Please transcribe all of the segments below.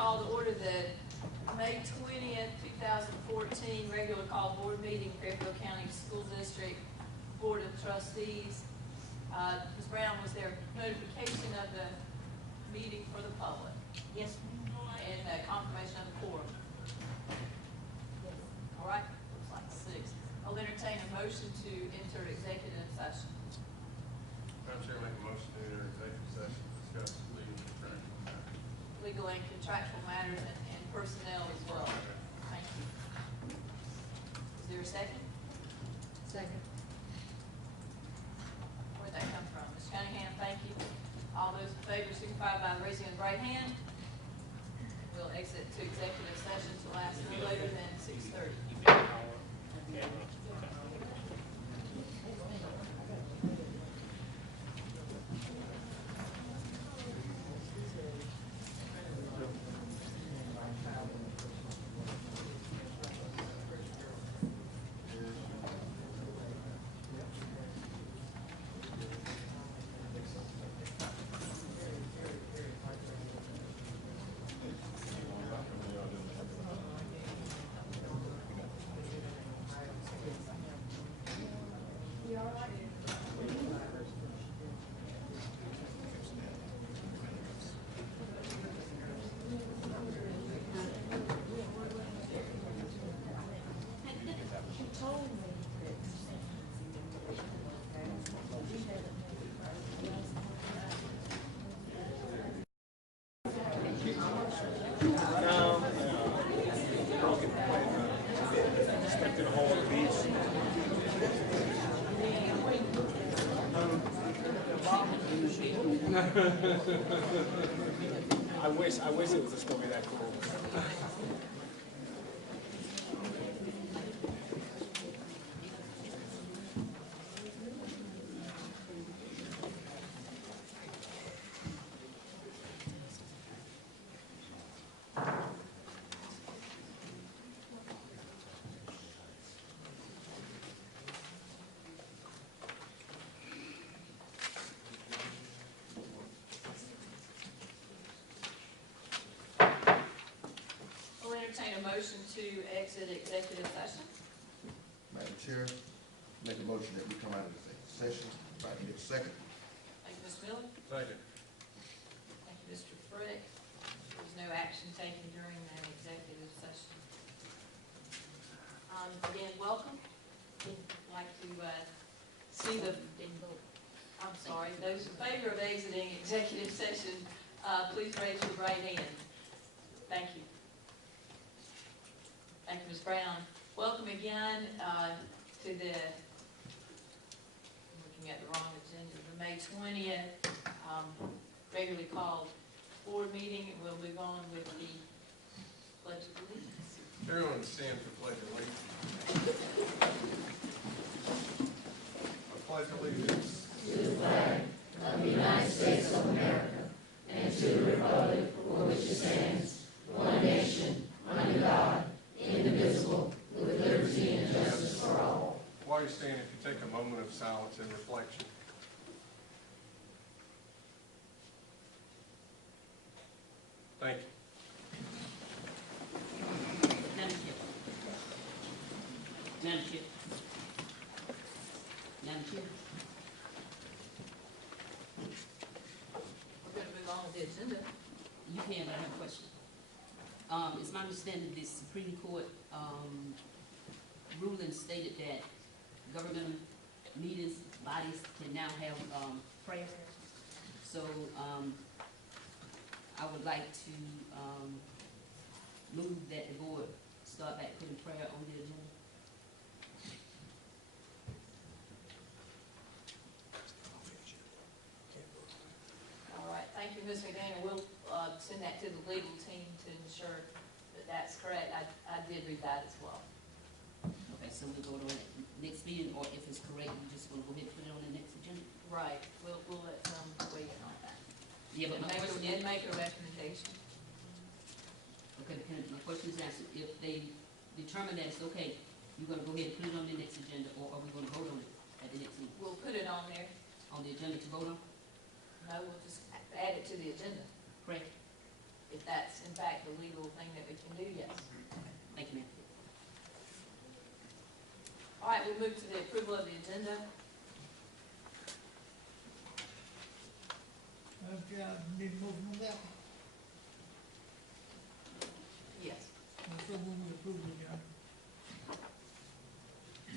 call to order the May 20th, 2014 regular call board meeting, Fairfield County School District Board of Trustees. Ms. Brown, was there notification of the meeting for the public? Yes. And confirmation of the quorum? All right, looks like 6. I'll entertain a motion to enter executive session. Madam Chair, make a motion to enter executive session to discuss Legal and contractual matters and personnel as well. Thank you. Is there a second? Second. Where'd that come from? Ms. Cunningham, thank you. All those in favor signify by raising the right hand. We'll exit to executive session to last no later than 6:30. I wish it was a story that cool. Entertain a motion to exit executive session. Madam Chair, make a motion that we come out of the session. If I can get a second. Thank you, Mr. Miller. Second. Thank you, Mr. Frick. There was no action taken during that executive session. Again, welcome. I'd like to see the, I'm sorry, those in favor of exiting executive session, please raise your right hand. Thank you. Thank you, Ms. Brown. Welcome again to the, I'm looking at the wrong agenda, the May 20th regularly called board meeting. We'll move on with the Pledge of Allegiance. Everyone stand for Pledge of Allegiance. I pledge allegiance to the flag of the United States of America and to the republic for which it stands, one nation, under God, indivisible, with liberty and justice for all. While you're standing, if you take a moment of silence and reflection. Thank you. Madam Chair. Madam Chair. Madam Chair. We're going to move on with the agenda. You can, but I have a question. It's my understanding the Supreme Court ruling stated that government meetings, bodies can now have prayer. So I would like to move that the board start back putting prayer on the agenda. All right, thank you, Ms. McDaniel. We'll send that to the legal team to ensure that that's correct. I did read that as well. Okay, so we go to the next meeting, or if it's correct, you just want to go ahead and put it on the next agenda? Right, we'll let them weigh in on that. Yeah, but my question is, And make a recommendation. okay, my question is answered. If they determine that it's okay, you're gonna go ahead and put it on the next agenda, or are we gonna vote on it at the next meeting? We'll put it on there. On the agenda to vote on? No, we'll just add it to the agenda, Correct. if that's in fact the a legal thing that we can do, yes. Thank you, ma'am. All right, we move to the approval of the agenda. Madam Chair, I need a motion on that. Yes. I so move we approve the agenda.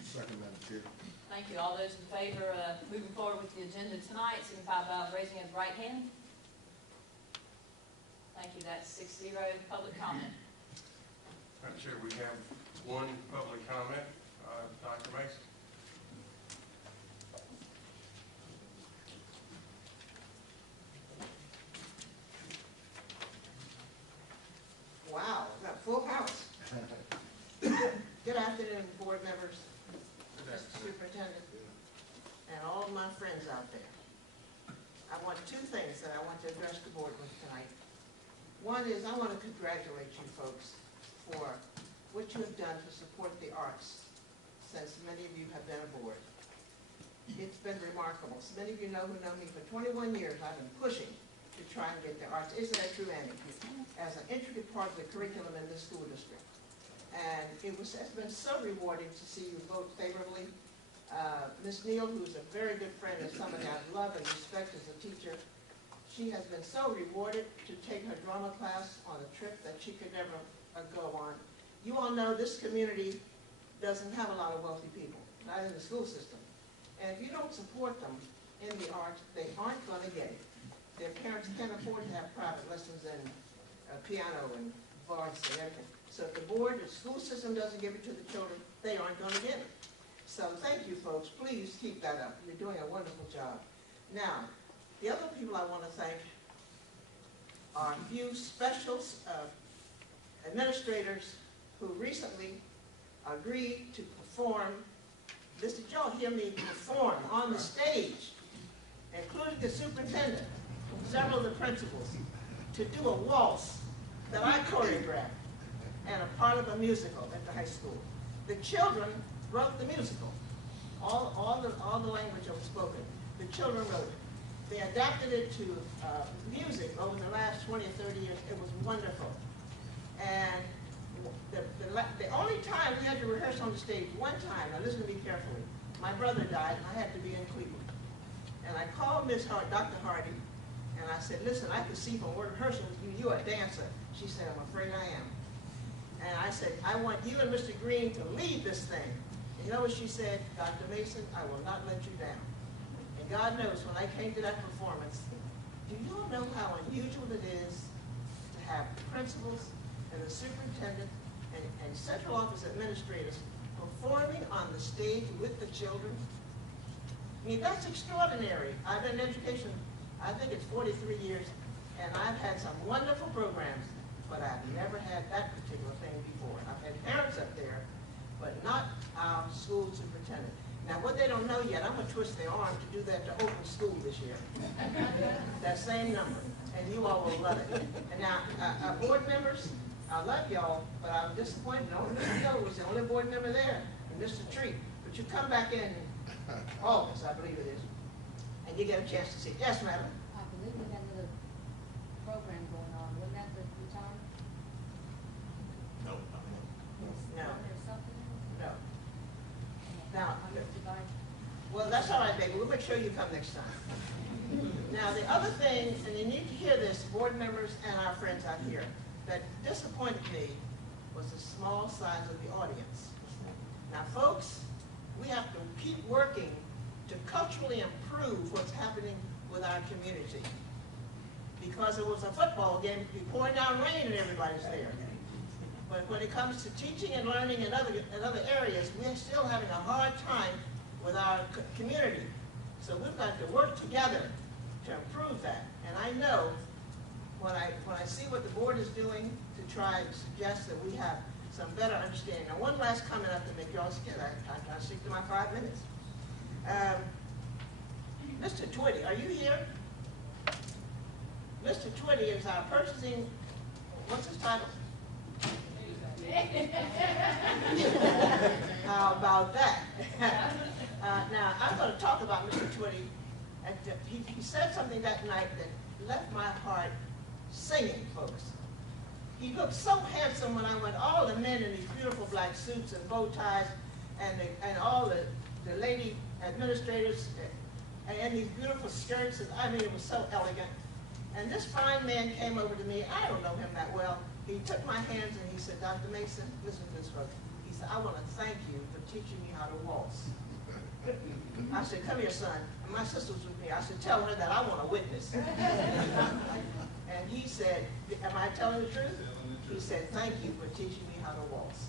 Second, Madam Chair. Thank you. All those in favor of moving forward with the agenda tonight, signify by raising his right hand. Thank you. That's 6-0. Public comment. Madam Chair, we have one public comment, Dr. Mason. Wow, got a full house. Good afternoon, board members, Mr. Superintendent, and all of my friends out there. I want two things that I want to address the board with tonight. One is I want to congratulate you folks for what you have done to support the arts since many of you have been aboard. It's been remarkable. So many of you know who know me for 21 years. I've been pushing to try and get the arts. Isn't that true, Andy? As an intricate part of the curriculum in this school district. And it's been so rewarding to see you vote favorably. Ms. Neal, who's a very good friend and somebody I love and respect as a teacher, she has been so rewarded to take her drama class on a trip that she could never go on. You all know this community doesn't have a lot of wealthy people, not in the school system. And if you don't support them in the arts, they aren't going to get it. Their parents can't afford to have private lessons in piano and voice and everything. So if the board, the school system doesn't give it to the children, they aren't going to get it. So thank you, folks. Please keep that up. You're doing a wonderful job. Now, the other people I want to thank are a few special administrators who recently agreed to perform. Did y'all hear me perform on the stage, including the superintendent, several of the principals, to do a waltz that I choreographed and a part of a musical at the high school. The children wrote the musical. All the language that was spoken, the children wrote it. They adapted it to music over the last 20 or 30 years. It was wonderful. And the only time we had to rehearse on the stage, one time, now listen to me carefully, my brother died and I had to be in Cleveland. And I called Dr. Hardy, and I said, listen, I can see from rehearsing with you, you're a dancer. She said, I'm afraid I am. And I said, I want you and Mr. Green to lead this thing. And you know what she said? Dr. Mason, I will not let you down. And God knows, when I came to that performance, do you all know how unusual it is to have principals and the superintendent and central office administrators performing on the stage with the children? I mean, that's extraordinary. I've been in education, I think it's 43 years, and I've had some wonderful programs, but I've never had that particular thing before. I've had parents up there, but not our school superintendent. Now, what they don't know yet, I'm going to twist their arm to do that to open school this year. That same number, and you all will love it. And now, board members, I love y'all, but I'm disappointed. Only Mr. Hill was the only board member there, and Mr. Treat. But you come back in August, I believe it is, and you get a chance to see. Yes, madam? I believe we had a little program going on. Wasn't that the retirement? No. No. There's something? No. Now, On this device? well, that's all right, baby. We'll make sure you come next time. Now, the other thing, and you need to hear this, board members and our friends out here, that disappointed me was the small size of the audience. Now, folks, we have to keep working to culturally improve what's happening with our community. Because it was a football game, it'd be pouring down rain and everybody's there. But when it comes to teaching and learning in other areas, we're still having a hard time with our community. So we've got to work together to improve that. And I know when I see what the board is doing to try to suggest that we have some better understanding. Now, one last comment I have to make, y'all scared. I stick to my 5 minutes. Mr. Twitty, are you here? Mr. Twitty is our purchasing, what's his title? How about that? Now, I'm going to talk about Mr. Twitty. He said something that night that left my heart singing, folks. He looked so handsome when I went, all the men in these beautiful black suits and bow ties, and all the lady administrators and these beautiful skirts. And, I mean, it was so elegant. And this fine man came over to me. I don't know him that well. He took my hands and he said, Dr. Mason, listen to this, folks. He said, I want to thank you for teaching me how to waltz. I said, come here, son. And my sister was with me. I said, tell her that I want a witness. And he said, am I telling the truth? He said, thank you for teaching me how to waltz.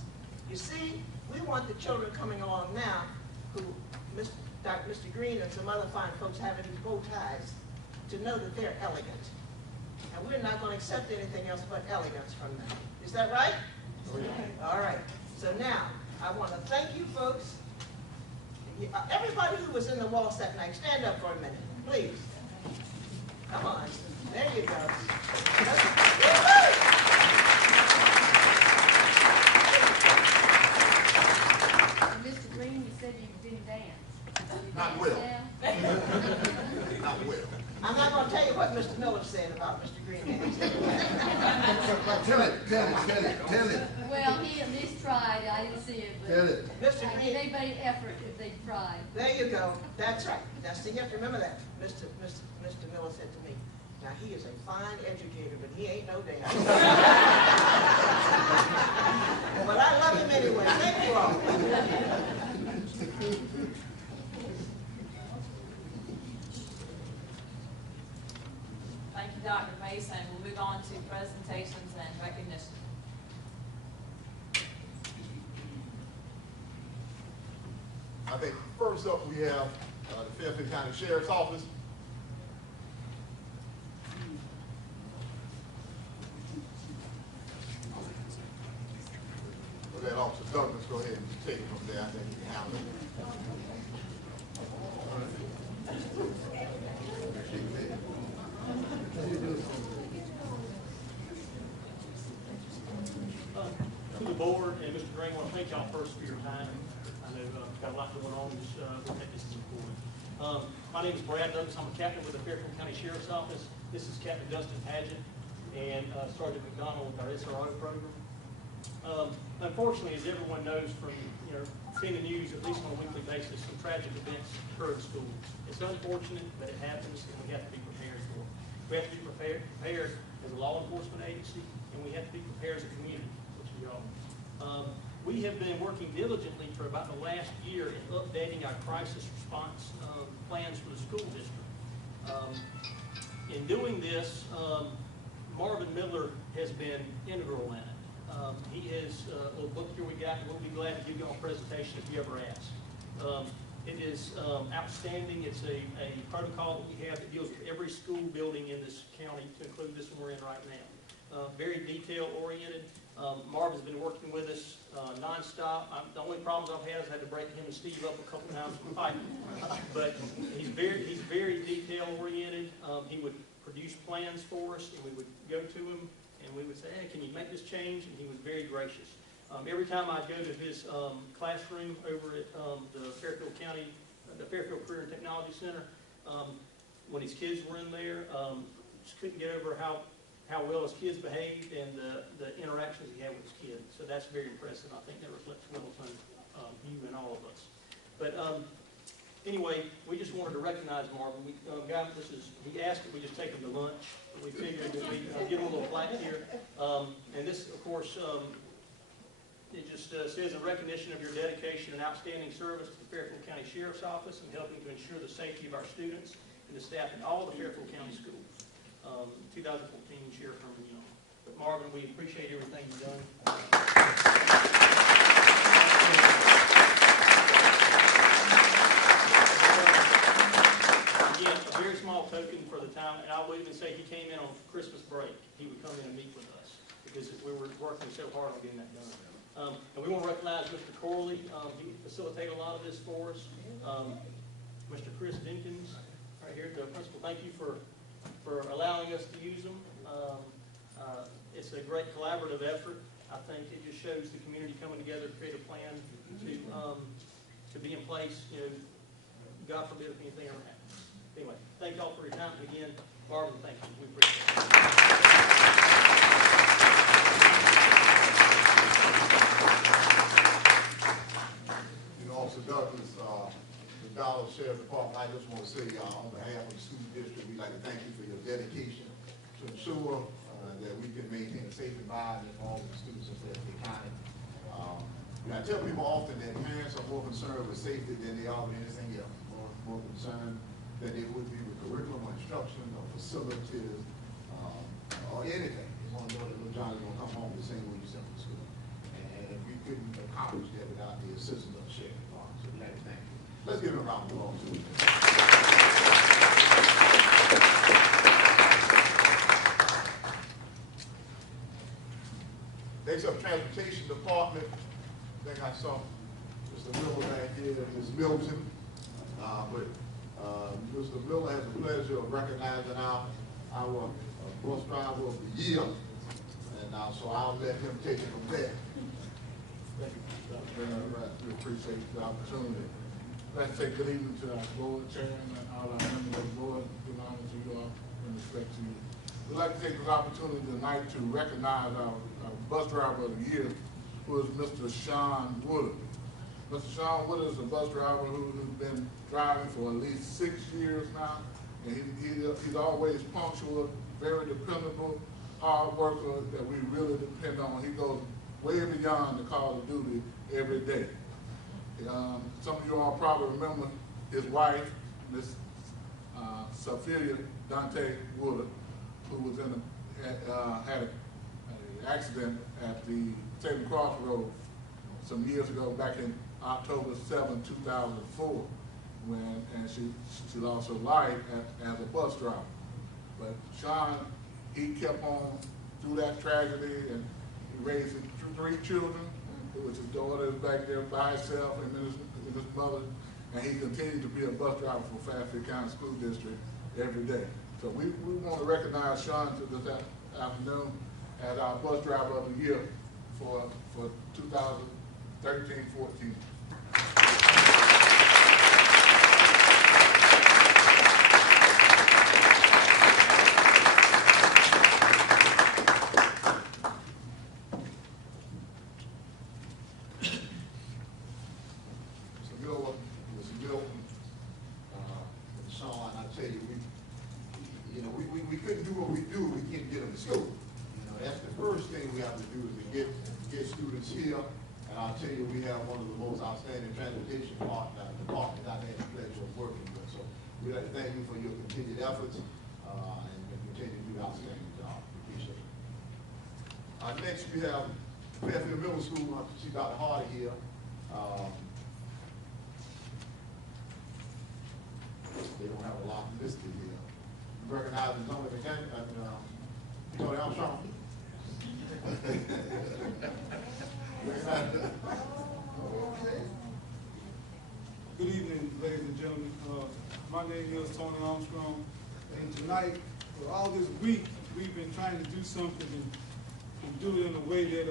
You see, we want the children coming along now who Mr. Green and some other fine folks having these bow ties to know that they're elegant. And we're not going to accept anything else but elegance from them. Is that right? All right. So now, I want to thank you folks. Everybody who was in the waltz that night, stand up for a minute, please. Come on. There you go. Mr. Green, you said you didn't dance. Not well. Not well. I'm not going to tell you what Mr. Miller said about Mr. Green. Tell it. Well, he at least tried. I didn't see it, but Tell it. Mr. I Green. give anybody an effort if they tried. There you go. That's right. That's you have to remember that. Mr. Miller said to me, now he is a fine educator, but he ain't no dancer. But I love him anyway. Thank you all. Thank you, Dr. Mason. We'll move on to presentations and recognition. I think first up we have the Fairfield County Sheriff's Office. We'll let Officer Douglas go ahead and take it from there. I think he can handle it. To the board and Mr. Green, I want to thank y'all first for your time. I know we've got a lot going on. We'll take this as important. My name is Brad Douglas. I'm a captain with the Fairfield County Sheriff's Office. This is Captain Dustin Pageant and Sergeant McDonald with our SRO program. Unfortunately, as everyone knows from seeing the news at least on a weekly basis, some tragic events occur in schools. It's unfortunate, but it happens, and we have to be prepared for it. We have to be prepared as a law enforcement agency, and we have to be prepared as a community, which we are. We have been working diligently for about the last year in updating our crisis response plans for the school district. In doing this, Marvin Miller has been integral in it. He has a little book here we got, and we'll be glad to give you all a presentation if you ever ask. It is outstanding. It's a protocol that we have that deals with every school building in this county, to include this one we're in right now. Very detail-oriented. Marvin's been working with us nonstop. The only problems I've had is I had to break him and Steve up a couple times for fighting. But he's very detail-oriented. He would produce plans for us, and we would go to him, and we would say, hey, can you make this change? And he was very gracious. Every time I go to his classroom over at the Fairfield Career and Technology Center, when his kids were in there, just couldn't get over how well his kids behaved and the interactions he had with his kids. So that's very impressive. I think that reflects well upon you and all of us. But anyway, we just wanted to recognize Marvin. He asked that we just take him to lunch. We figured that we give him a little plaque here. And this, of course, it just says in recognition of your dedication and outstanding service to the Fairfield County Sheriff's Office and helping to ensure the safety of our students and the staff in all the Fairfield County schools. 2014 Sheriff Herman Young. But Marvin, we appreciate everything you've done. Again, a very small token for the time, and I would even say he came in on Christmas break. He would come in and meet with us because we were working so hard on getting that done. And we want to recognize Mr. Corley. He facilitated a lot of this for us. Mr. Chris Dinkins, right here, the principal, thank you for allowing us to use them. It's a great collaborative effort. I think it just shows the community coming together to create a plan to be in place. God forbid if anything ever happens. Anyway, thank y'all for your time. And again, Marvin, thank you. We appreciate it. just want to say, on behalf of the school district, we'd like to thank you for your dedication to ensure that we can maintain a safe environment for all of the students in Fairfield County. I tell people often that parents are more concerned with safety than they are with anything else. More concerned than they would be with curriculum or instruction or facilities or anything. They want to know that little Johnny's going to come home the same way you sent him to school. And we couldn't accomplish that without the assistance of the sheriff department. So we'd like to thank you. Let's give him a round of applause. Next up, Transportation Department. I think I saw Mr. Miller back here, Ms. Milton. Mr. Miller has the pleasure of recognizing our bus driver of the year. And so I'll let him take it from there. Thank you. All right, we appreciate the opportunity. I'd like to say good evening to our board chairman and all our members of the board. Good honor to you all and respect to you. We'd like to take this opportunity tonight to recognize our bus driver of the year, who is Mr. Sean Woodard. Mr. Sean Woodard is a bus driver who's been driving for at least 6 years now, and he's always punctual, very dependable, hard worker that we really depend on. He goes way beyond the call of duty every day. Some of you all probably remember his wife, Miss Sophia Dante Woodard, who was had an accident at the St. Crossroads some years ago, back in October 7, 2004, and she lost her life as a bus driver. But Sean, he kept on through that tragedy, and he raised 3 children, which his daughter is back there by herself, and his mother, and he continued to be a bus driver for Fairfield County School District every day. So we want to recognize Sean this afternoon as our bus driver of the year for 2013-14. We couldn't do what we do, we can't get them to school. That's the first thing we have to do, is to get students here. And I'll tell you, we have one of the most outstanding transportation departments I've had the pleasure of working with. So we'd like to thank you for your continued efforts and continue to do an outstanding job. Appreciate it. Next, we have Fairfield Middle School. I see Dr. Hardy here. They don't have a lot listed here. Recognize the Tony McKinney, Tony Armstrong. Good evening, ladies and gentlemen. My name is Tony Armstrong, and tonight, for all this week, we've been trying to do something and do it in a way that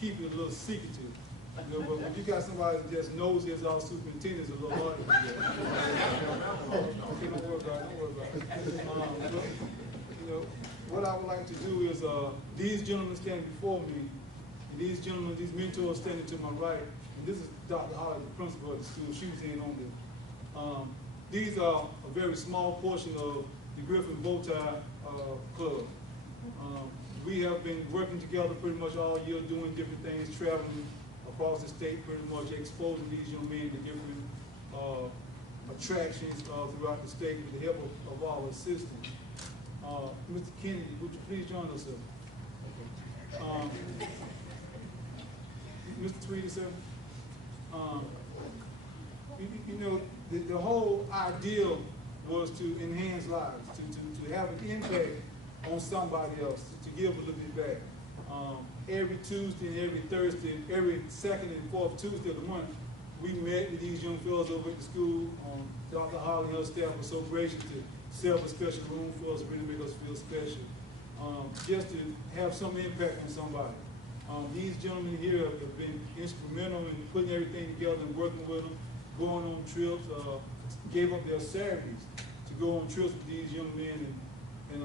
keep it a little secretive. But when you got somebody that just knows as our superintendent, it's a little hard to do that. Okay, don't worry about it. What I would like to do is, these gentlemen standing before me, and these gentlemen, these mentors standing to my right, and this is Dr. Holly, the principal of the school. She was in on this. These are a very small portion of the Griffin Bowtie Club. We have been working together pretty much all year, doing different things, traveling across the state, pretty much exposing these young men to different attractions throughout the state with the help of our assistants. Mr. Kennedy, would you please join us, sir? Mr. Tweedy, sir? The whole idea was to enhance lives, to have an impact on somebody else, to give a little bit back. Every Tuesday and every Thursday, every second and fourth Tuesday of the month, we met with these young fellows over at the school. Dr. Holly and her staff was so gracious to set up a special room for us, really make us feel special. Just to have some impact on somebody. These gentlemen here have been instrumental in putting everything together and working with them, going on trips, gave up their Saturdays to go on trips with these young men. And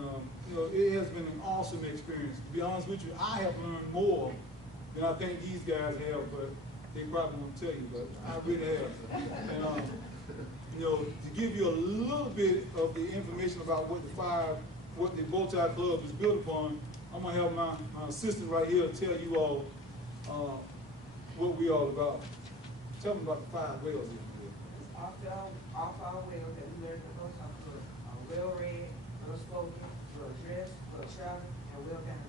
it has been an awesome experience. To be honest with you, I have learned more than I think these guys have, but they probably won't tell you, but I really have. And to give you a little bit of the information about what the Bow Tie Club is built upon, I'm gonna have my assistant right here tell you all what we all about. Tell them about the 5 whales. Off our whales that we learned the most of well read, well spoken, well dressed, well traveled, and well done.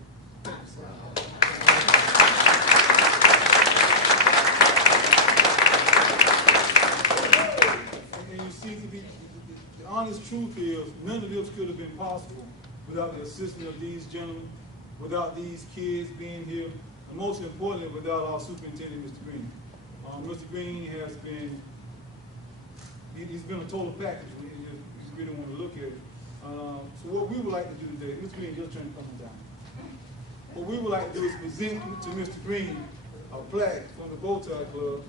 And you see, the honest truth is, none of this could have been possible without the assistance of these gentlemen, without these kids being here, and most importantly, without our superintendent, Mr. Green. Mr. Green has been, he's been a total package. You really want to look at it. So what we would like to do today, Mr. Green, just turn the camera down. What we would like to do is present to Mr. Green a plaque from the Bow Tie Club,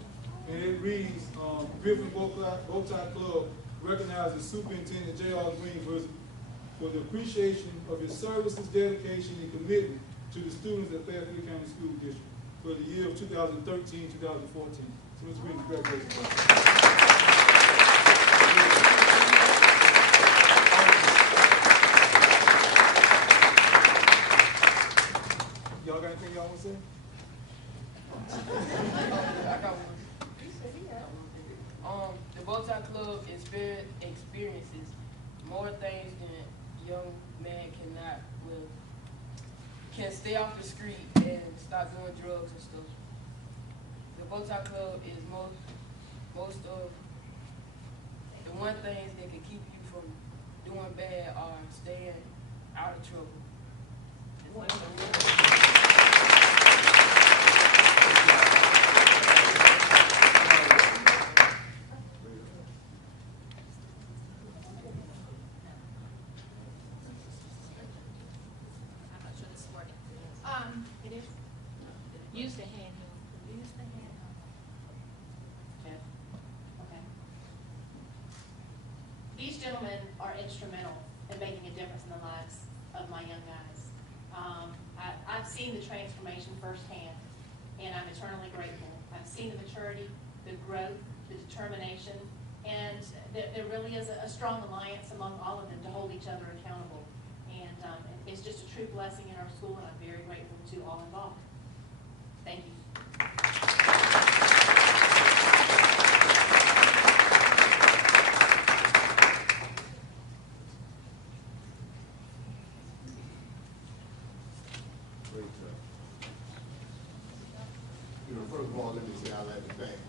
and it reads, Griffin Bow Tie Club recognizes Superintendent J.R. Green for the appreciation of his services, dedication, and commitment to the students at Fairfield County School District for the year of 2013-2014. So Mr. Green, congratulations. Y'all got anything y'all want to say? I got one. The Bow Tie Club experiences more things than young man can stay off the street and start doing drugs and stuff. The Bow Tie Club is most of the one things that can keep you from doing bad or staying out of trouble. It is. Use the handheld. Use the handheld. Okay. Okay. These gentlemen are instrumental in making a difference in the lives of my young guys. I've seen the transformation firsthand, and I'm eternally grateful. I've seen the maturity, the growth, the determination, and there really is a strong alliance among all of them to hold each other accountable. And it's just a true blessing in our school, and I'm very grateful to all involved. Thank you. Great job. First of all, let me say I'd like to thank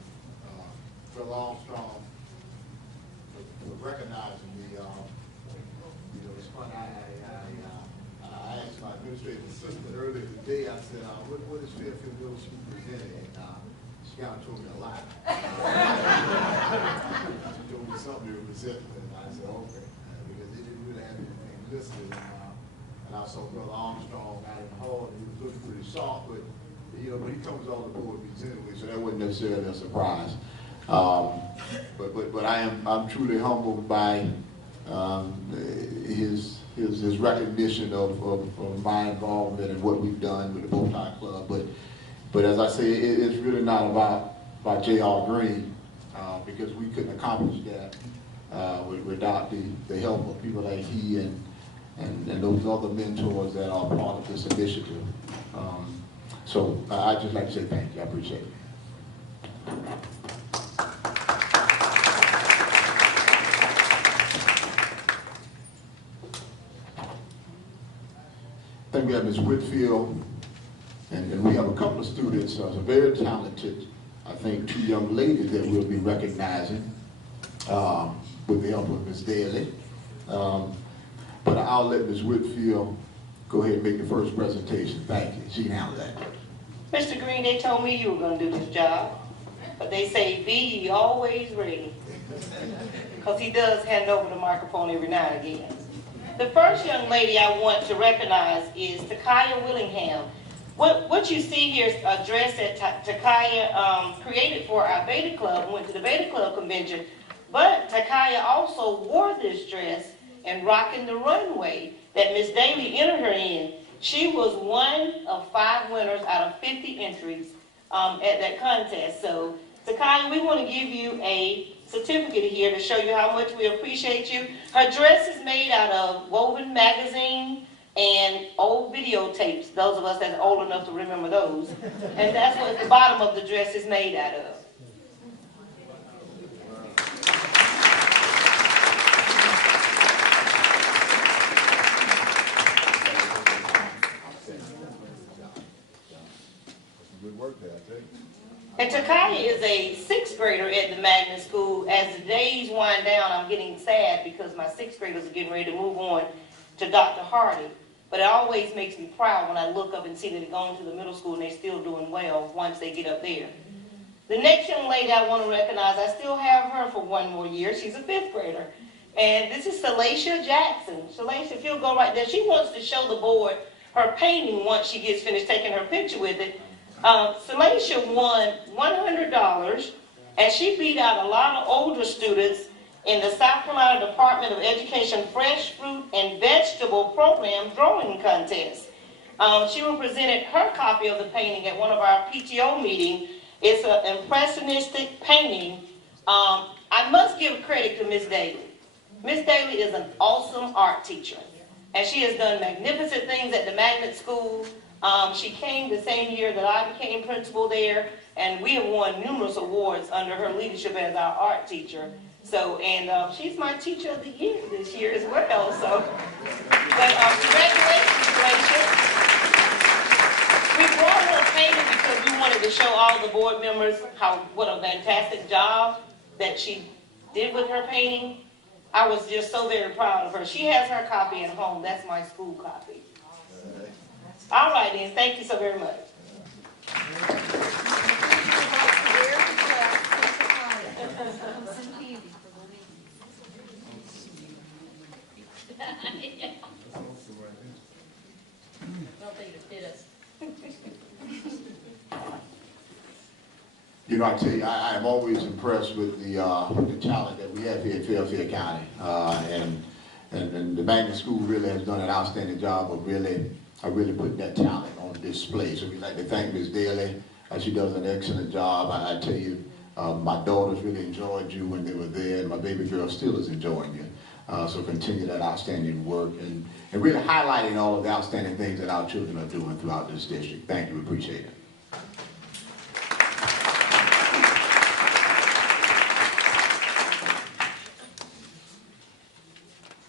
Phil Armstrong for recognizing me. It's funny, I asked my administrative assistant earlier today, I said, what is Fairfield Middle School presenting? And she kind of told me a lot. She told me something they were presenting, and I said, okay, because they didn't really have anything listed. And I saw Brother Armstrong out in the hall, and he was looking pretty sharp, but but he comes on the board meetings anyway, so that wasn't necessarily a surprise. But I'm truly humbled by his recognition of my involvement and what we've done with the Bow Tie Club. But as I say, it's really not about J.R. Green, because we couldn't accomplish that without the help of people like he and those other mentors that are part of this initiative. So I'd just like to say thank you. I appreciate it. I think we have Ms. Whitfield, and we have a couple of students, some very talented, I think, 2 young ladies that we'll be recognizing with the help of Ms. Daly. But I'll let Ms. Whitfield go ahead and make the first presentation. Thank you. She can handle that. Mr. Green, they told me you were going to do this job, but they say, be ye always ready, because he does hand over the microphone every now and again. The first young lady I want to recognize is Takaya Willingham. What you see here is a dress that Takaya created for our Beta Club, went to the Beta Club convention, but Takaya also wore this dress and rocking the runway that Miss Daly entered her in. She was one of 5 winners out of 50 entries at that contest. So, Takaya, we want to give you a certificate here to show you how much we appreciate you. Her dress is made out of woven magazine and old videotapes, those of us that are old enough to remember those. And that's what the bottom of the dress is made out of. Good work there, I think. And Takaya is a sixth grader at the magnet school. As the days wind down, I'm getting sad because my sixth graders are getting ready to move on to Dr. Hardy. But it always makes me proud when I look up and see that they're going to the middle school and they're still doing well once they get up there. The next young lady I want to recognize, I still have her for one more year. She's a fifth grader. And this is Salacia Jackson. Salacia, if you'll go right there, she wants to show the board her painting once she gets finished taking her picture with it. Salacia won $100, and she beat out a lot of older students in the South Carolina Department of Education Fresh Fruit and Vegetable Program drawing contest. She represented her copy of the painting at one of our PTO meetings. It's an impressionistic painting. I must give credit to Miss Daly. Miss Daly is an awesome art teacher, and she has done magnificent things at the magnet school. She came the same year that I became principal there, and we have won numerous awards under her leadership as our art teacher. So, and she's my teacher of the year this year as well. So, but congratulations, Glacier. We brought her a painting because we wanted to show all the board members what a fantastic job that she did with her painting. I was just so very proud of her. She has her copy at home. That's my school copy. All right, then. Thank you so very much. Don't think it fit us. You know, I tell you, I am always impressed with the talent that we have here at Fairfield County. And the magnet school really has done an outstanding job of really putting that talent on display. So we'd like to thank Ms. Daly. She does an excellent job. I tell you, my daughters really enjoyed you when they were there, and my baby girl still is enjoying you. So continue that outstanding work and really highlighting all of the outstanding things that our children are doing throughout this district. Thank you. We appreciate it.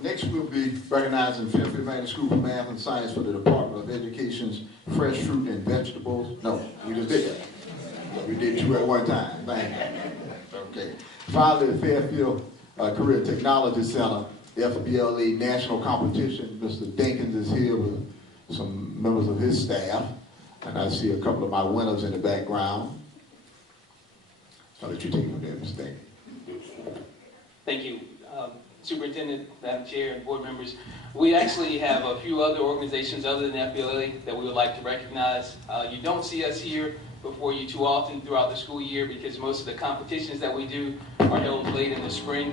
Next, we'll be recognizing Fairfield Magnet School for Math and Science for the Department of Education's Fresh Fruit and Vegetables. No, we just did that. We did two at one time. Thank you. Okay. Finally, the Fairfield Career Technology Center, FBLE National Competition. Mr. Dinkins is here with some members of his staff. And I see a couple of my winners in the background. So I'll let you take it from there, Mr. Dinkins. Thank you. Superintendent, Madam Chair, and board members, we actually have a few other organizations other than FBLA that we would like to recognize. You don't see us here before you too often throughout the school year because most of the competitions that we do are held late in the spring.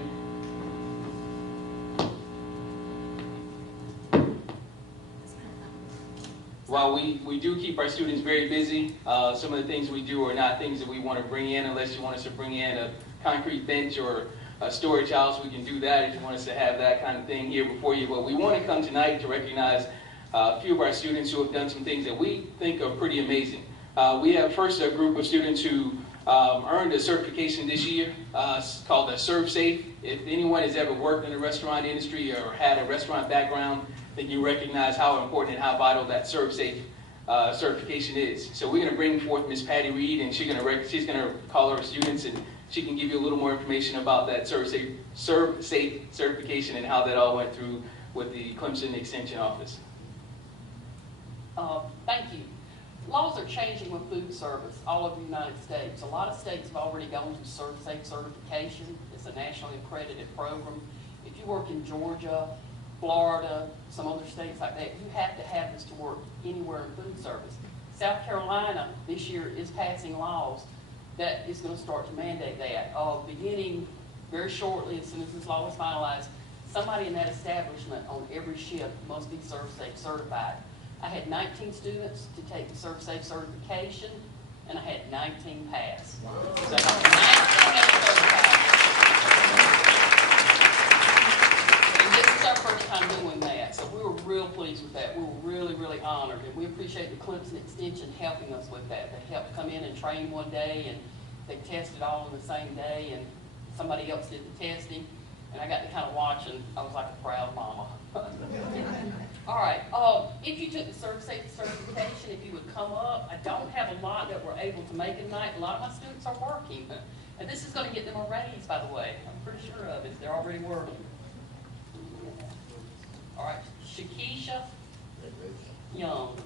While we do keep our students very busy, some of the things we do are not things that we want to bring in unless you want us to bring in a concrete bench or a storage house. We can do that if you want us to have that kind of thing here before you. But we want to come tonight to recognize a few of our students who have done some things that we think are pretty amazing. We have first a group of students who earned a certification this year called a Serve Safe. If anyone has ever worked in the restaurant industry or had a restaurant background, then you recognize how important and how vital that Serve Safe certification is. So we're going to bring forth Ms. Patty Reed, and she's going to call our students, and she can give you a little more information about that Serve Safe certification and how that all went through with the Clemson Extension Office. Thank you. Laws are changing with food service all over the United States. A lot of states have already gone to Serve Safe certification. It's a nationally accredited program. If you work in Georgia, Florida, some other states like that, you have to have this to work anywhere in food service. South Carolina this year is passing laws that is going to start to mandate that. Beginning very shortly, as soon as this law is finalized, somebody in that establishment on every shift must be Serve Safe certified. I had 19 students to take the Serve Safe certification, and I had 19 pass. Wow. So 19 certified. first time doing that, so we were real pleased with that. We were really, really honored, and we appreciate the Clemson Extension helping us with that. They helped come in and train one day, and they tested all on the same day, and somebody else did the testing, and I got to kind of watch, and I was like a proud mama. All right, if you took the service safety certification, if you would come up, I don't have a lot that were able to make it tonight. A lot of my students are working, and this is going to get them a raise, by the way. I'm pretty sure of it. They're already working. All right, Shakisha Young.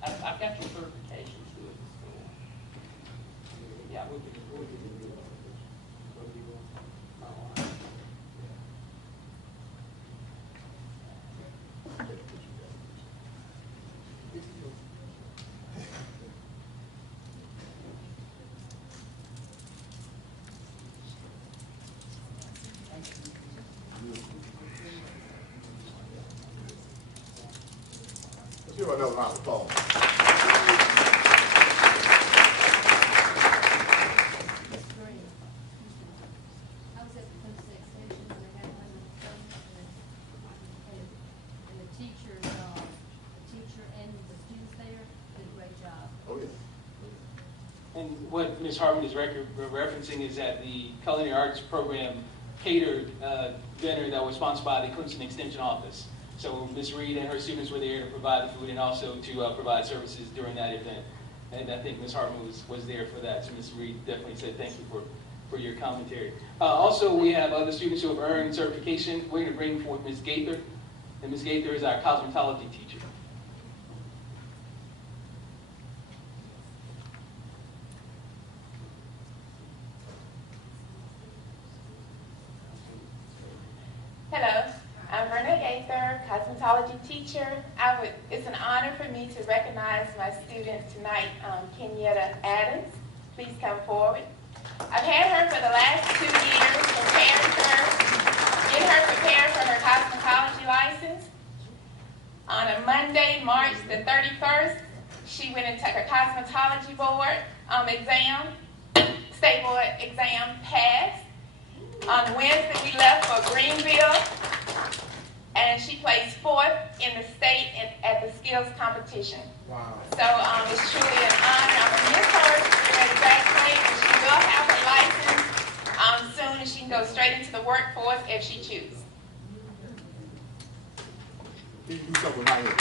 I've got your certifications to it. Yeah, we'll be Let's give another round of applause. And what Ms. Hartman is referencing is that the culinary arts program catered dinner that was sponsored by the Clemson Extension Office. So Ms. Reed and her students were there to provide the food and also to provide services during that event. And I think Ms. Hartman was there for that. So Ms. Reed definitely said thank you for your commentary. Also, we have other students who have earned certification. We're going to bring forth Ms. Gaither. And Ms. Gaither is our cosmetology teacher. Hello, I'm Verna Gaither, cosmetology teacher. It's an honor for me to recognize my student tonight, Kenyatta Adams. Please come forward. I've had her for the last 2 years, get her prepared for her cosmetology license. On a Monday, March the 31st, she went and took her cosmetology board exam, state board exam, passed. On Wednesday, we left for Greenville, and she placed 4th in the state at the skills competition. Wow. So it's truly an honor. I'm going to miss her at graduate, and she will have her license soon, and she can go straight into the workforce if she chooses. You do something right here.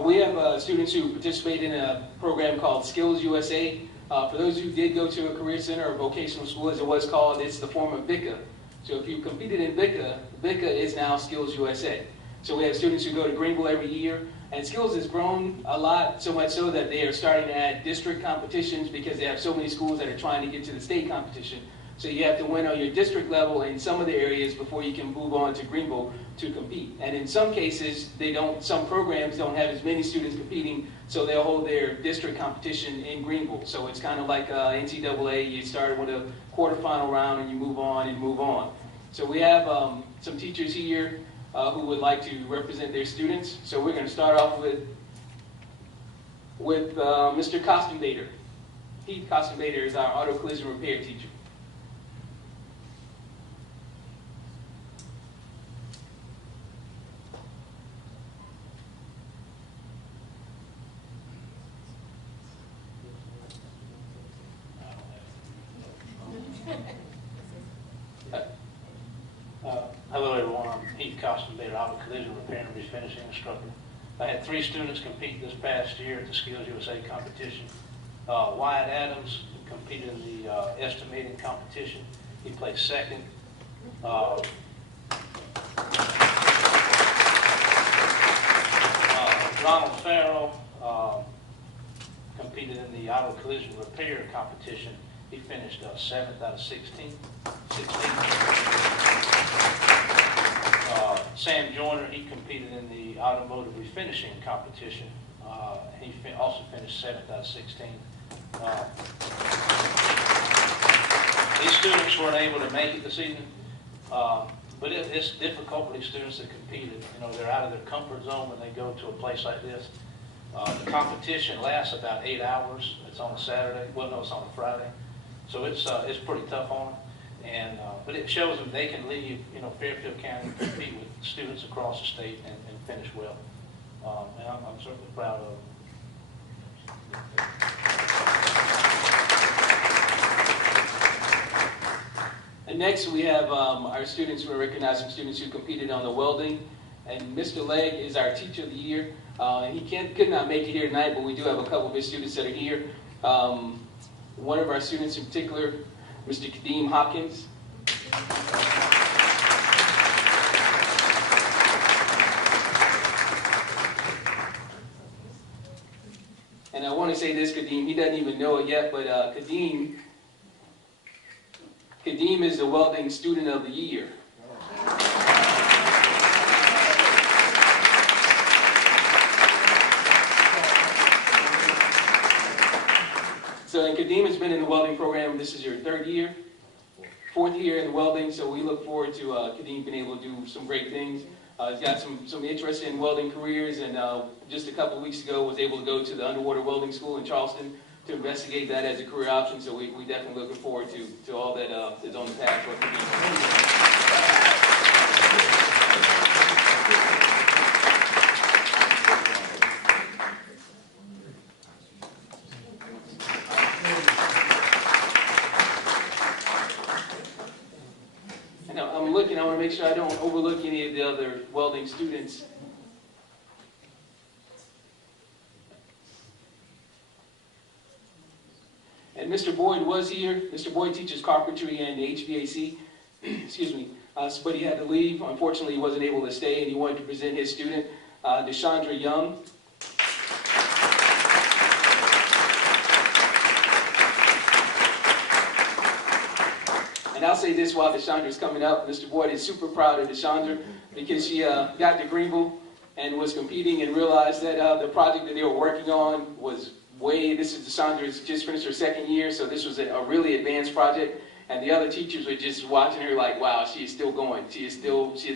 We have students who participate in a program called Skills USA. For those who did go to a career center or vocational school, as it was called, it's the form of VICA. So if you competed in VICA, VICA is now Skills USA. So we have students who go to Greenville every year, and Skills has grown a lot, so much so that they are starting to add district competitions because they have so many schools that are trying to get to the state competition. So you have to win on your district level in some of the areas before you can move on to Greenville to compete. And in some cases, some programs don't have as many students competing, so they'll hold their district competition in Greenville. So it's kind of like NCAA, you start with a quarterfinal round and you move on and move on. So we have some teachers here who would like to represent their students. So we're going to start off with Mr. Costume-Bader. Heath Costume-Bader is our auto collision repair teacher. Hello everyone, I'm Heath Costume-Bader, I'm a collision repair and refinishing instructor. I had 3 students compete this past year at the Skills USA competition. Wyatt Adams competed in the estimating competition. He placed 2nd. Ronald Farrell competed in the auto collision repair competition. He finished 7th out of 16. Sam Joyner, he competed in the automotive refinishing competition. He also finished 7th out of 16. These students weren't able to make it this evening, but it's difficult for these students to compete. You know, they're out of their comfort zone when they go to a place like this. The competition lasts about 8 hours. It's on a Saturday. Well, no, it's on a Friday. So it's pretty tough on them. And but it shows them they can leave, you know, Fairfield County and compete with students across the state and finish well. And I'm certainly proud of them. And next we have our students. We're recognizing students who competed on the welding. And Mr. Legg is our Teacher of the Year. He could not make it here tonight, but we do have a couple of his students that are here. One of our students in particular, Mr. Kadeem Hopkins. And I want to say this, Kadeem, he doesn't even know it yet, but Kadeem is the Welding Student of the Year. So, and Kadeem has been in the welding program. This is your fourth year in welding, so we look forward to Kadeem being able to do some great things. He's got some interest in welding careers, and just a couple of weeks ago was able to go to the underwater welding school in Charleston to investigate that as a career option. So we definitely looking forward to all that is on the path for Kadeem. I want to make sure I don't overlook any of the other welding students. And Mr. Boyd was here. Mr. Boyd teaches carpentry and HVAC, excuse me, but he had to leave. Unfortunately, he wasn't able to stay, and he wanted to present his student, Deshandra Young. And I'll say this while Deshandra's coming up. Mr. Boyd is super proud of Deshandra because she got to Greenville and was competing and realized that the project that they were working on was Deshandra's just finished her second year, so this was a really advanced project. And the other teachers were just watching her like, wow, she is still going. She is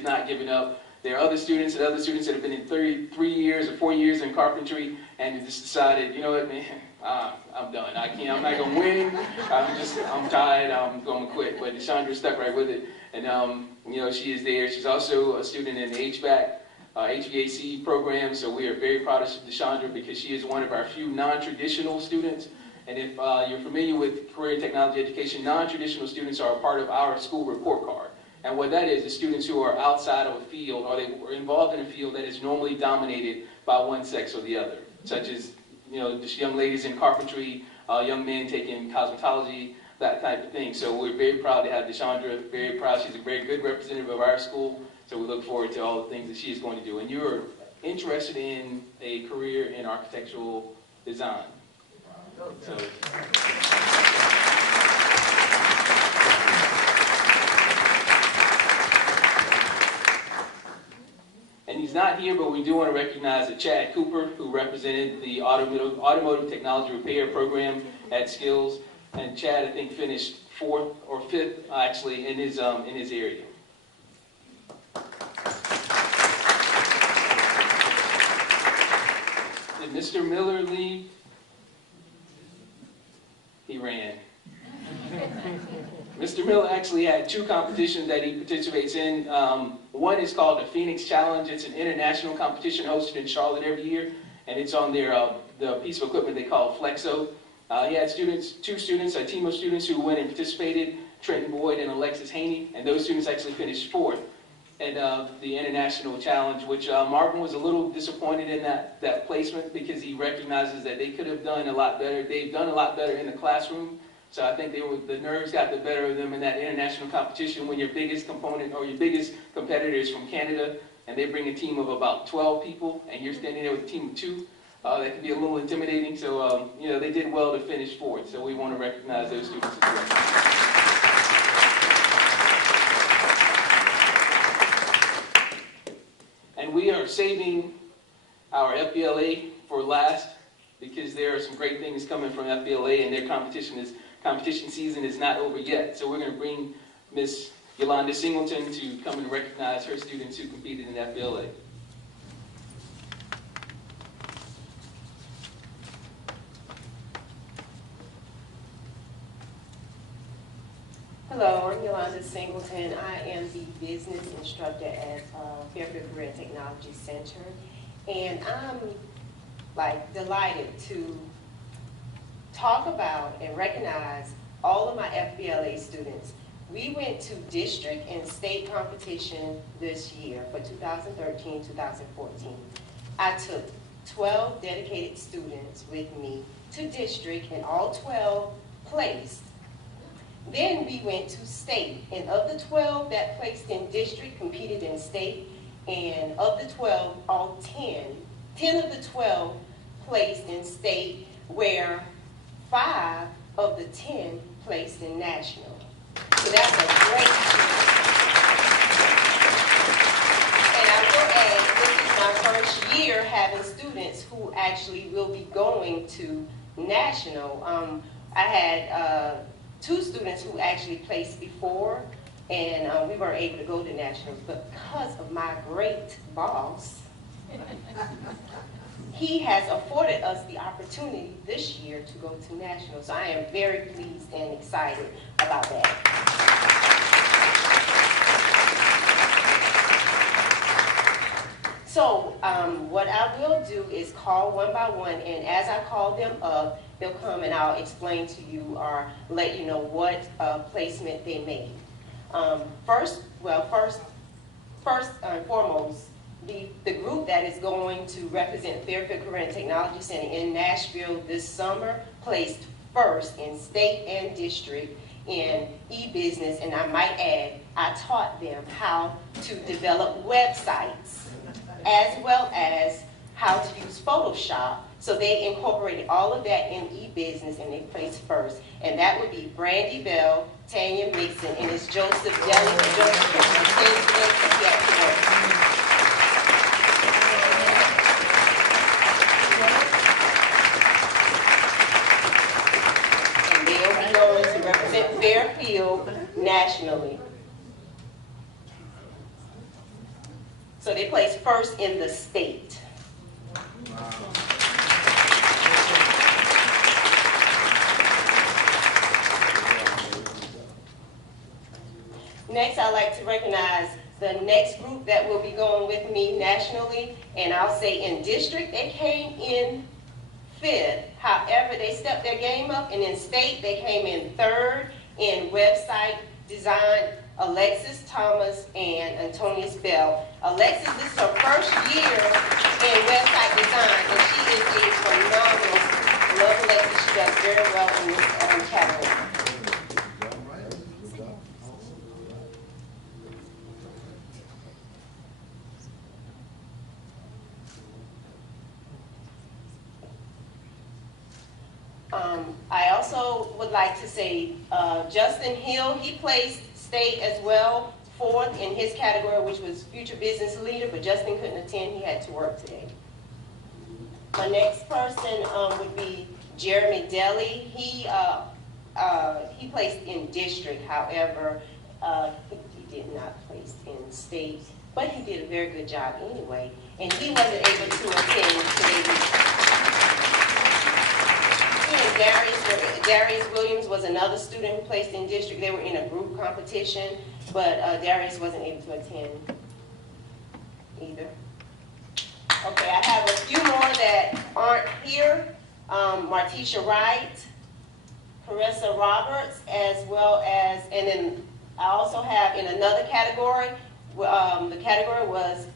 not giving up. There are other students that have been in 3 years or 4 years in carpentry and just decided, you know what, man, I'm done. I'm not going to win. I'm tired. I'm going to quit. But Deshandra stuck right with it. And, you know, she is there. She's also a student in the HVAC program. So we are very proud of Deshandra because she is one of our few non-traditional students. And if you're familiar with career technology education, non-traditional students are a part of our school report card. And what that is students who are outside of a field or they were involved in a field that is normally dominated by one sex or the other, such as, you know, just young ladies in carpentry, young men taking cosmetology, that type of thing. So we're very proud to have Deshandra, very proud. She's a very good representative of our school, so we look forward to all the things that she is going to do. And you're interested in a career in architectural design. So, and he's not here, but we do want to recognize Chad Cooper, who represented the automotive technology repair program at Skills. And Chad, I think, finished 4th or 5th, actually, in his area. Did Mr. Miller leave? He ran. Mr. Miller actually had 2 competitions that he participates in. One is called the Phoenix Challenge. It's an international competition hosted in Charlotte every year, and it's on the piece of equipment they call Flexo. He had 2 students, a team of students who went and participated, Trenton Boyd and Alexis Haney, and those students actually finished 4th at the international challenge, which Marvin was a little disappointed in that placement because he recognizes that they could have done a lot better. They've done a lot better in the classroom. So I think the nerves got the better of them in that international competition when your biggest component or your biggest competitor is from Canada and they bring a team of about 12 people and you're standing there with a team of 2. That can be a little intimidating. So, you know, they did well to finish 4th. So we want to recognize those students as well. And we are saving our FBLA for last because there are some great things coming from FBLA and their competition is competition season is not over yet. So we're going to bring Miss Yolanda Singleton to come and recognize her students who competed in FBLA. Hello, I'm Yolanda Singleton. I am the business instructor at Fairfield Career and Technology Center. And I'm delighted to talk about and recognize all of my FBLA students. We went to district and state competition this year for 2013-2014. I took 12 dedicated students with me to district, and all 12 placed. Then we went to state, and of the 12 that placed in district competed in state, and of the 12, all 10 of the 12 placed in state, where 5 of the 10 placed in national. So that's a great achievement. And I will add, this is my first year having students who actually will be going to national. I had 2 students who actually placed before, and we weren't able to go to nationals, but because of my great boss, he has afforded us the opportunity this year to go to nationals. So I am very pleased and excited about that. So what I will do is call one by one, and as I call them up, they'll come and I'll explain to you or let you know what placement they made. First and foremost, the group that is going to represent Fairfield Career and Technology Center in Nashville this summer placed first in state and district in e-business, and I might add, I taught them how to develop websites as well as how to use Photoshop. So they incorporated all of that in e-business, and they placed first. And that would be Brandy Bell, Tanya Mixon, and it's Joseph Deli. And they'll be going to represent Fairfield nationally. So they placed first in the state. Next, I'd like to recognize the next group that will be going with me nationally, and I'll say in district, they came in 5th. However, they stepped their game up, and in state, they came in 3rd in website design, Alexis Thomas and Antonius Bell. Alexis, this is her first year in website design, and she is a phenomenal. I love Alexis. She does very well in this category. I also would like to say Justin Hill, he placed state as well, 4th in his category, which was future business leader, but Justin couldn't attend, he had to work today. My next person would be Jeremy Deli. He placed in district, however, he did not place in state, but he did a very good job anyway, and he wasn't able to attend today. Darius Williams was another student who placed in district. They were in a group competition, but Darius wasn't able to attend either. Okay, I have a few more that aren't here. Martisha Wright, Carissa Roberts, as well as, and then I also have in another category, the category was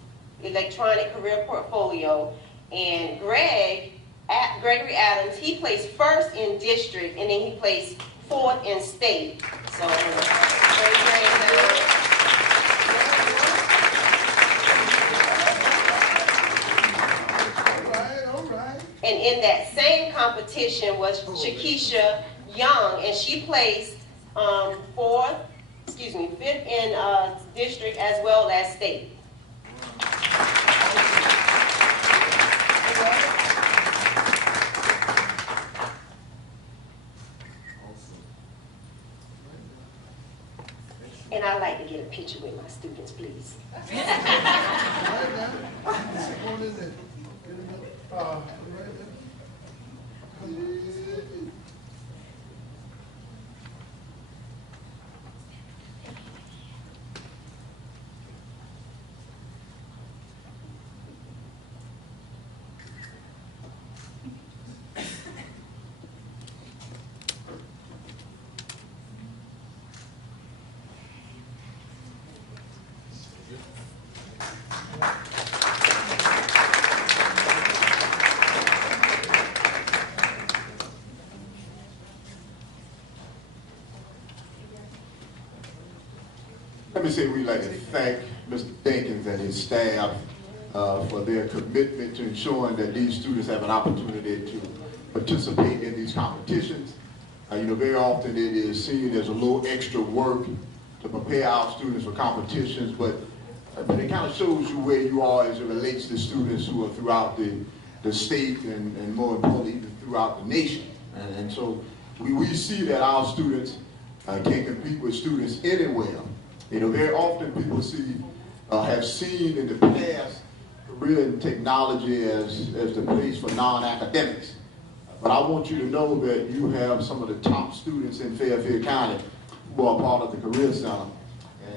electronic career portfolio, and Gregory Adams, he placed first in district, and then he placed 4th in state. So, very, very good. All right. And in that same competition was Shakisha Young, and she placed 5th in district as well as state. picture with my students, please. All right now. Come on in there. Get another, right there. Let me say we'd like to thank Mr. Dinkins and his staff for their commitment to ensuring that these students have an opportunity to participate in these competitions. Very often it is seen as a little extra work to prepare our students for competitions, but it kind of shows you where you are as it relates to students who are throughout the state and more importantly, even throughout the nation. And so we see that our students can compete with students anywhere. Very often people have seen in the past career in technology as the place for non-academics. But I want you to know that you have some of the top students in Fairfield County who are part of the Career Center.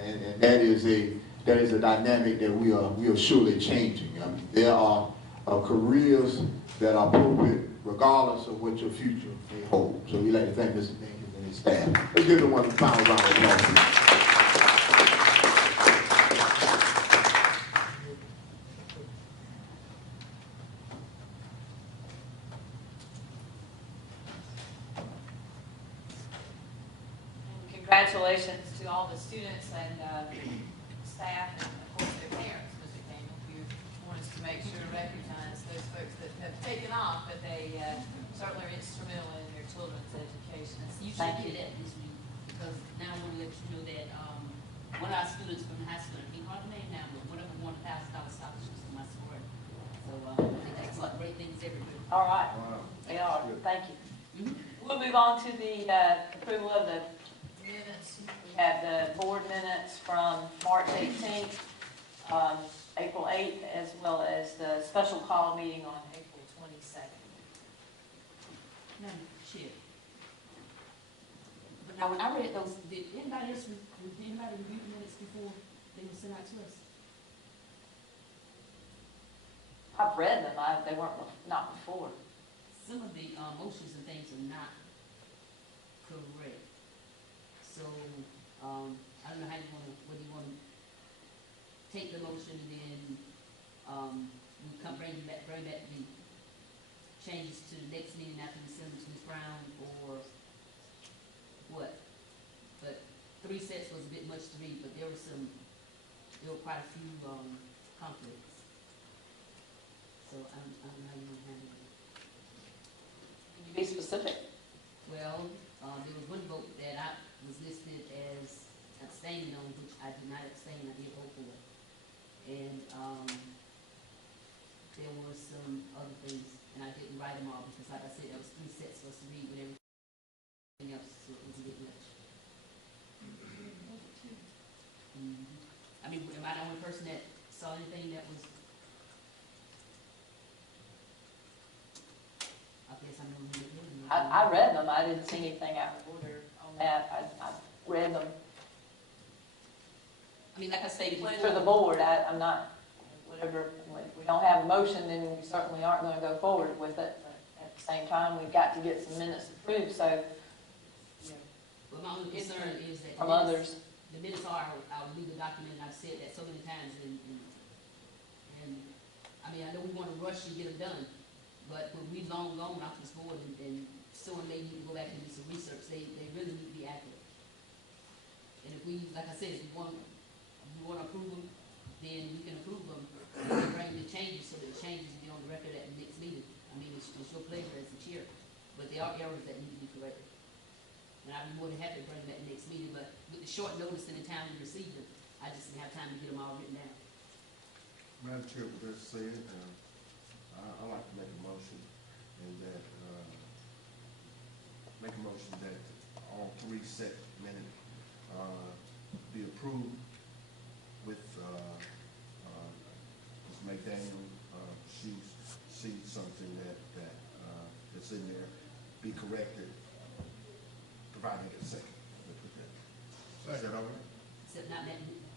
And that is a dynamic that we are surely changing. There are careers that are appropriate regardless of what your future may hold. So we'd like to thank Mr. Dinkins and his staff. Let's give them one final round of applause. Congratulations to all the students and staff and of course their parents, Mr. Campbell. You want us to make sure to recognize those folks that have taken off, but they certainly are instrumental in their children's education. You should hear that this week, because now I want to let you know that one of our students from the high school, I can't call the name now, but one of them won $1,000 scholarships to my sorority. So I think that's like great things everywhere. All right. They are. Thank you. We'll move on to the approval of the minutes. We have the board minutes from March 18th, April 8th, as well as the special call meeting on April 22nd. Madam Chair. But now when I read those, did anybody else review the minutes before they were sent out to us? I've read them. They weren't not before. Some of the motions and things are not correct. So, I don't know how you want to, whether you want to take the motion and then we bring back the changes to the next meeting after we send them to Ms. Brown, or what? But 3 sets was a bit much to read, but there were quite a few conflicts. So I don't know how you want to handle it. Can you be specific? Well, there was one vote that I was listed as abstaining on, which I did not abstain, I did vote for. And there were some other things, and I didn't write them all because, like I said, there was 3 sets for us to read with everything else, so it was a bit much. I mean, am I the only person that saw anything that was? I guess I'm the only one. I read them. I didn't see anything out of order on that. I read them. I mean, like I stated For the board, I'm not, whatever, if we don't have a motion, then we certainly aren't going to go forward with it. But at the same time, we've got to get some minutes approved, so. But my only concern is that from others. The minutes are our legal document, and I've said that so many times, and I mean, I know we want to rush and get them done, but when we long gone off this board and someone may need to go back and do some research, they really need to be accurate. And if we, like I said, if we want to approve them, then we can approve them, and bring the changes so that the changes will be on the record at the next meeting. I mean, it's your pleasure as the chair, but there are errors that need to be corrected. And I'd be more than happy to bring them at the next meeting, but with the short notice and the time we received them, I just didn't have time to get them all written down. Madam Chair, with that said, I'd like to make a motion that all 3 set minutes be approved with Ms. McDaniel, she sees something that's in there, be corrected, providing a second. Is that all right? Except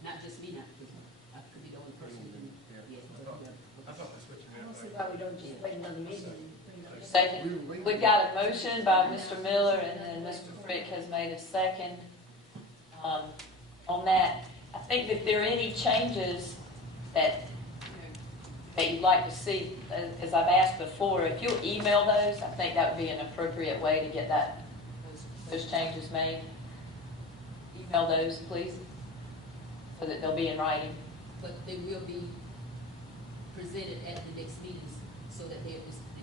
not just me, I could be the only person. I thought that's what you I don't meant. see why we don't just wait another meeting. Second, we've got a motion by Mr. Miller, and then Mr. Frick has made a second on that. I think that if there are any changes that you'd like to see, as I've asked before, if you'll email those, I think that would be an appropriate way to get those changes made. Email those, please, so that they'll be in writing. But they will be presented at the next meetings so that the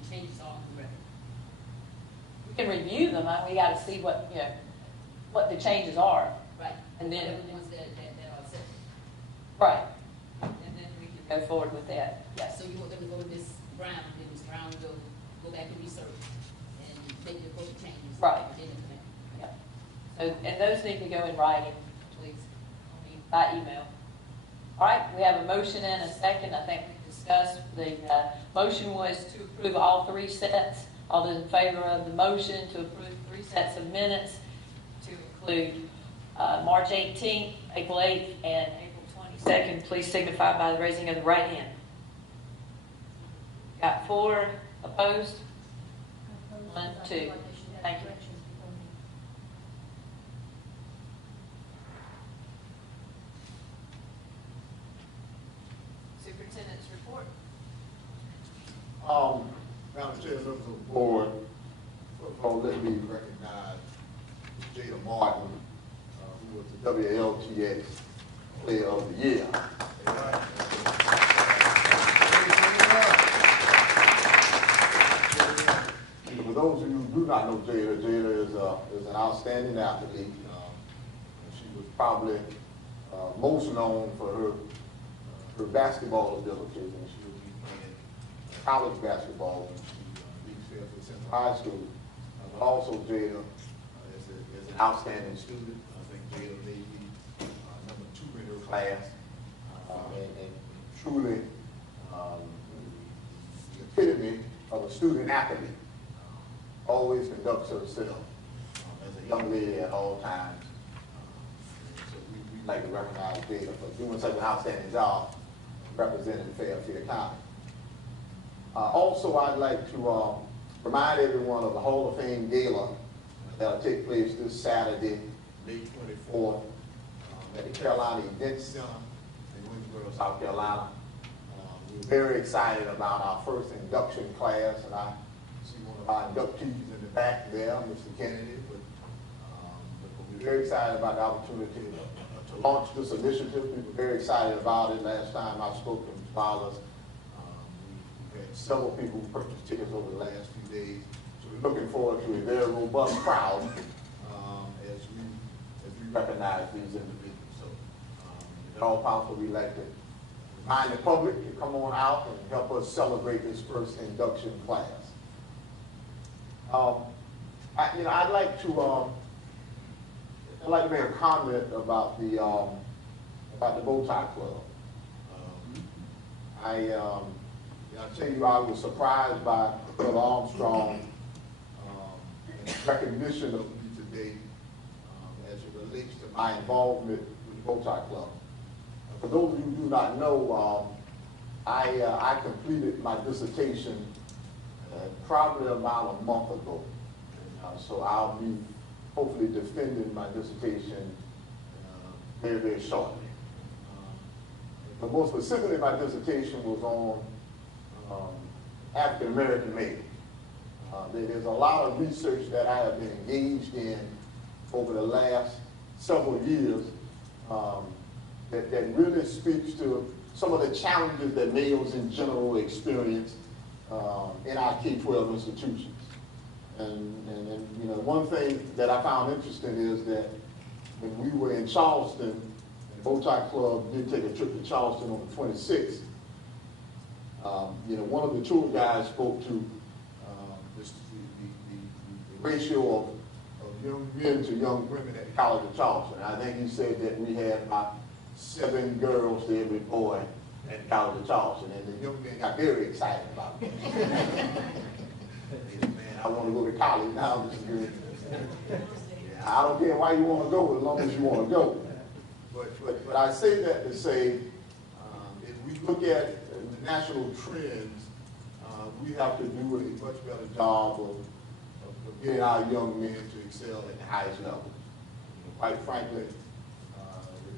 changes are on the record. We can review them, we gotta see what the changes are. Right. And then, the ones that are set. right, and then we can go forward with that, yes. So you want them to go with Ms. Brown, then Ms. Brown will go back and research and make the appropriate changes. Right. And then implement. Yeah. So, and those need to go in writing, please, by email. All right, we have a motion and a second. I think we discussed. The motion was to approve all 3 sets. All those in favor of the motion to approve 3 sets of minutes to include March 18th, April 8th, and April 22nd, please signify by the raising of the right hand. Got 4 opposed? 1, 2. Thank you. Superintendent's report. Madam Chair, members of the board, first of all, let me recognize Jada Martin, who was the WLTX Player of the Year. For those of you who do not know Jada, Jada is an outstanding athlete. She was probably most known for her basketball abilities, and she was playing college basketball when she reached Fairfield Central High School. But also Jada is an outstanding student. I think Jada may be number 2 in her class, and truly the epitome of a student athlete. Always conducts herself as a young lady at all times. So we'd like to recognize Jada for doing such an outstanding job representing Fairfield County. Also, I'd like to remind everyone of the Hall of Fame Gala that will take place this Saturday, May 24th, at the Carolina Event Center in Winnsboro, South Carolina. We're very excited about our first induction class, and I see one of our inductees in the back there, Mr. Kennedy. But we're very excited about the opportunity to launch this initiative. We were very excited about it last time I spoke to Ms. Fowler. We had several people who purchased tickets over the last few days. So we're looking forward to a very robust crowd as we recognize these individuals. So if at all possible, we'd like to remind the public to come on out and help us celebrate this first induction class. I'd like to make a comment about the Bow Tie Club. I tell you, I was surprised by Brother Armstrong recognition of me today as it relates to my involvement with the Bow Tie Club. For those of you who do not know, I completed my dissertation probably about a month ago. So I'll be hopefully defending my dissertation very, very shortly. But more specifically, my dissertation was on African American males. There's a lot of research that I have been engaged in over the last several years that really speaks to some of the challenges that males in general experience in our K-12 institutions. And one thing that I found interesting is that when we were in Charleston, the Bow Tie Club did take a trip to Charleston on the 26th. One of the tour guides spoke to the ratio of young men to young women at the College of Charleston. And I think he said that we had about 7 girls to every boy at College of Charleston, and the young men got very excited about it. Man, I want to go to college now, Mr. Green. I don't care why you want to go, as long as you want to go. But I say that to say, if we look at the national trends, we have to do a much better job of getting our young men to excel at the highest level. Quite frankly,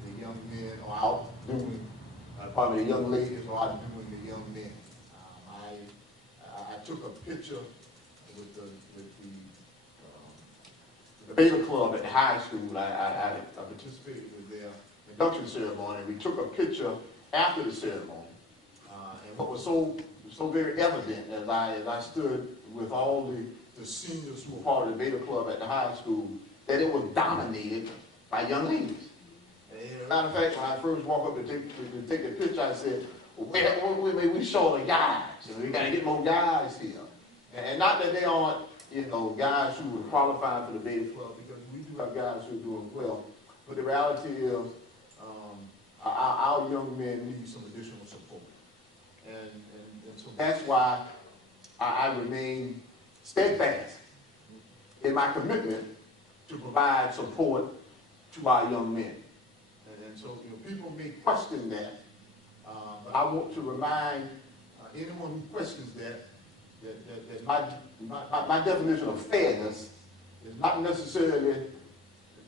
the young men are outdoing, probably the young ladies are outdoing the young men. I took a picture with the Beta Club at the high school. I participated in their induction ceremony. We took a picture after the ceremony. And what was so very evident as I stood with all the seniors who were part of the Beta Club at the high school, that it was dominated by young ladies. And as a matter of fact, when I first walked up to take the picture, I said, well, we short of guys. We got to get more guys here. And not that they aren't, guys who would qualify for the Beta Club, because we do have guys who are doing well. But the reality is, our young men need some additional support. And so that's why I remain steadfast in my commitment to provide support to our young men. And so people may question that, but I want to remind anyone who questions that my definition of fairness is not necessarily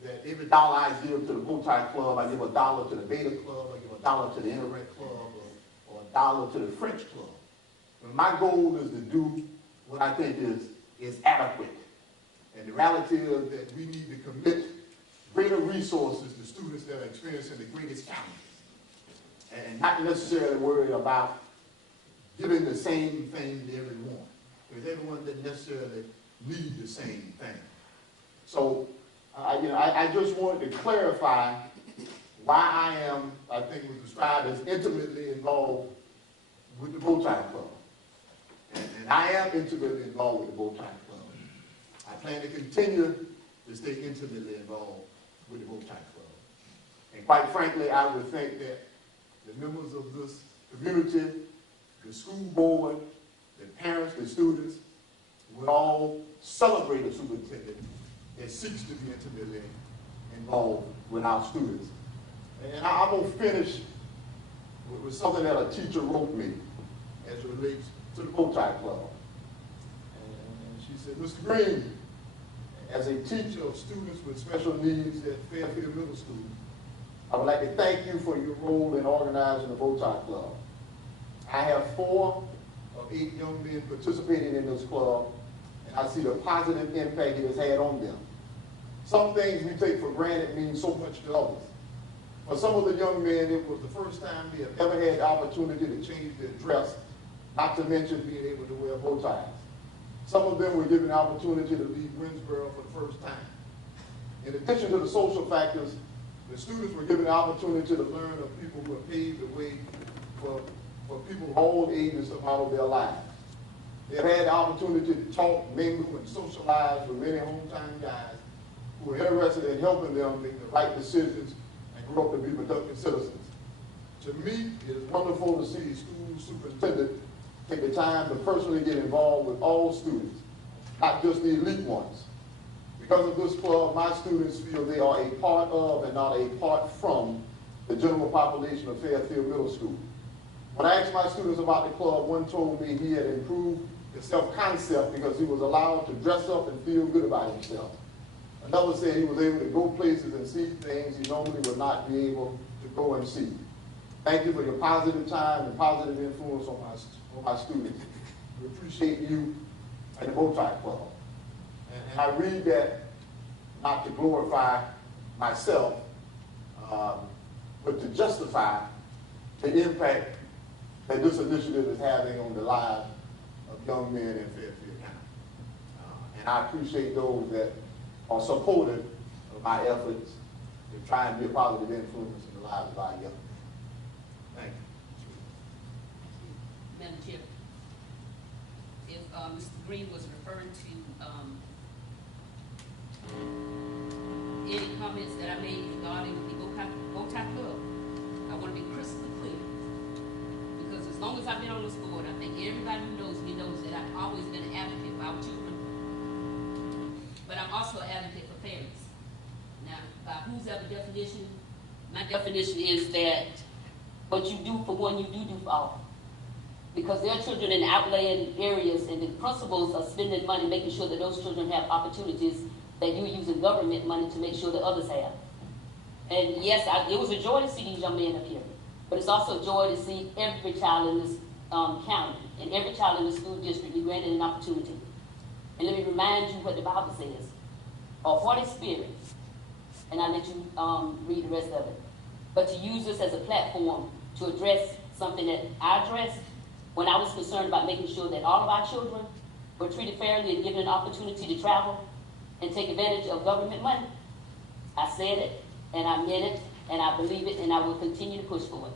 that every dollar I give to the Bow Tie Club, I give $1 to the Beta Club, I give $1 to the Interact Club, or $1 to the French Club. And my goal is to do what I think is adequate. And the reality is that we need to commit greater resources to students that are experiencing the greatest challenges, and not necessarily worry about giving the same thing to everyone, because everyone doesn't necessarily need the same thing. So, I just wanted to clarify why I am, I think it was described as intimately involved with the Bow Tie Club. And I am intimately involved with the Bow Tie Club. I plan to continue to stay intimately involved with the Bow Tie Club. And quite frankly, I would think that the members of this community, the school board, the parents, the students, would all celebrate a superintendent that seeks to be intimately involved with our students. And I'm going to finish with something that a teacher wrote me as it relates to the Bow Tie Club. And she said, Mr. Green, as a teacher of students with special needs at Fairfield Middle School, I would like to thank you for your role in organizing the Bow Tie Club. I have 4 of 8 young men participating in this club, and I see the positive impact it has had on them. Some things we take for granted mean so much to others. For some of the young men, it was the first time they had ever had the opportunity to change their dress, not to mention being able to wear bow ties. Some of them were given the opportunity to leave Winsboro for the first time. In addition to the social factors, the students were given the opportunity to learn of people who have paved the way for people of all ages to model their lives. They've had the opportunity to talk, mingle, and socialize with many hometown guys who are interested in helping them make the right decisions and grow up to be productive citizens. To me, it is wonderful to see the school superintendent take the time to personally get involved with all students, not just the elite ones. Because of this club, my students feel they are a part of and not a part from the general population of Fairfield Middle School. When I asked my students about the club, one told me he had improved his self-concept because he was allowed to dress up and feel good about himself. Another said he was able to go places and see things he normally would not be able to go and see. Thank you for your positive time and positive influence on my students. We appreciate you and the Bow Tie Club. And I read that not to glorify myself, but to justify the impact that this initiative is having on the lives of young men in Fairfield County. And I appreciate those that are supportive of my efforts to try and be a positive influence in the lives of our young men. Thank you. Madam Chair, if Mr. Green was referring to any comments that I made regarding the Bow Tie Club, want to be crystal clear. Because as long as I've been on this board, I think everybody who knows me knows that I've always been an advocate for our children. But I'm also an advocate for fairness. Now, by whose ever definition, my definition is that what you do for one, you do for all. Because there are children in outlying areas, and the principals are spending money making sure that those children have opportunities that you're using government money to make sure that others have. And yes, it was a joy to see these young men up here, but it's also a joy to see every child in this county and every child in the school district be granted an opportunity. And let me remind you what the Bible says. Or Holy Spirit, and I'll let you read the rest of it. But to use this as a platform to address something that I addressed when I was concerned about making sure that all of our children were treated fairly and given an opportunity to travel and take advantage of government money. I said it, and I meant it, and I believe it, and I will continue to push for it.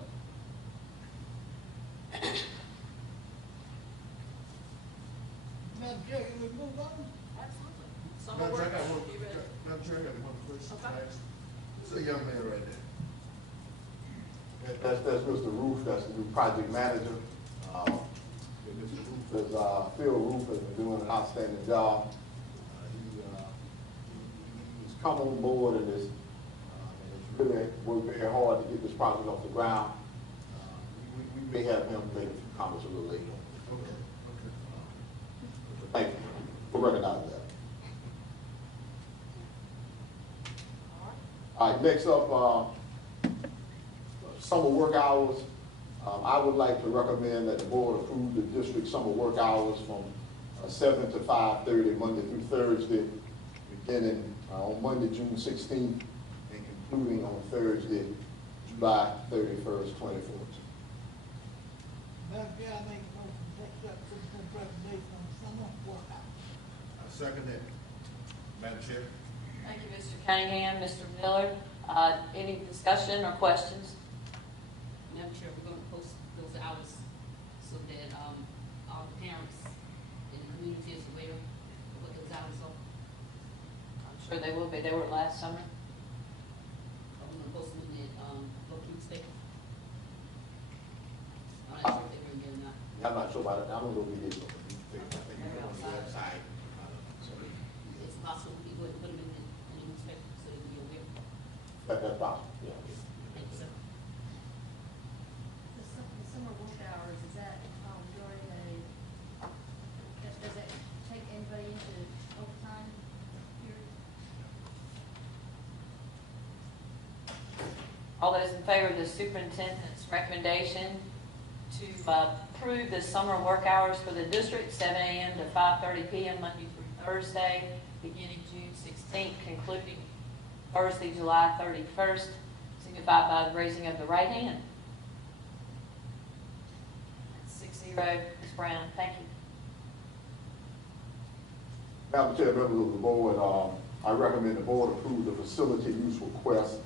Madam Chair, can we move on? Madam Chair, I got one question to ask. It's a young man right there. That's Mr. Roof, that's the new project manager. Mr. Roof is, Phil Roof has been doing an outstanding job. He's come on board and it's really worked very hard to get this project off the ground. We may have him make a few comments a little later. Okay. Thank you for recognizing that. All right, next up, summer work hours. I would like to recommend that the board approve the district summer work hours from 7 to 5:30 Monday through Thursday, beginning on Monday, June 16th, and concluding on Thursday, July 31st, 2014. Madam Chair, I make a motion to accept superintendent's recommendation on summer work hours. I second that. Madam Chair. Thank you, Mr. Cunningham. Mr. Miller, any discussion or questions? Madam Chair, we're going to post those hours so that all the parents in the community is aware of what those hours are. I'm sure they will be. They were last summer. We're going to post them in the local newspaper. I'm not sure if they were again or not. Yeah, I'm not sure about it. I don't know if we did. I think it's on the website. It's possible we would put them in the newspaper so they can be aware. That's possible, yeah. Thank you, sir. The summer work hours, is that during does that take anybody into overtime period? All those in favor of the superintendent's recommendation to approve the summer work hours for the district, 7 a.m. to 5:30 p.m. Monday through Thursday, beginning June 16th, concluding Thursday, July 31st, signify by the raising of the right hand. 6-0, Ms. Brown, thank you. Madam Chair, members of the board, I recommend the board approve the facility use request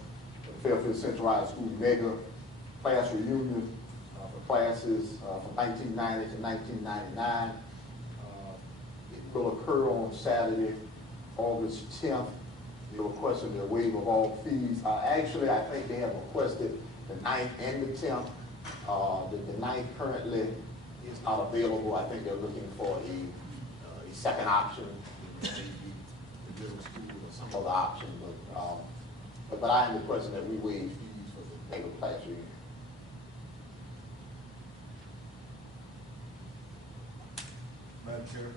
for the Fairfield Central High School mega class reunion for classes from 1990 to 1999. It will occur on Saturday, August 10th. They're requesting the waiver of all fees. Actually, I think they have requested the 9th and the 10th. The 9th currently is not available. I think they're looking for a second option, maybe the middle school or some other option. But I am requesting that we waive fees for the mega class reunion. Madam Chair.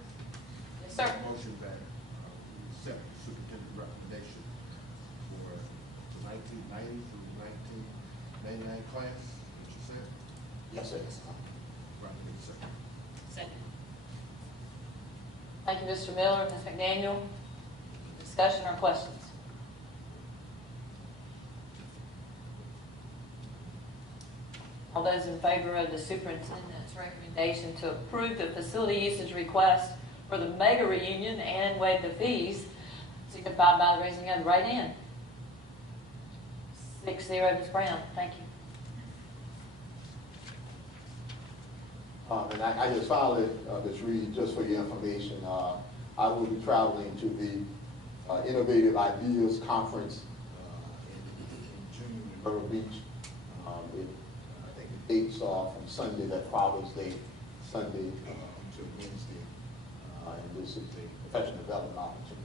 Yes, sir. Motion that we accept the superintendent's recommendation for the 1990 through 1999 class, what you said? Yes, sir. Recommend second. Second. Thank you, Mr. Miller. Ms. McDaniel, discussion or questions? All those in favor of the superintendent's recommendation to approve the facility usage request for the mega reunion and waive the fees, signify by the raising of the right hand. 6-0, Ms. Brown. Thank you. And I just finally, just read, just for your information, I will be traveling to the Innovative Ideas Conference in June in Myrtle Beach. dates are from Sunday, that Father's Day, Sunday to Wednesday. And this is a professional development opportunity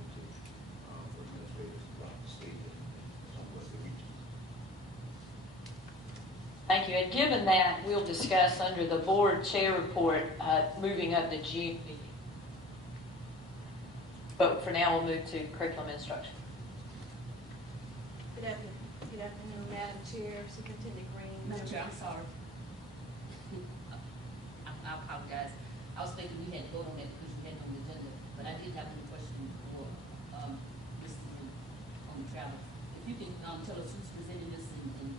for administrators throughout the state and some of the regions. Thank you. And given that, we'll discuss under the board chair report, moving up the June meeting. But for now, we'll move to curriculum instruction. Good afternoon, Madam Chair, Superintendent Green. Madam Chair, I'm sorry. I apologize. I was thinking we had to vote on that because you had it on the agenda, but I did have one question for Mr. on the travel. If you can tell us who's presenting this, and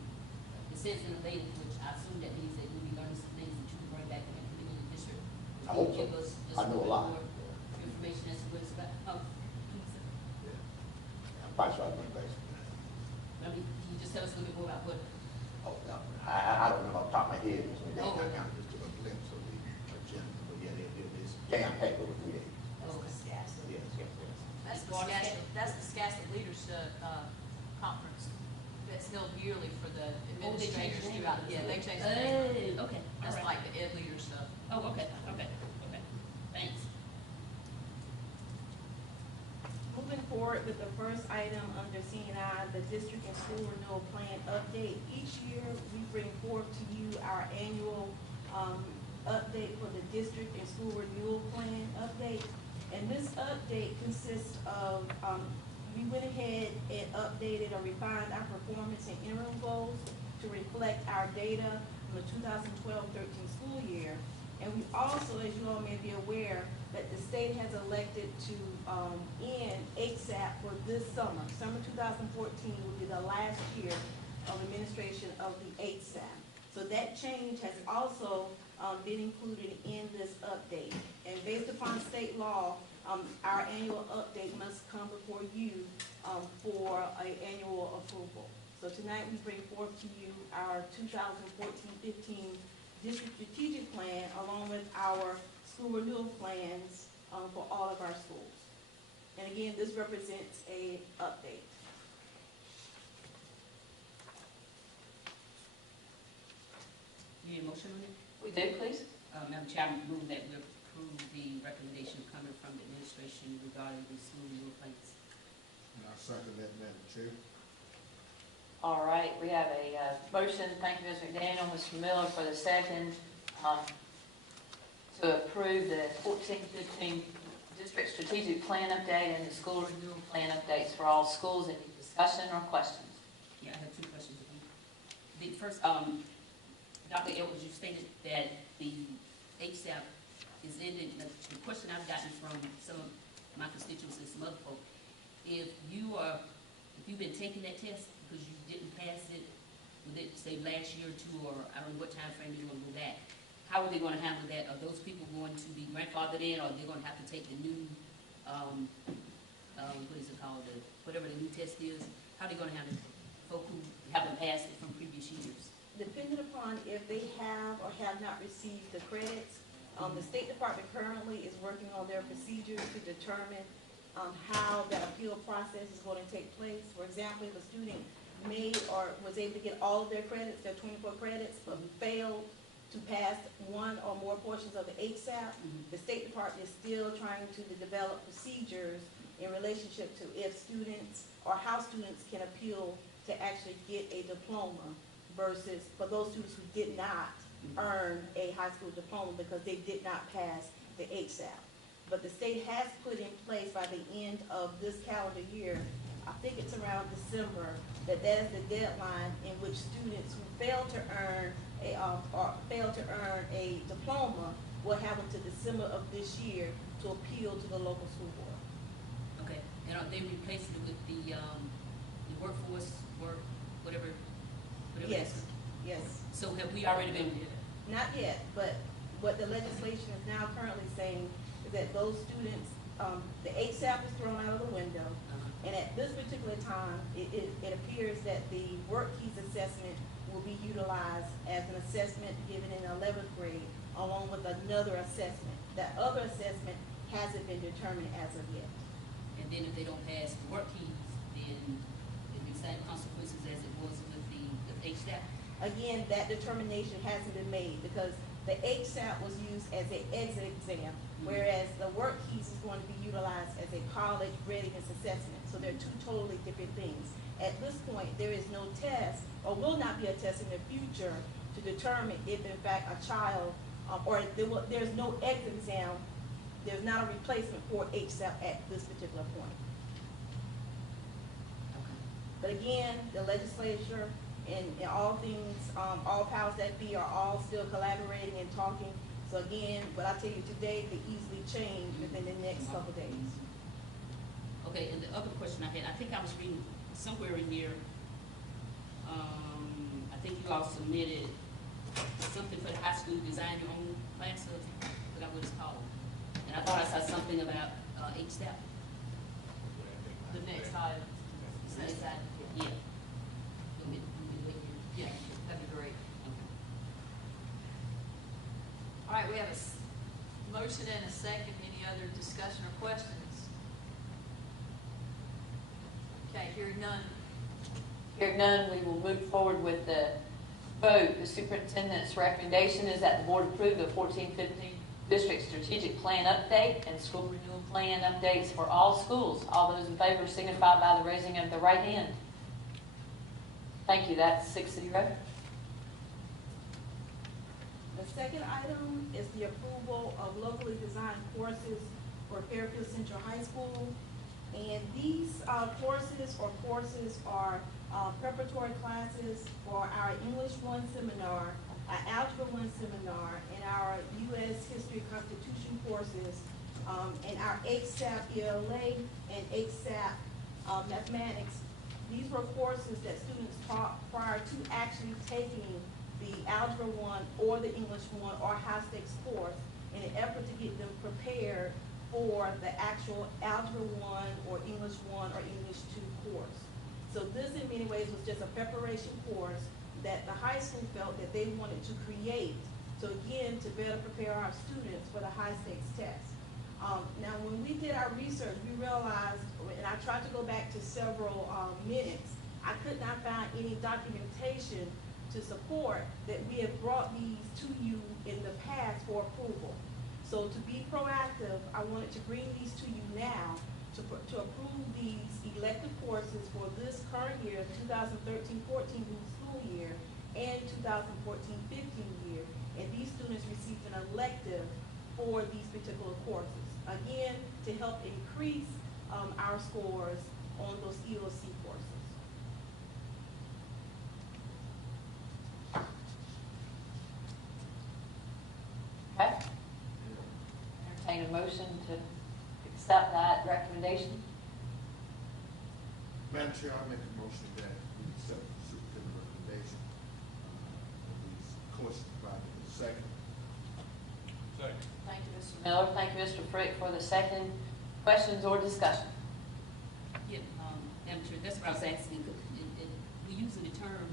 it says innovative, which I assume that means that we'll be learning some things that you can bring back and implement in the district. I hope so. Give us just I know a lot. more information as to what it's about. I'm quite sure I remember that. I mean, can you just tell us a little bit more about what? Oh, no, I don't know off the top of my head. So they Oh. kind of just took a glimpse of the agenda. But yeah, it's jam-packed over 3 days. Oh, Yes, yes, yes. That's the SCASA Leadership Conference that's held yearly for the administrators throughout. Yeah, they changed the name. Okay. That's All right. like the ed leader stuff. Oh, okay. Thanks. Moving forward with the first item under CNI, the district and school renewal plan update. Each year, we bring forth to you our annual update for the district and school renewal plan update. And this update consists of, we went ahead and updated or refined our performance and interim goals to reflect our data from the 2012-13 school year. And we also, as you all may be aware, that the state has elected to end HSAP for this summer. Summer 2014 will be the last year of administration of the HSAP. So that change has also been included in this update. And based upon state law, our annual update must come before you for an annual approval. So tonight we bring forth to you our 2014-15 district strategic plan along with our school renewal plans for all of our schools. And again, this represents a update. You need a motion on it? We do, please. Madam Chair, I move that we approve the recommendation coming from the administration regarding the school renewal plans. And I second that, Madam Chair. All right, we have a motion. Thank you, Ms. McDaniel, Mr. Miller for the second, to approve the 14-15 district strategic plan update and the school renewal plan updates for all schools. Any discussion or questions? Yeah, I have two questions. The first, Dr. Edwards, you stated that the HSAP is ended. The question I've gotten from some of my constituents and some other folks, if you've been taking that test because you didn't pass it, with it, say, last year or two, or I don't know what time frame you're going to go back, how are they going to handle that? Are those people going to be grandfathered in, or are they going to have to take the new, what is it called, whatever the new test is? How are they going to handle folk who haven't passed it from previous years? Depending upon if they have or have not received the credits, the State Department currently is working on their procedures to determine how that appeal process is going to take place. For example, if a student made or was able to get all of their credits, their 24 credits, but failed to pass one or more portions of the HSAP, the State Department is still trying to develop procedures in relationship to if students or how students can appeal to actually get a diploma versus for those students who did not earn a high school diploma because they did not pass the HSAP. But the state has put in place by the end of this calendar year, I think it's around December, that is the deadline in which students who fail to earn a diploma will have until December of this year to appeal to the local school board. Okay, and are they replacing it with the workforce work, whatever? Yes, yes. So have we already been? Not yet, but what the legislation is now currently saying is that those students, the HSAP is thrown out of the window, and at this particular time, it appears that the work keys assessment will be utilized as an assessment given in 11th grade, along with another assessment. That other assessment hasn't been determined as of yet. And then if they don't pass the work keys, then it'll be the same consequences as it was with the HSAP? again, that determination hasn't been made because the HSAT was used as an exit exam, whereas the work keys is going to be utilized as a college readiness assessment. So they're two totally different things. At this point, there is no test, or will not be a test in the future to determine if in fact a child, there's no exit exam, there's not a replacement for HSAT at this particular point. But again, the legislature and all things, all powers that be are all still collaborating and talking. So again, what I tell you today could easily change within the next couple of days. Okay, and the other question I had, I think I was reading somewhere in here, I think you all submitted something for the high school, design your own classes, I forgot what it's called. And I thought I saw something about HSAP. The next item. Next item, yeah. Yeah, that'd be great. All right, we have a motion and a second. Any other discussion or questions? Okay, hearing none. Hearing none, we will move forward with the vote. The superintendent's recommendation is that the board approve the 14-15 district strategic plan update and school renewal plan updates for all schools. All those in favor signify by the raising of the right hand. Thank you. That's 6-0. The second item is the approval of locally designed courses for Fairfield Central High School. And these courses are preparatory classes for our English 1 seminar, our Algebra 1 seminar, and our U.S. History Constitution courses, and our HSAP ELA and HSAP Mathematics. These were courses that students taught prior to actually taking the Algebra 1 or the English 1 or high stakes course in an effort to get them prepared for the actual Algebra 1 or English 1 or English 2 course. So this in many ways was just a preparation course that the high school felt that they wanted to create, so again, to better prepare our students for the high stakes test. Now when we did our research, we realized, and I tried to go back to several minutes, I could not find any documentation to support that we have brought these to you in the past for approval. So to be proactive, I wanted to bring these to you now to approve these elective courses for this current year, 2013-14 school year, and 2014-15 year. And these students received an elective for these particular courses. Again, to help increase our scores on those EOC courses. Okay. Entertain a motion to accept that recommendation. Madam Chair, I make a motion that we accept the superintendent's recommendation of these courses provided in the second. Second. Thank you, Mr. Miller. Thank you, Mr. Frick, for the second. Questions or discussion? Yeah, Madam Chair, that's what I was asking. We're using the term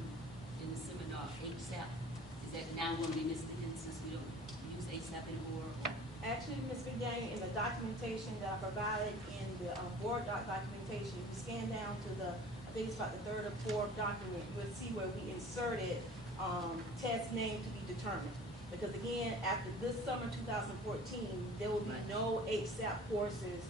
in the seminar, HSAP. Is that now going to be misleading since we don't use HSAP anymore? Actually, Ms. McDaniel, in the documentation that I provided in the board doc documentation, if you scan down to the, I think it's about the third or fourth document, you'll see where we inserted test name to be determined. Because again, after this summer 2014, there will be no HSAP courses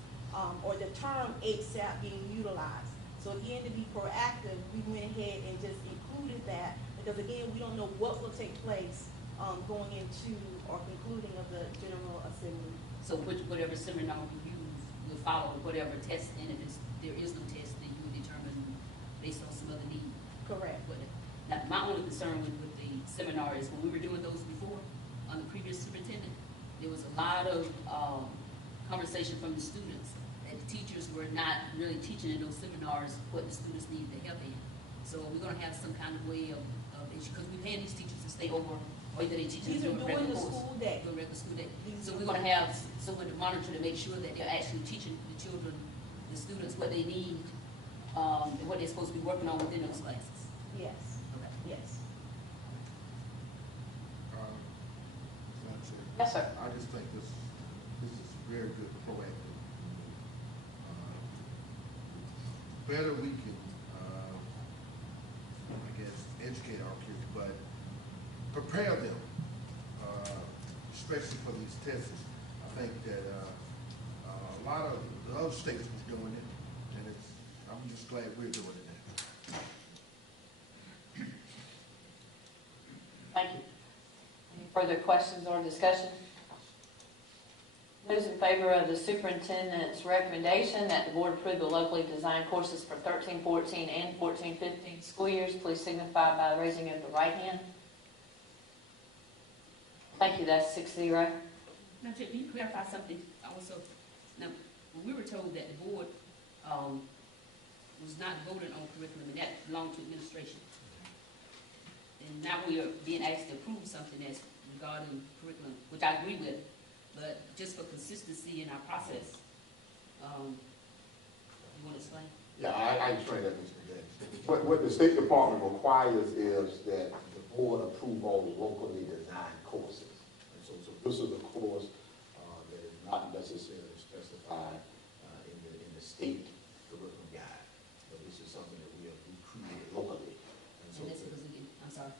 or the term HSAP being utilized. So again, to be proactive, we went ahead and just included that because again, we don't know what will take place going into or concluding of the General Assembly. So whatever seminar we use, we'll follow whatever test, and if there is no test, then you will determine based on some other need. Correct. Now, my only concern with the seminar is when we were doing those before, on the previous superintendent, there was a lot of conversation from the students that the teachers were not really teaching in those seminars what the students needed to help in. So we're going to have some kind of way of because we've had these teachers to stay over, or either they teach These are during during regular the course, school day. during regular school day. So we're going to have someone to monitor to make sure that they're actually teaching the children, the students, what they need, and what they're supposed to be working on within those classes. Yes. Okay. Yes. Madam Chair. Yes, sir. I just think this is very good proactive. Better we can, I guess, educate our kids, but prepare them, especially for these tests. I think that a lot of the other states was doing it, and I'm just glad we're doing it now. Thank you. Any further questions or discussion? Those in favor of the superintendent's recommendation that the board approve the locally designed courses for 13-14 and 14-15 school years, please signify by raising of the right hand. Thank you, that's 6-0. Now, can you clarify something also? Now, when we were told that the board was not voting on curriculum, and that belonged to administration. And now we are being asked to approve something that's regarding curriculum, which I agree with, but just for consistency in our process, you want to explain? Yeah, I explain that, Mr. Gaines. What the State Department requires is that the board approve all locally designed courses. And so this is a course that is not necessarily specified in the state curriculum guide, but this is something that we created locally. And that's because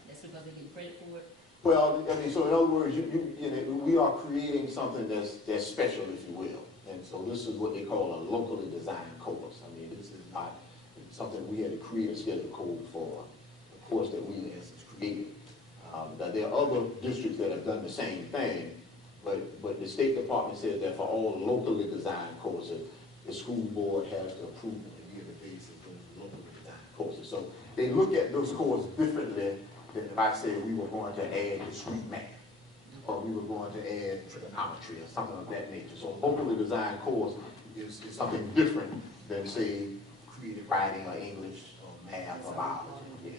that's because they get credit for it? Well, I mean, so in other words, we are creating something that's special, if you will. And so this is what they call a locally designed course. I mean, this is not something we had to create a schedule code for, the course that we, in essence, created. Now, there are other districts that have done the same thing, but the State Department says that for all locally designed courses, the school board has to approve them and give a basis of those locally designed courses. So they look at those courses differently than if I said we were going to add discrete math, or we were going to add trigonometry or something of that nature. So a locally designed course is something different than, say, creative writing or English or math or biology. Yeah.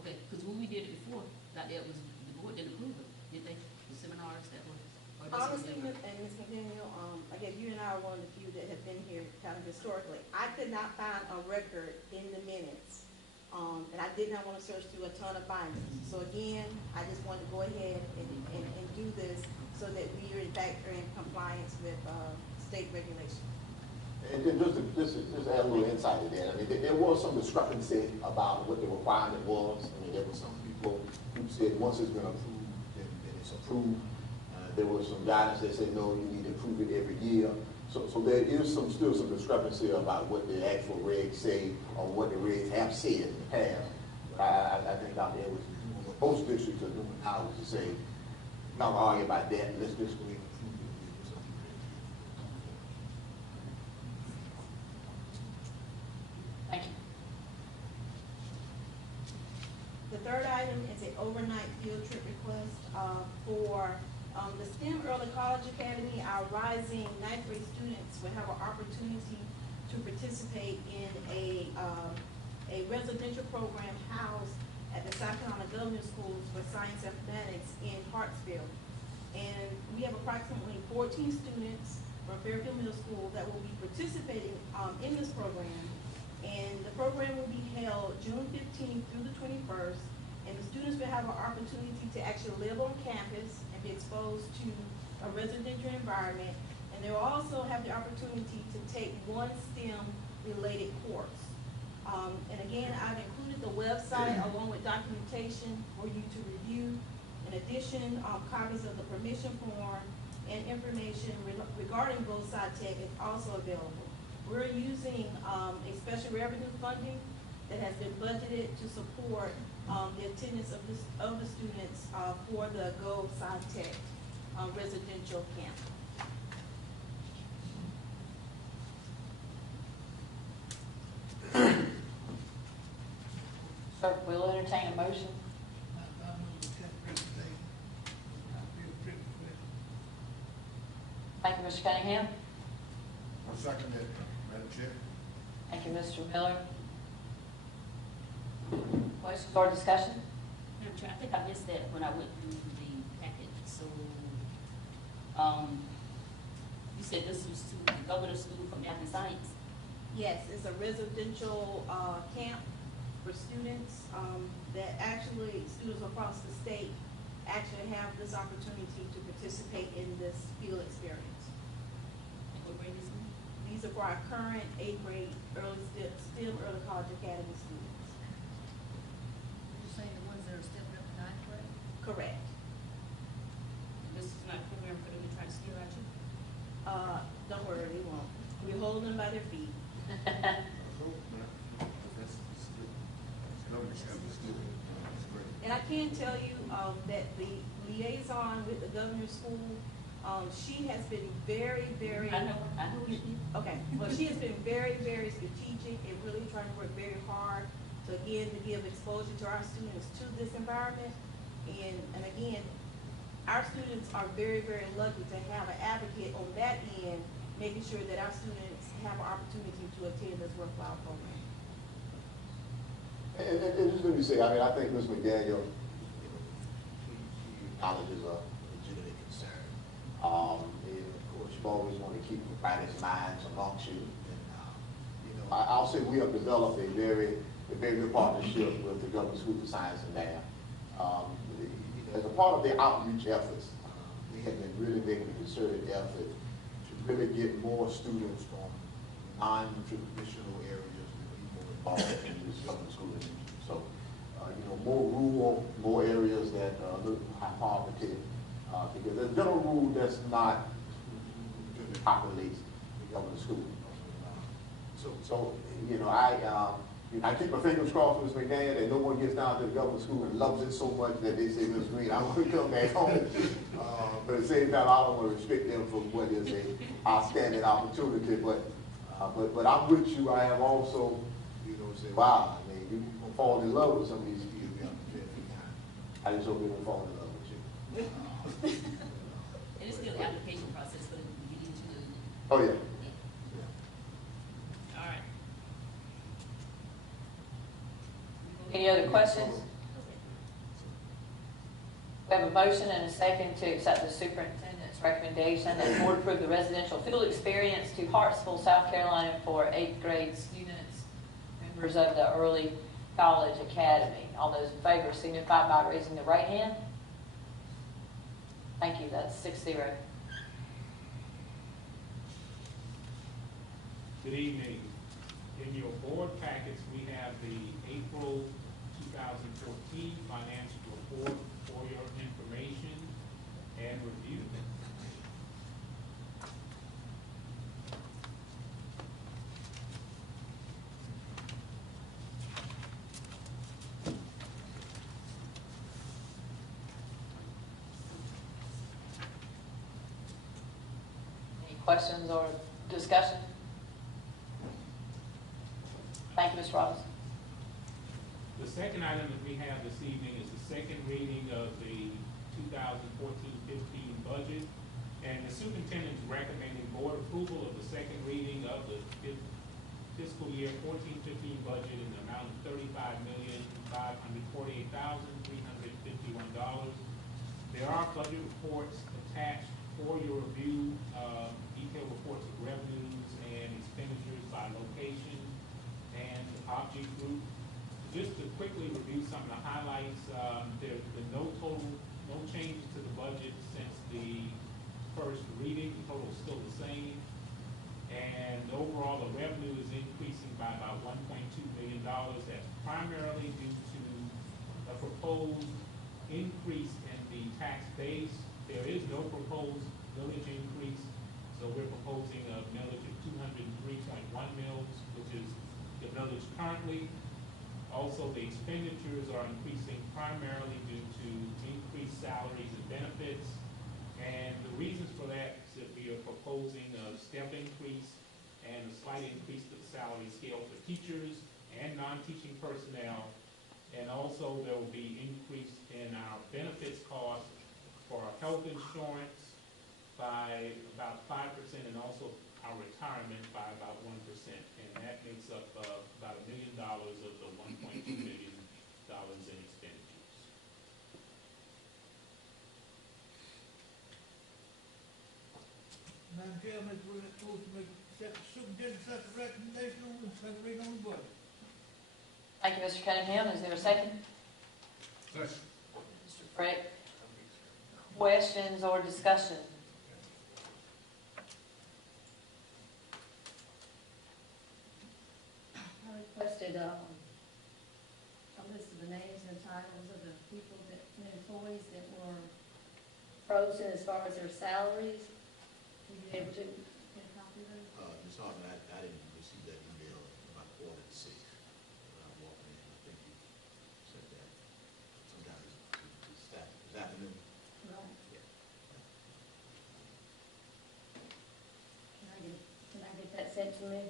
Okay, because when we did it before, like that was, the board didn't approve it, did they? The seminars that were. Honestly, and Ms. McDaniel, I guess you and I are one of the few that have been here kind of historically. I could not find a record in the minutes. And I did not want to search through a ton of bindings. So again, I just wanted to go ahead and do this so that we are in fact are in compliance with state regulations. And then just add a little insight to that. I mean, there was some discrepancy about what the requirement was. I mean, there were some people who said once it's been approved, then it's approved. There was some guidance that said, no, you need to approve it every year. So there is still some discrepancy about what the actual regs say or what the regs have said in the past. But I think Dr. Edwards is doing what most districts are doing now, is to say, not to argue about that, let's just go ahead and approve it. Thank you. The third item is an overnight field trip request for the STEM Early College Academy. Our rising ninth grade students will have an opportunity to participate in a residential program housed at the South Carolina Government Schools for Science and Mathematics in Hartsville. And we have approximately 14 students from Fairfield Middle School that will be participating in this program. And the program will be held June 15th through the 21st. And the students will have an opportunity to actually live on campus and be exposed to a residential environment. And they will also have the opportunity to take one STEM-related course. And again, I've included the website along with documentation for you to review. In addition, copies of the permission form and information regarding both side tech is also available. We're using a special revenue funding that has been budgeted to support the attendance of the students for the Go Sci-Tech residential camp. Sir, we'll entertain a motion. Thank you, Mr. Cunningham. I'll second that, Madam Chair. Thank you, Mr. Miller. Questions or discussion? Madam Chair, I think I missed that when I went through the packet. So, you said this was to go to school for math and science? Yes, it's a residential camp for students that actually, students across the state actually have this opportunity to participate in this field experience. What grade is it? These are for our current 8th grade STEM Early College Academy students. You're saying the ones that are stepping up to 9th Correct. This is not a program for them to try to steal at you? Don't worry, they won't. We're holding them by their feet. And I can tell you, that the liaison with the governor's school, she has been very, very. I know you. Okay, well, she has been very, very strategic and really trying to work very hard to, again, to give exposure to our students to this environment. And again, our students are very, very lucky to have an advocate on that end, making sure that our students have an opportunity to attend this worthwhile program. And just let me say, I mean, I think Ms. McDaniel, she acknowledges a legitimate concern. And of course, you always want to keep everybody's minds amongst you. And, I'll say we have developed a very good partnership with the Government School for Science and Math. As a part of their outreach efforts, they have been really making a concerted effort to really get more students from non-traditional areas to be more involved in this government school industry. So, more rural, more areas that look high poverty, because as a general rule, that's not really populates the government school. I keep my fingers crossed, Ms. McDaniel, that no one gets down to the government school and loves it so much that they say, Ms. Green, I want to come back home. But at the same time, I don't want to restrict them from what is an outstanding opportunity. But I'm with you. I have also, say, wow, I mean, you can fall in love with some of these kids. I just hope they don't fall in love with you. And it's still the application process for them to get into the. Oh, yeah. All right. Any other questions? We have a motion and a second to accept the superintendent's recommendation that the board approve the residential field experience to Hartsville, South Carolina for 8th grade students, members of the Early College Academy. All those in favor signify by raising the right hand. Thank you. That's 6-0. Good evening. In your board packets, we have the April 2014 financial report for your information and review. Any questions or discussion? Thank you, Ms. Ross. The second item that we have this evening is the second reading of the 2014-15 budget. And the superintendent is recommending board approval of the second reading of the fiscal year 14-15 budget in the amount of $35,548,351. There are budget reports attached for your review, detailed reports of revenues and expenditures by location and object group. Just to quickly review some of the highlights, there's been no changes to the budget since the first reading. The total is still the same. And overall, the revenue is increasing by about $1.2 million. That's primarily due to a proposed increase in the tax base. There is no proposed millage increase, so we're proposing a millage of 203.1 mils, which is the millage currently. Also, the expenditures are increasing primarily due to increased salaries and benefits. And the reasons for that is that we are proposing a step increase and a slight increase to the salary scale for teachers and non-teaching personnel. And also, there will be increase in our benefits costs for our health insurance by about 5%, and also our retirement by about 1%. And that makes up about $1 million of the $1.2 million in expenditures. Madam Chair, Mr. President, supposed to make superintendent set the recommendation on the second reading on the budget. Thank you, Mr. Cunningham. Is there a second? Second. Mr. Frick. Questions or discussion? I requested a list of the names and titles of the people that, the employees that frozen as far as their salaries? Will you be able to get a copy of those? Ms. Hartman, I didn't receive that email about 5:45. When I walked in, I think you sent that sometime to staff this afternoon. Right. Yeah. Can I get that sent to me?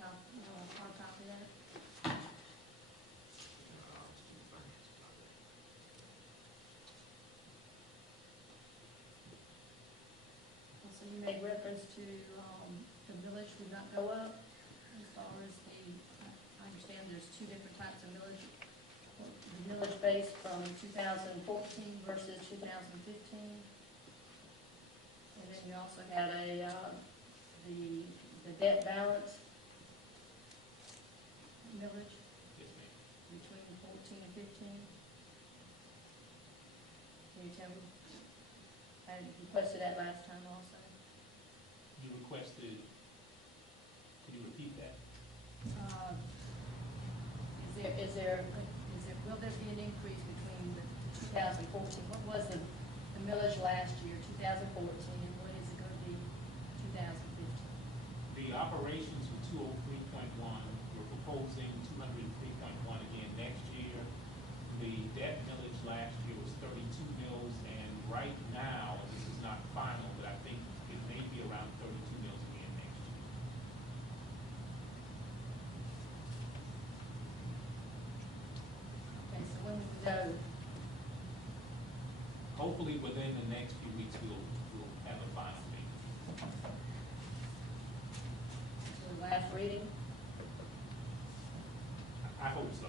Hard copy of that? So you made reference to, the village would not go up as far as I understand there's two different types of millage. The millage base from 2014 versus 2015. And then you also had the debt balance millage between 14 and 15. Can you tell me? I requested that last time also. You requested, can you repeat that? Will there be an increase between the 2014, what was the millage last year, 2014, and what is it going to be 2015? The operations were 203.1. We're proposing 203.1 again next year. The debt millage last year was 32 mills, and right now, and this is not final, but I think it may be around 32 mills again next year. Okay, so when we go, Hopefully, within the next few weeks, we'll have a final thing. to the last reading, I hope so.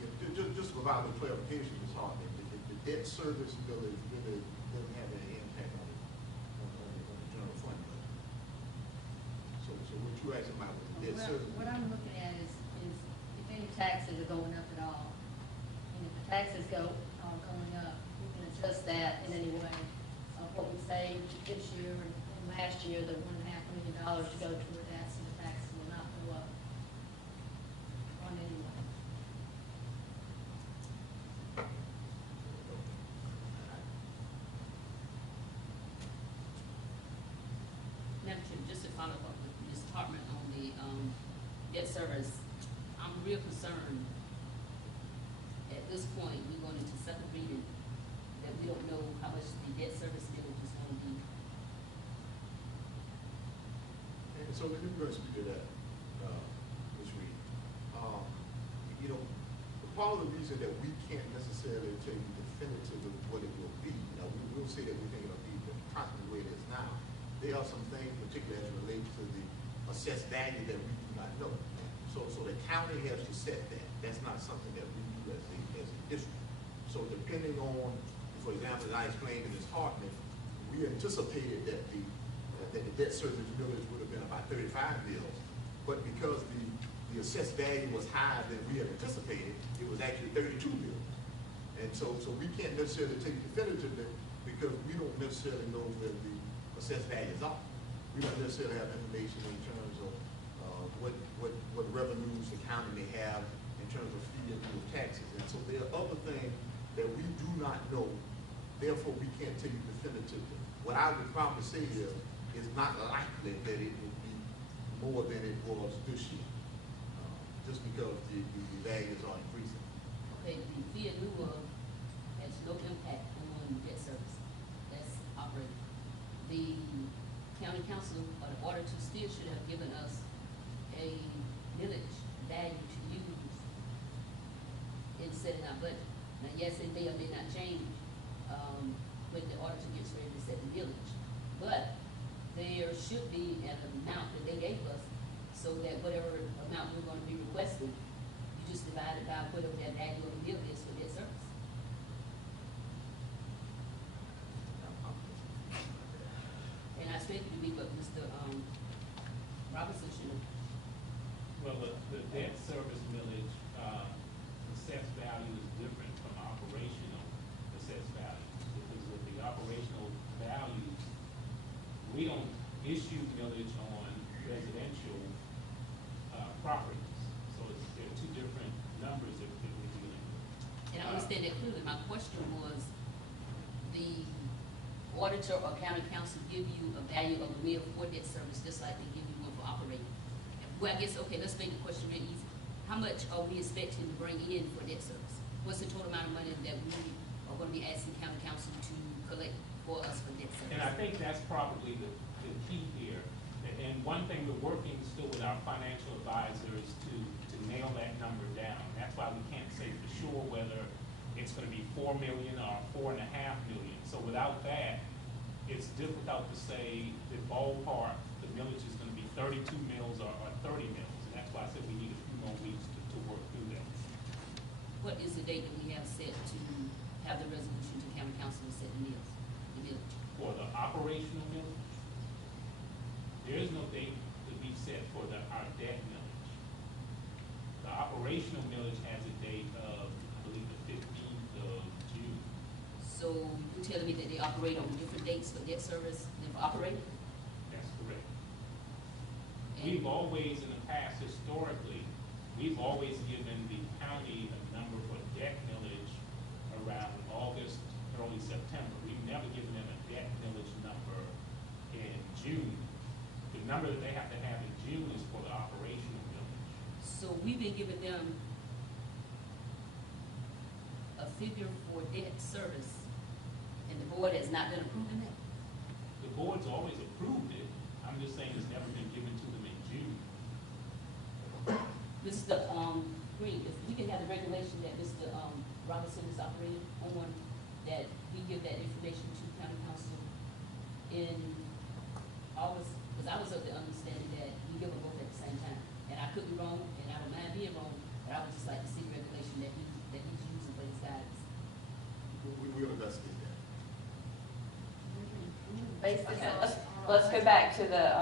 Yeah, just to provide a clarification, Ms. Hartman, the debt service really doesn't have any impact on the general fund budget. So what you asking about with the debt service? what I'm looking at is if any taxes are going up at all, and if the taxes are going up, we can adjust that in any way. What we saved this year and last year, the $1.5 million to go toward that, so the taxes will not go up on any way. Madam Chair, just to follow up with Ms. Hartman on the debt service, I'm real concerned. At this point, we're going into second reading, that we don't know how much the debt service bill is going to be. And so let me go and speak to that, Ms. Reed. You know, part of the reason that we can't necessarily tell you definitively what it will be, you know, we'll say that we think it'll be approximately where it is now. There are some things, particularly as it relates to the assessed value, that we do not know. So the county has to set that. That's not something that we do as a district. So depending on, for example, as I explained to Ms. Hartman, we anticipated that the debt service millage would have been about 35 mills, but because the assessed value was higher than we had anticipated, it was actually 32 mills. And so we can't necessarily take definitively because we don't necessarily know where the assessed values are. We don't necessarily have information in terms of what revenues the county may have in terms of fee and lieu of taxes. And so there are other things that we do not know, therefore we can't tell you definitively. What I would probably say is it's not likely that it will be more than it was this year, just because the values are increasing. Okay, the fee in lieu of has no impact on debt service. That's operating. The county council or the auditor still should have given us a millage value to use in setting our budget. Now, yes, it may or may not change when the auditor gets ready to set the millage, but there should be an amount that they gave us so that whatever amount we're going to be requesting, you just divide it by whatever that value of the bill is for debt service. And I expect it to be what Mr. Robinson should have. Well, the debt service millage assessed value is different from operational assessed value. Because with the operational values, we don't issue millage on residential properties. So they're two different numbers that we're dealing with. And I understand understand that clearly. My question was, the auditor or county council give you a value of a meal for debt service, just like they give you one for operating. Well, I guess, okay, let's make the question real easy. How much are we expecting to bring in for debt service? What's the total amount of money that we are going to be asking county council to collect for us for debt service? And I think that's probably the key here. And one thing we're working still with our financial advisors to nail that number down. That's why we can't say for sure whether it's going to be 4 million or 4.5 million. So without that, it's difficult to say the ballpark, the millage is going to be 32 mils or 30 mils. And that's why I said we need a few more weeks to work through that. What is the date that we have set to have the resolution to county council to set the millage? For the operational millage, there is no date to be set for our debt millage. The operational millage has a date of, I believe, the 15th of June. So you're telling me that they operate on different dates for debt service than for operating? That's correct. We've always, in the past, historically, we've always given the county a number for debt millage around August, early September. We've never given them a debt millage number in June. The number that they have to have in June is for the operational millage. So we've been giving them a figure for debt service, and the board has not been approving that? The board's always approved it. I'm just saying it's never been given to them in June. Mr. Green, if we can have the regulation that Mr. Robinson is operating on, that we give that information to county council in August, because I was of the understanding that we give them both at the same time. And I could be wrong, and I don't mind being wrong, but I would just like to see regulation that he's using for his guidance. We'll investigate that. Okay, let's go back to the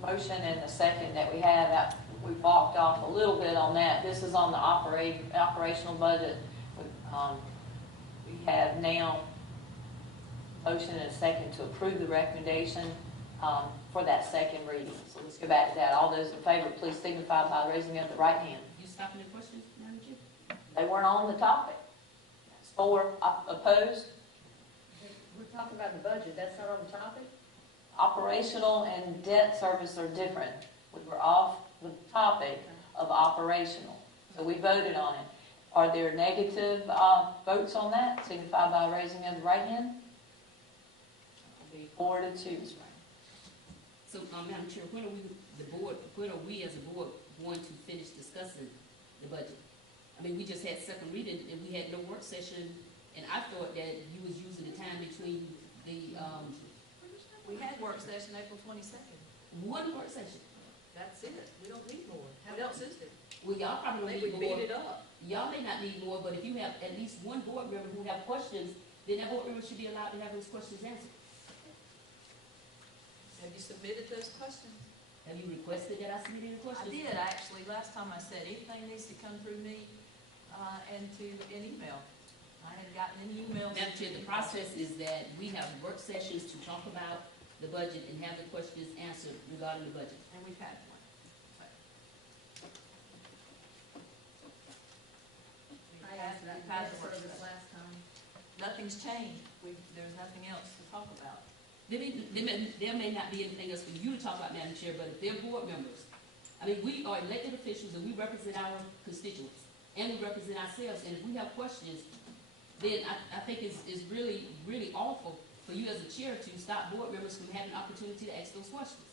motion and the second that we had. That we balked off a little bit on that. This is on the operational budget. We have now motion and a second to approve the recommendation for that second reading. So let's go back to that. All those in favor, please signify by raising up the right hand. You stopping the questions, Madam Chair? They weren't on the topic. That's 4 opposed. We're talking about the budget, that's not on the topic? Operational and debt service are different. We were off the topic of operational, so we voted on it. Are there negative votes on that? Signify by raising of the right hand. 4 to 2. So, Madam Chair, when are we as a board going to finish discussing the budget? I mean, we just had second reading and we had no work session, and I thought that you was using the time between the, We had work session April 22nd. one work session. That's it. We don't need more. What else is there? Well, y'all probably don't need more. beat it up. Y'all may not need more, but if you have at least one board member who have questions, then that board member should be allowed to have those questions answered. Have you submitted those questions? Have you requested that I submit any I questions? did, actually. Last time I said anything needs to come through me and to an email. I had gotten any emails. Madam Chair, the process is that we have work sessions to talk about the budget and have the questions answered regarding the budget. And we've had one. I asked that debt service last time. Nothing's changed. There's nothing else to talk about. There may not be anything else for you to talk about, Madam Chair, but if they're board members, I mean, we are elected officials and we represent our constituents and we represent ourselves, and if we have questions, then I think it's really, really awful for you as a chair to stop board members from having an opportunity to ask those questions.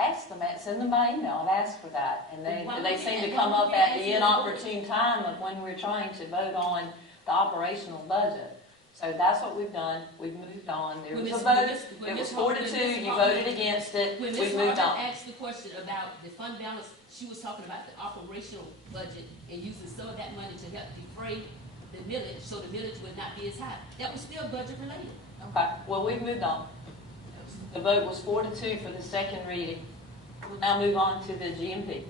Ask them, send them by email, I've asked for that, and they seem to and come why up would at we the ask inopportune time of when we're trying to vote on the operational budget. So that's what we've done, we've moved on, there was a vote, it was 4 to 2, you voted against it, When we've Ms. moved Hartman on. asked the question about the fund balance, she was talking about the operational budget and using some of that money to help defray the millage, so the millage would not be as high. That was still budget related. Okay, well, we've moved on. The vote was 4 to 2 for the second reading. We'll now move on to the GMP.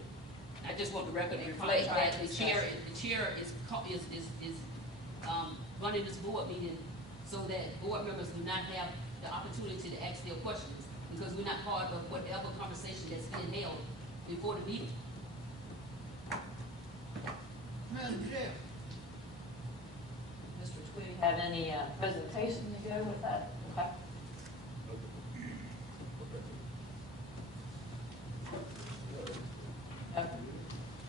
I just want the record to reflect that the chair is running this board meeting so that board members do not have the opportunity to ask their questions, because we're not part of whatever conversation that's being held before the meeting. Madam Chair, we have any presentation to go with that? Okay.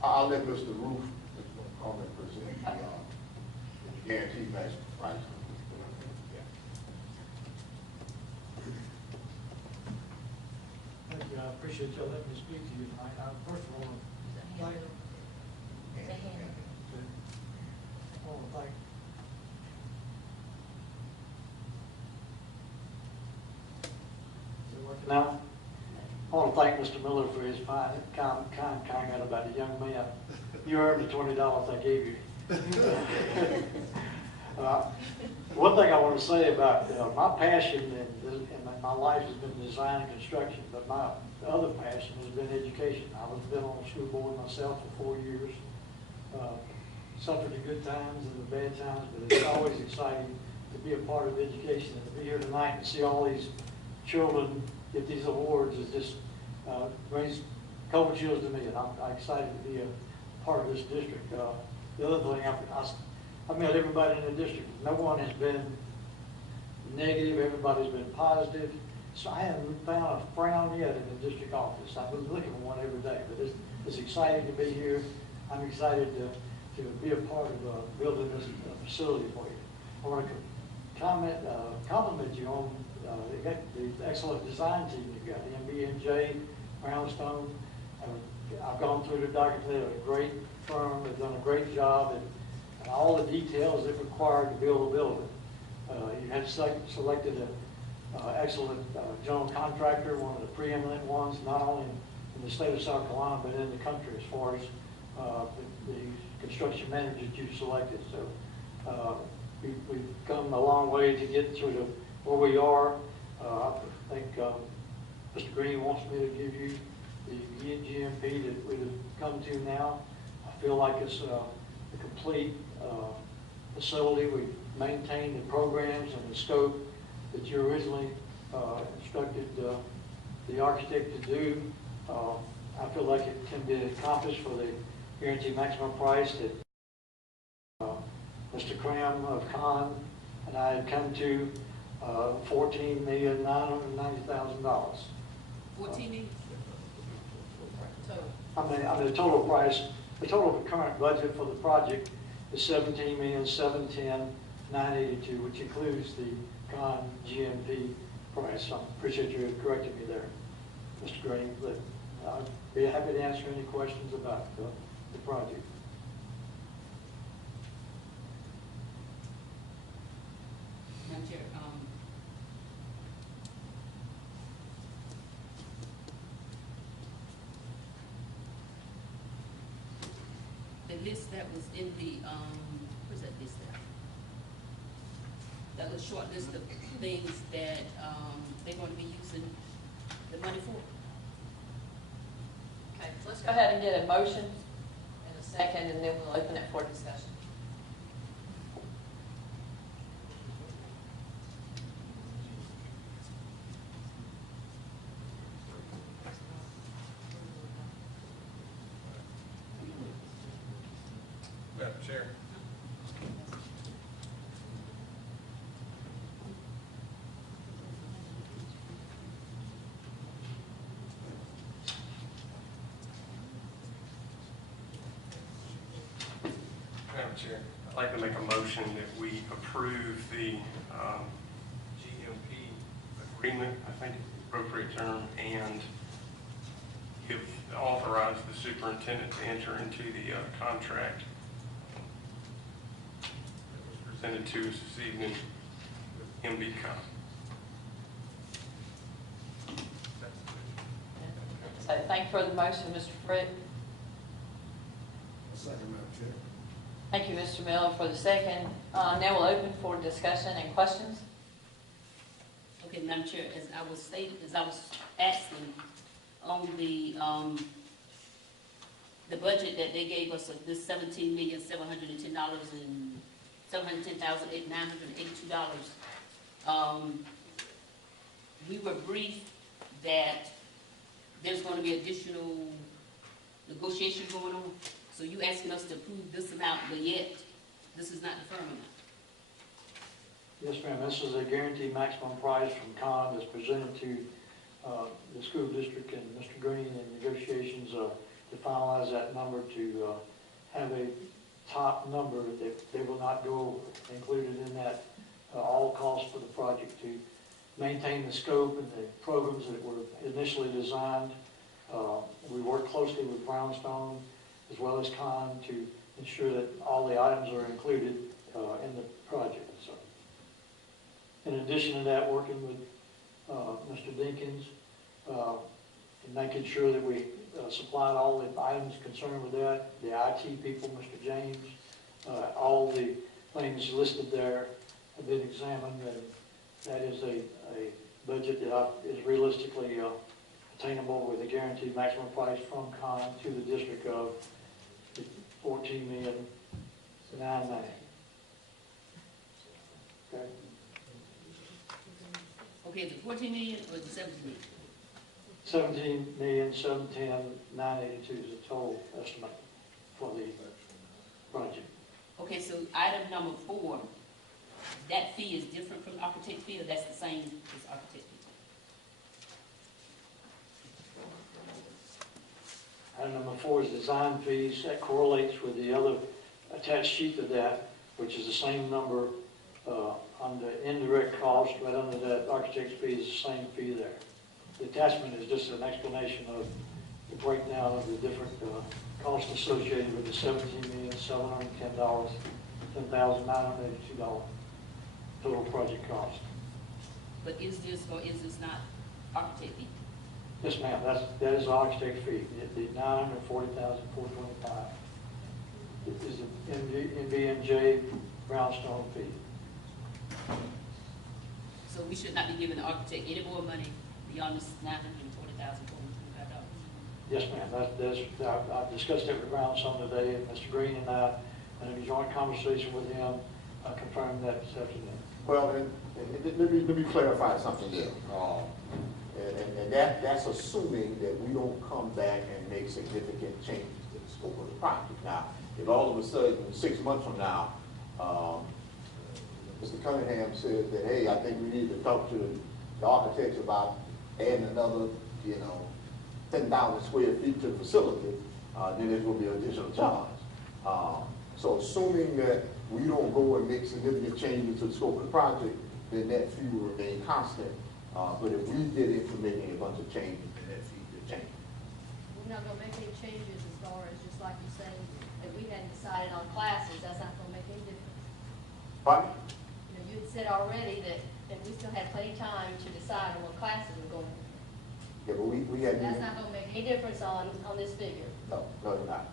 I'll let Mr. Roof, comment, present the guaranteed maximum price. Thank you, I appreciate y'all letting me speak to you tonight. First of all, thank you. I want to thank Now, I want to thank Mr. Miller for his kind comment about the young man. You earned the $20 I gave you. One thing I want to say about my passion in my life has been design and construction, but my other passion has been education. I've been on the school board myself for 4 years. Suffered the good times and the bad times, but it's always exciting to be a part of education and to be here tonight and see all these children get these awards. Is just brings cold chills to me, and I'm excited to be a part of this district. The other thing, I've met everybody in the district. No one has been negative. Everybody's been positive. So I haven't found a frown yet in the district office. I've been looking for one every day, but it's exciting to be here. I'm excited to be a part of building this facility for you. I want to compliment you on the excellent design team you've got, the MB&J, Brownstone. I've gone through the document. They're a great firm. They've done a great job, and all the details that required to build a building. You had selected an excellent general contractor, one of the preeminent ones, not only in the state of South Carolina, but in the country as far as the construction manager that you selected. So we've come a long way to get to where we are. I think Mr. Green wants me to give you the GMP that we've come to now. I feel like it's a complete facility. We've maintained the programs and the scope that you originally instructed the architect to do. I feel like it can be accomplished for the guaranteed maximum price that Mr. Cram of Con and I had come to, $14,990,000. 14 million? Total. I mean, the total price, the total current budget for the project is $17,710,982, which includes the Con GMP price. So I appreciate you correcting me there, Mr. Green. But I'd be happy to answer any questions about the project. Madam Chair, the list that was in the, where's that list at? That was a short list of things that they're going to be using the money for. Okay, so let's go ahead and get a motion in a second, and then we'll open it for discussion. Madam Chair. Madam Chair, I'd like to make a motion that we approve the GMP agreement, I think it's the appropriate term, and authorize the superintendent to enter into the contract that was presented to us this evening with MBCom. So thank you for the motion, Mr. Frick. Second, Madam Chair. Thank you, Mr. Miller, for the second. Now we'll open for discussion and questions. Okay, Madam Chair, as I was asking on the budget that they gave us of this $17,710,982. We were briefed that there's going to be additional negotiations going on. So you asking us to approve this amount, but yet this is not the firm amount. Yes, ma'am. This is a guaranteed maximum price from CON that's presented to the school district and Mr. Green in negotiations to finalize that number to have a top number that they will not go included in that all costs for the project to maintain the scope and the programs that were initially designed. We work closely with Brownstone as well as CON to ensure that all the items are included in the project. So, in addition to that, working with Mr. Dinkins and making sure that we supplied all the items concerned with that, the IT people, Mr. James, all the things listed there have been examined, and that is a budget that is realistically attainable with a guaranteed maximum price from CON to the district of $14,990,000. Okay. Okay, the 14 million or the 17 million? 17,710,982 is the total estimate for the project. Okay, so item number 4, that fee is different from the architect fee, or that's the same as architect fee? Item number 4 is design fees. That correlates with the other attached sheet to that, which is the same number on the indirect cost. Right under that architect's fee is the same fee there. The attachment is just an explanation of the breakdown of the different costs associated with the $17,710,000, $10,982 total project cost. But is this or is this not architect fee? Yes, ma'am. That is the architect fee. The $940,425 is the NBMJ Brownstone fee. So we should not be giving the architect any more money beyond this $940,425? Yes, ma'am. I've discussed it with Brownstone today, and Mr. Green and I, in a joint conversation with him, confirmed that this afternoon. Well, and let me clarify something there. And that's assuming that we don't come back and make significant changes to the scope of the project. Now, if all of a sudden, 6 months from now, Mr. Cunningham says that, hey, I think we need to talk to the architects about adding another, 10,000 square feet to the facility, then there's going to be an additional charge. So assuming that we don't go and make significant changes to the scope of the project, then that fee will remain constant. But if we get into making a bunch of changes, then that fee will change. We're not gonna make any changes as far as, just like you're saying, that we hadn't decided on classes, that's not gonna make any difference. Pardon? You had said already that we still had plenty of time to decide on what classes we're going. Yeah, but we had. That's not gonna make any difference on this figure. No, it's not.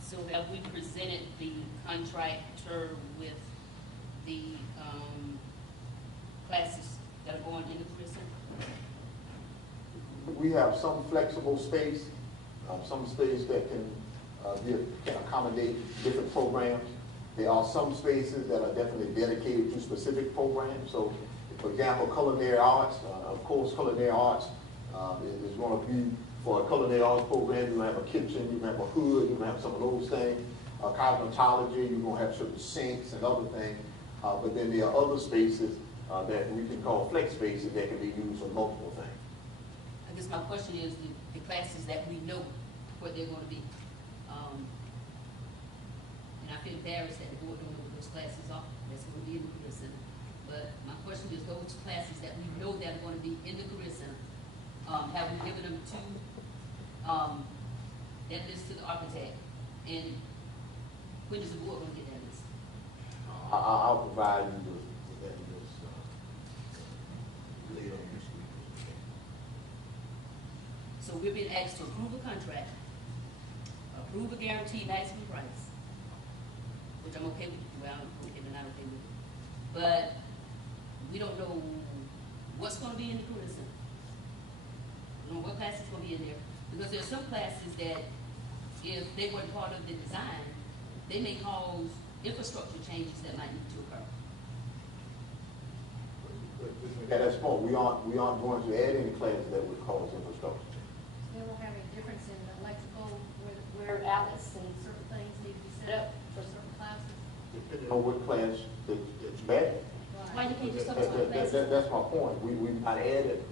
So have we presented the contractor with the classes that are going into prison? We have some flexible space, some space that can accommodate different programs. There are some spaces that are definitely dedicated to specific programs. So, for example, culinary arts, of course, culinary arts is going to be for a culinary arts program. You're going to have a kitchen, you're going to have a hood, you're going to have some of those things. Cosmetology, you're going to have certain sinks and other things. But then there are other spaces that we can call flex spaces that can be used for multiple things. I guess my question is the classes that we know what they're going to be. And I feel embarrassed that the board don't know what those classes are. That's going to be in the career center. But my question is, those classes that we know that are going to be in the career center, have we given them to that list to the architect? And when is the board going to get that list? I'll provide you with that list later on this week. So we're being asked to approve a contract, approve a guaranteed maximum price, which I'm okay with. Well, I'm okay but not okay with. But we don't know what's going to be in the career center. We don't know what classes is going to be in there. Because there are some classes that, if they weren't part of the design, they may cause infrastructure changes that might need to occur. At this point, we aren't going to add any classes that would cause infrastructure change. They won't have any difference in electrical, where outlets and certain things need to be set up for certain know what class that you had. Why you can't just tell us what classes? That's my point. We've not added,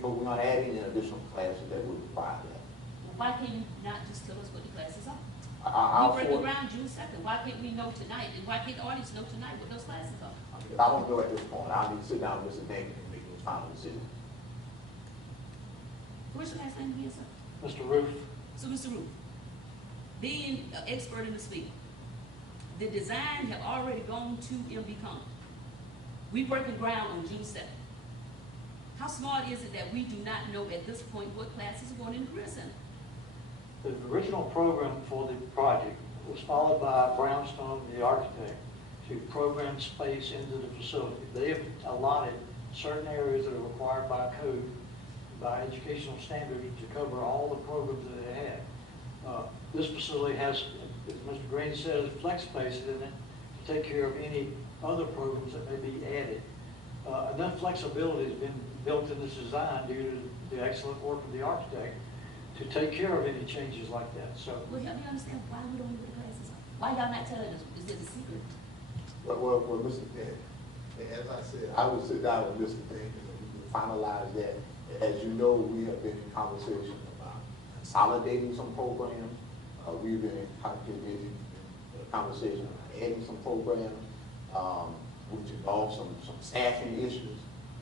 we're not adding in additional classes that would require that. Why can't you not just tell us what the classes are? I'll We break the ground June 2nd. Why can't we know tonight? And why can't the audience know tonight what those classes are? I don't know at this point. I need to sit down with Mr. Davis and make those final decisions. What's your last name again, sir? Mr. Roof, So, Mr. Root, being an expert in this field, the design have already gone to MBCOM. We breaking ground on June 2nd. How smart is it that we do not know at this point what classes are going in the Career Center? the original program for the project was followed by Brownstone, the architect, to program space into the facility. They have allotted certain areas that are required by code, by educational standards, to cover all the programs that they have. This facility has, as Mr. Green says, flex space in it to take care of any other programs that may be added. Enough flexibility has been built in this design due to the excellent work of the architect to take care of any changes like that. So, Well, help me understand why we don't know what the classes are. Why y'all not telling us? Is it a secret? Well, Mr. Dan, as I said, I will sit down with Mr. Dan and we will finalize that. As you know, we have been in conversation about consolidating some programs. We've been in conversation about adding some programs, which involve some staffing issues.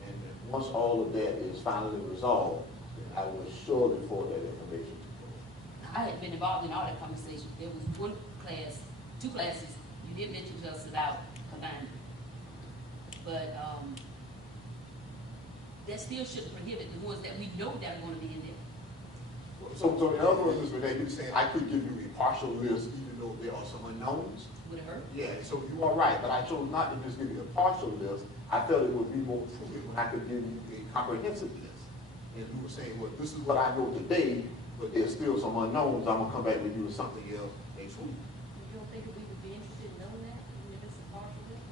And once all of that is finally resolved, then I will surely forward that information. I had been involved in all that conversation. There was one class, two classes, you did mention to us about combining. But that still shouldn't prohibit the ones that we know that are going to be in there. So in other words, Mr. Renee, you're saying I could give you a partial list even though there are some unknowns? Would it hurt? Yeah, so you are right, but I chose not to just give you a partial list. I felt it would be more prudent when I could give you a comprehensive list. And you were saying, well, this is what I know today, but there's still some unknowns. I'm gonna come back with you with something else next week. You don't think that we would be interested in knowing that, even if it's a partial list?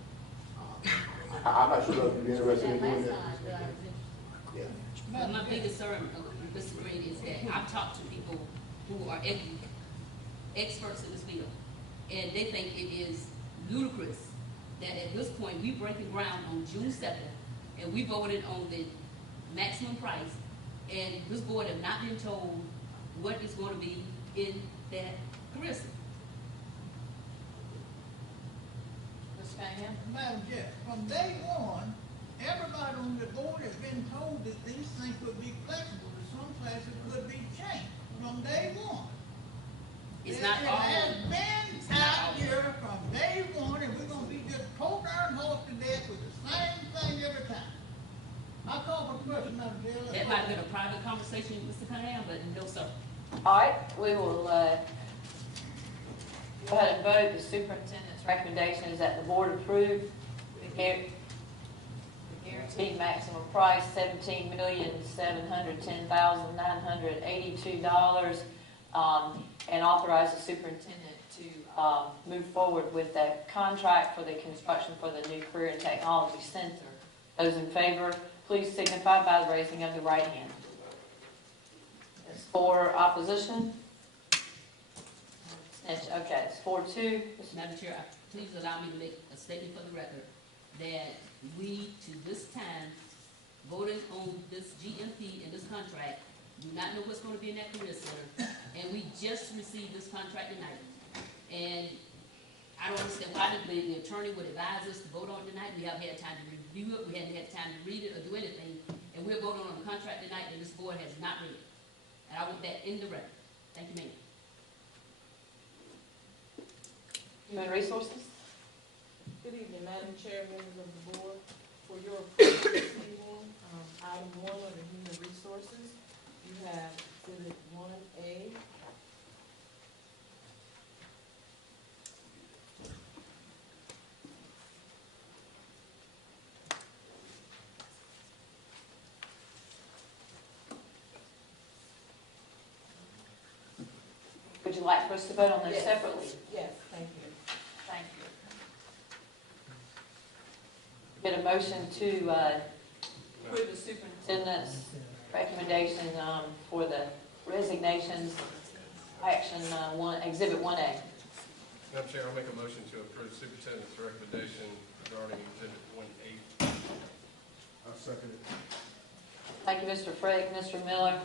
I'm not sure that you'd be interested in doing that. Last time that I was interested. Yeah. But my biggest concern, Mr. Green, is that I've talked to people who are experts in this field, and they think it is ludicrous that at this point we breaking ground on June 2nd, and we voted on the maximum price, and this board have not been told what is going to be in that career center. Mr. Cunningham? Madam Chair, from day one, everybody on the board has been told that these things could be flexible, that some classes could be changed from day one. It's not It all. has been out here from day one, and we're gonna be just poking our horse to death with the same thing every time. I call for the question, Madam Chair. That might have been a private conversation with Mr. Cunningham, but no, sir. All right, we will, go ahead and vote. The superintendent's recommendation is that the board approve the guaranteed maximum price, $17,710,982, and authorize the superintendent to move forward with that contract for the construction for the new Career and Technology Center. Those in favor, please signify by raising of the right hand. It's for opposition. Okay, it's 4-2. Madam Chair, please allow me to make a statement for the record that we, to this time, voted on this GMP and this contract, do not know what's going to be in that career center, and we just received this contract tonight. And I don't understand why the attorney would advise us to vote on it tonight. We haven't had time to review it, we hadn't had time to read it or do anything, and we're voting on a contract tonight that this board has not read. And I want that in the record. Thank you, ma'am. Human Resources? Good evening, Madam Chair, members of the board. For your approval this evening, item 1 of the Human Resources, you have Exhibit 1A. Would you like for us to vote on those Yes. separately? Yes, thank you. Thank you. Get a motion to approve the superintendent's recommendation for the resignations, action Exhibit 1A. Madam Chair, I'll make a motion to approve superintendent's recommendation regarding Exhibit 1A. I'll second it. Thank you, Mr. Frick. Mr. Miller?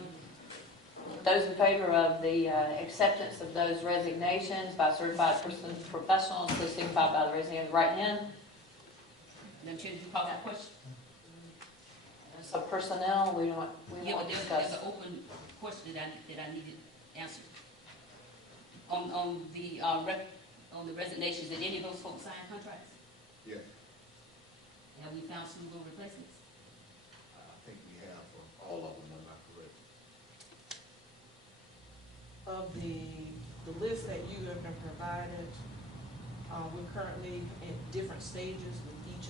Those in favor of the acceptance of those resignations by certified professionals, please signify by the raising of the right hand. Madam Chair, did you call that question? So personnel, we don't Yeah, but there's discuss. an open question that I needed answered. On the resignations, did any of those folks sign contracts? Yes. Have we found suitable replacements? I think we have for all of them, am I correct? Of the list that you have been provided, we're currently in different stages with each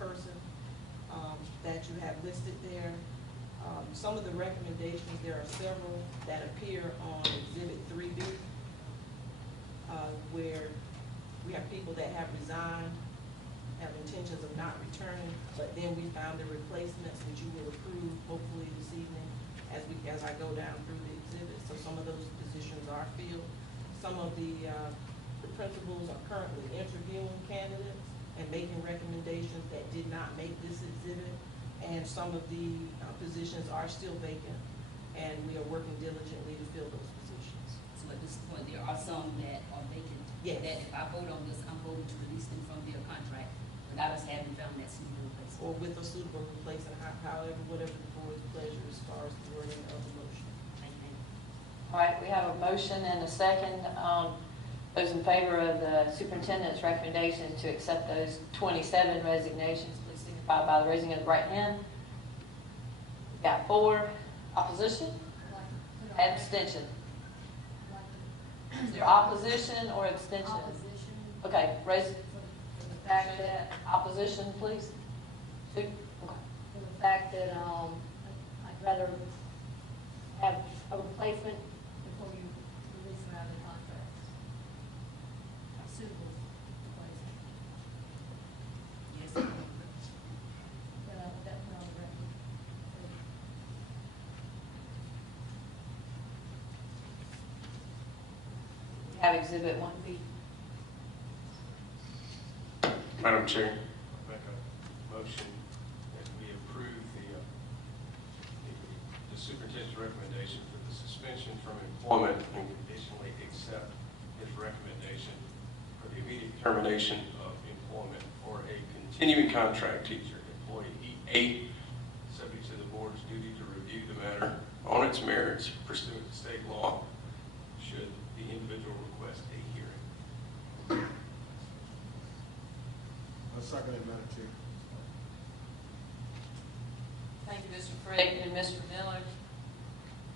person that you have listed there. Some of the recommendations, there are several that appear on Exhibit 3B, where we have people that have resigned, have intentions of not returning, but then we found the replacements which you will approve hopefully this evening as I go down through the exhibits. So some of those positions are filled. Some of the principals are currently interviewing candidates and making recommendations that did not make this exhibit. And some of the positions are still vacant, and we are working diligently to fill those positions. So at this point, there are some that are vacant. Yes. That if I vote on this, I'm voting to release them from their contract without us having found that suitable replacement. Or with a suitable replacement, however, whatever the board's pleasure as far as the wording of the motion. Thank you. All right, we have a motion and a second. Those in favor of the superintendent's recommendation to accept those 27 resignations, please signify by the raising of the right hand. We've got 4. Opposition? Abstention. Is there opposition or abstention? Opposition. Okay, raise back to that. Opposition, please. 2. Okay. For the fact that, I'd rather have a replacement before you release them out of the contracts. A suitable replacement. Yes. But I put that on the record. We have Exhibit 1B. Madam Chair, I'll make a motion that we approve the superintendent's recommendation for the suspension from employment and conditionally accept his recommendation for the immediate termination of employment for a continuing contract teacher, employee E8, subject to the board's duty to review the matter on its merits pursuant to state law, should the individual request a hearing. I'll second it, Madam Chair. Thank you, Mr. Frick and Mr. Miller.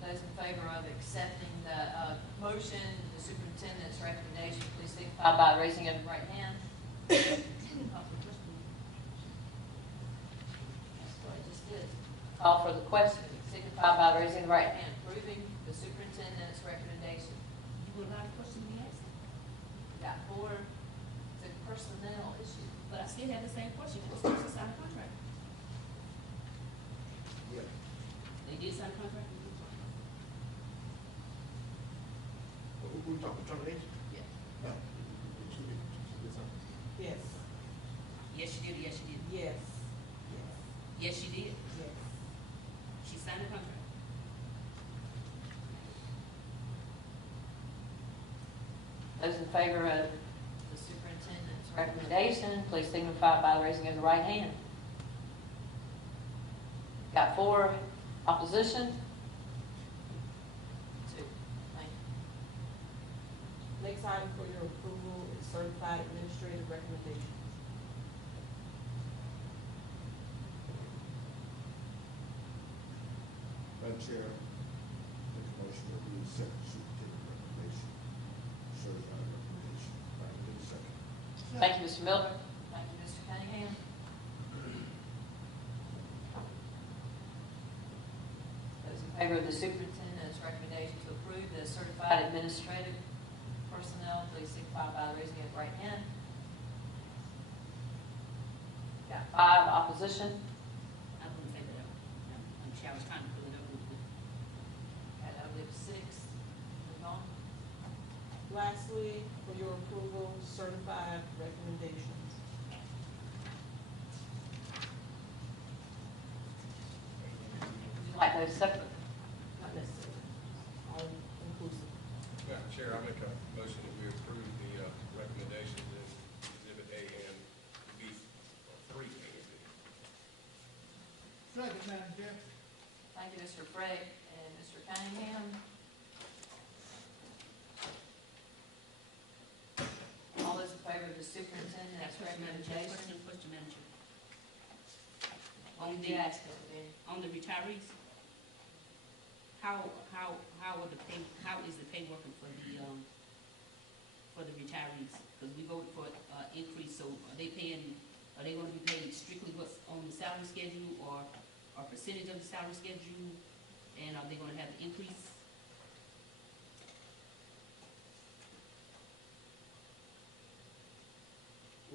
Those in favor of accepting the motion, the superintendent's recommendation, please signify by raising of the right hand. That's what I just did. Call for the question. Signify by raising the right hand. Approving the superintendent's recommendation. You will allow the question to be asked? We got 4. It's a personnel issue. But I still have the same question. Who's supposed to sign a contract? Yeah. They did sign a contract? Who talking, termination? Yeah. No. Yes. Yes, she did. Yes, she did. Yes. Yes, she did. Yes. She signed a contract. Those in favor of the superintendent's recommendation, please signify by raising of the right hand. Got 4. Opposition? 2. Thank you. Next item for your approval is certified administrative recommendation. Madam Chair, make a motion that we accept the superintendent recommendation, certified recommendation. Right, give a second. Thank you, Mr. Miller. Thank you, Mr. Cunningham. Those in favor of the superintendent's recommendation to approve the certified administrative personnel, please signify by raising of the right hand. Got 5. Opposition? I wouldn't say that. I'm sure I was trying to pull it up. Got, I believe, 6. Move on. Lastly, for for your approval, certified recommendations. Would you like those separate? Not necessarily, all inclusive. Madam Chair, I make a motion that we approve the recommendations in Exhibit A and B, or 3A and B. Second, Madam Chair. Thank you, Mr. Craig and Mr. Cunningham. All those in favor of the superintendent's recommendation? Question, Madam Chair. On the aspect of it. On the retirees, how is the pay working for the retirees? Because we voted for increase, so are they going to be paid strictly what's on the salary schedule, or a percentage of the salary schedule, and are they going to have an increase?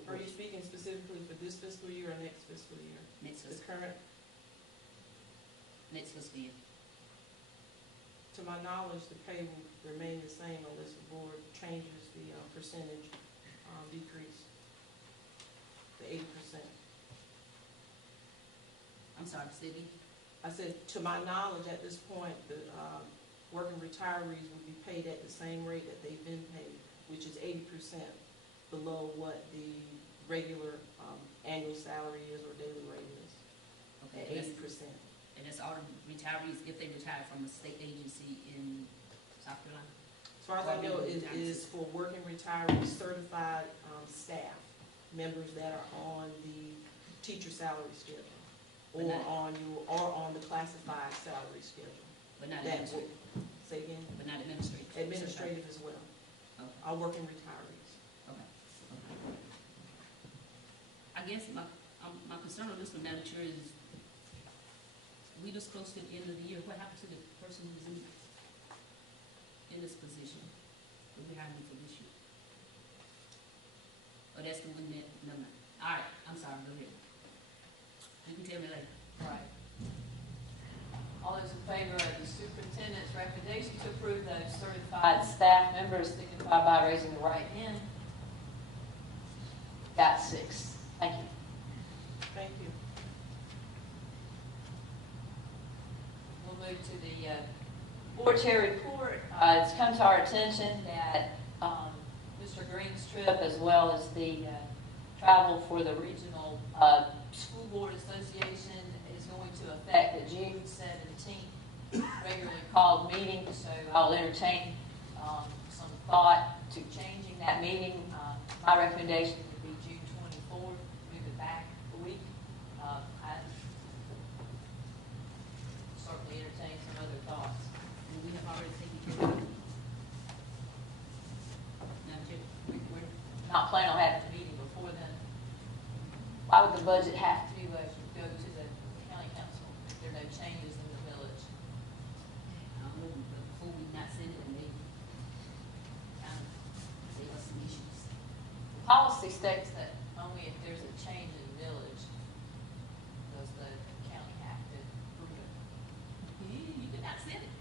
Are you speaking specifically for this fiscal year or next fiscal year? Next The fiscal, current, next fiscal year. to my knowledge, the pay will remain the same unless the board changes the percentage decrease, the 80%. I'm sorry, Cindy. I said, to my knowledge, at this point, the working retirees will be paid at the same rate that they've been paid, which is 80% below what the regular annual salary is or daily rate is, Okay, at and 80%. that's all the retirees if they retire from a state agency in South Carolina. As far as I know, it is for working retirees, certified staff, members that are on the teacher salary schedule, or on the classified salary schedule. But not That administrative. would- Say again? But not administrative. Administrative as well. Okay. Are working retirees. Okay. I guess my concern on this one, Madam Chair, is we just close to the end of the year. What happens to the person who's in this position? What we hired them for this year? Oh, that's the one that, never mind. All right, I'm sorry, go ahead. You can tell me later. Right. All those in favor of the superintendent's recommendation to approve those certified staff members, signify by raising the right hand. Got 6. Thank you. Thank you. We'll move to the board chair report. It's come to our attention that Mr. Green's trip, as well as the travel for the regional school board association, is going to affect the June 17th regularly called meeting. So I'll entertain some thought to changing that meeting. My recommendation would be June 24th, move it back a week. I certainly entertain some other thoughts. We have already taken care of it. Madam Chair, we're Not planning on having a meeting before then. Why would the budget have to go to the county council if there are no changes in the village? before we not send it, and they kind of gave us some issues. The policy states that only if there's a change in village does the county have to approve it. You could not send it.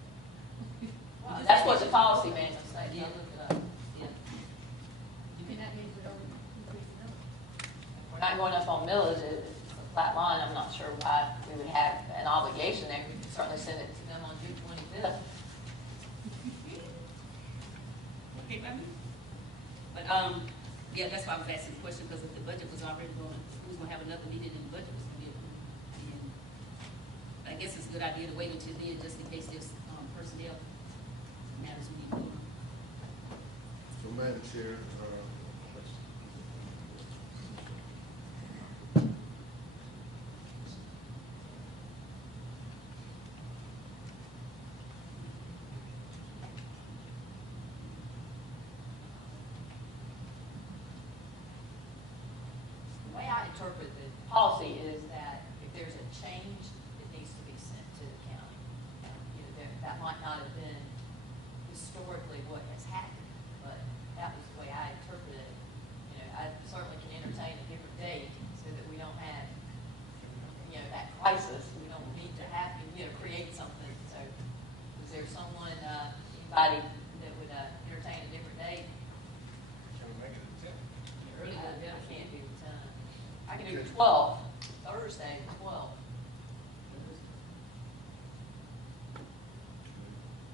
That's what the policy manual says. I looked it up. Yeah. You cannot use it on increase the number. We're not going up on millage, it's a flat line. I'm not sure why we would have an obligation there. We can certainly send it to them on June 25th. Okay, by me. But, yeah, that's why I was asking the question, because if the budget was already going, who's gonna have another meeting and the budget was gonna be approved? And I guess it's a good idea to wait until then, just in case there's, personnel matters we need to go on. So, Madam Chair, The way I interpret the policy is that if there's a change, it needs to be sent to the county. That might not have been historically what has happened, but that was the way I interpreted it. I certainly can entertain a different date so that we don't have, that crisis. We don't need to have, create something. So is there someone, anybody that would entertain a different date? 12th, Thursday, the 12th.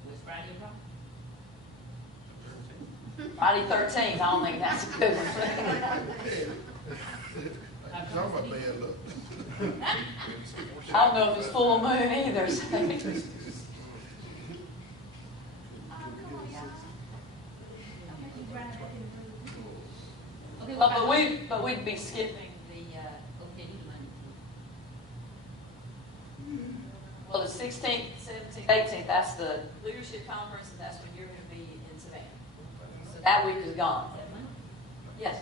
Was Friday a problem? Friday 13th, I don't think that's a good one. Talking about bad luck. I don't know if it's full moon either, so. Okay, But we'd be skipping the, okay, do the Monday. well, the 16th, 17th, 18th, that's the leadership conference, and that's when you're gonna be in Savannah. So that week is gone. Is that Monday? Yes.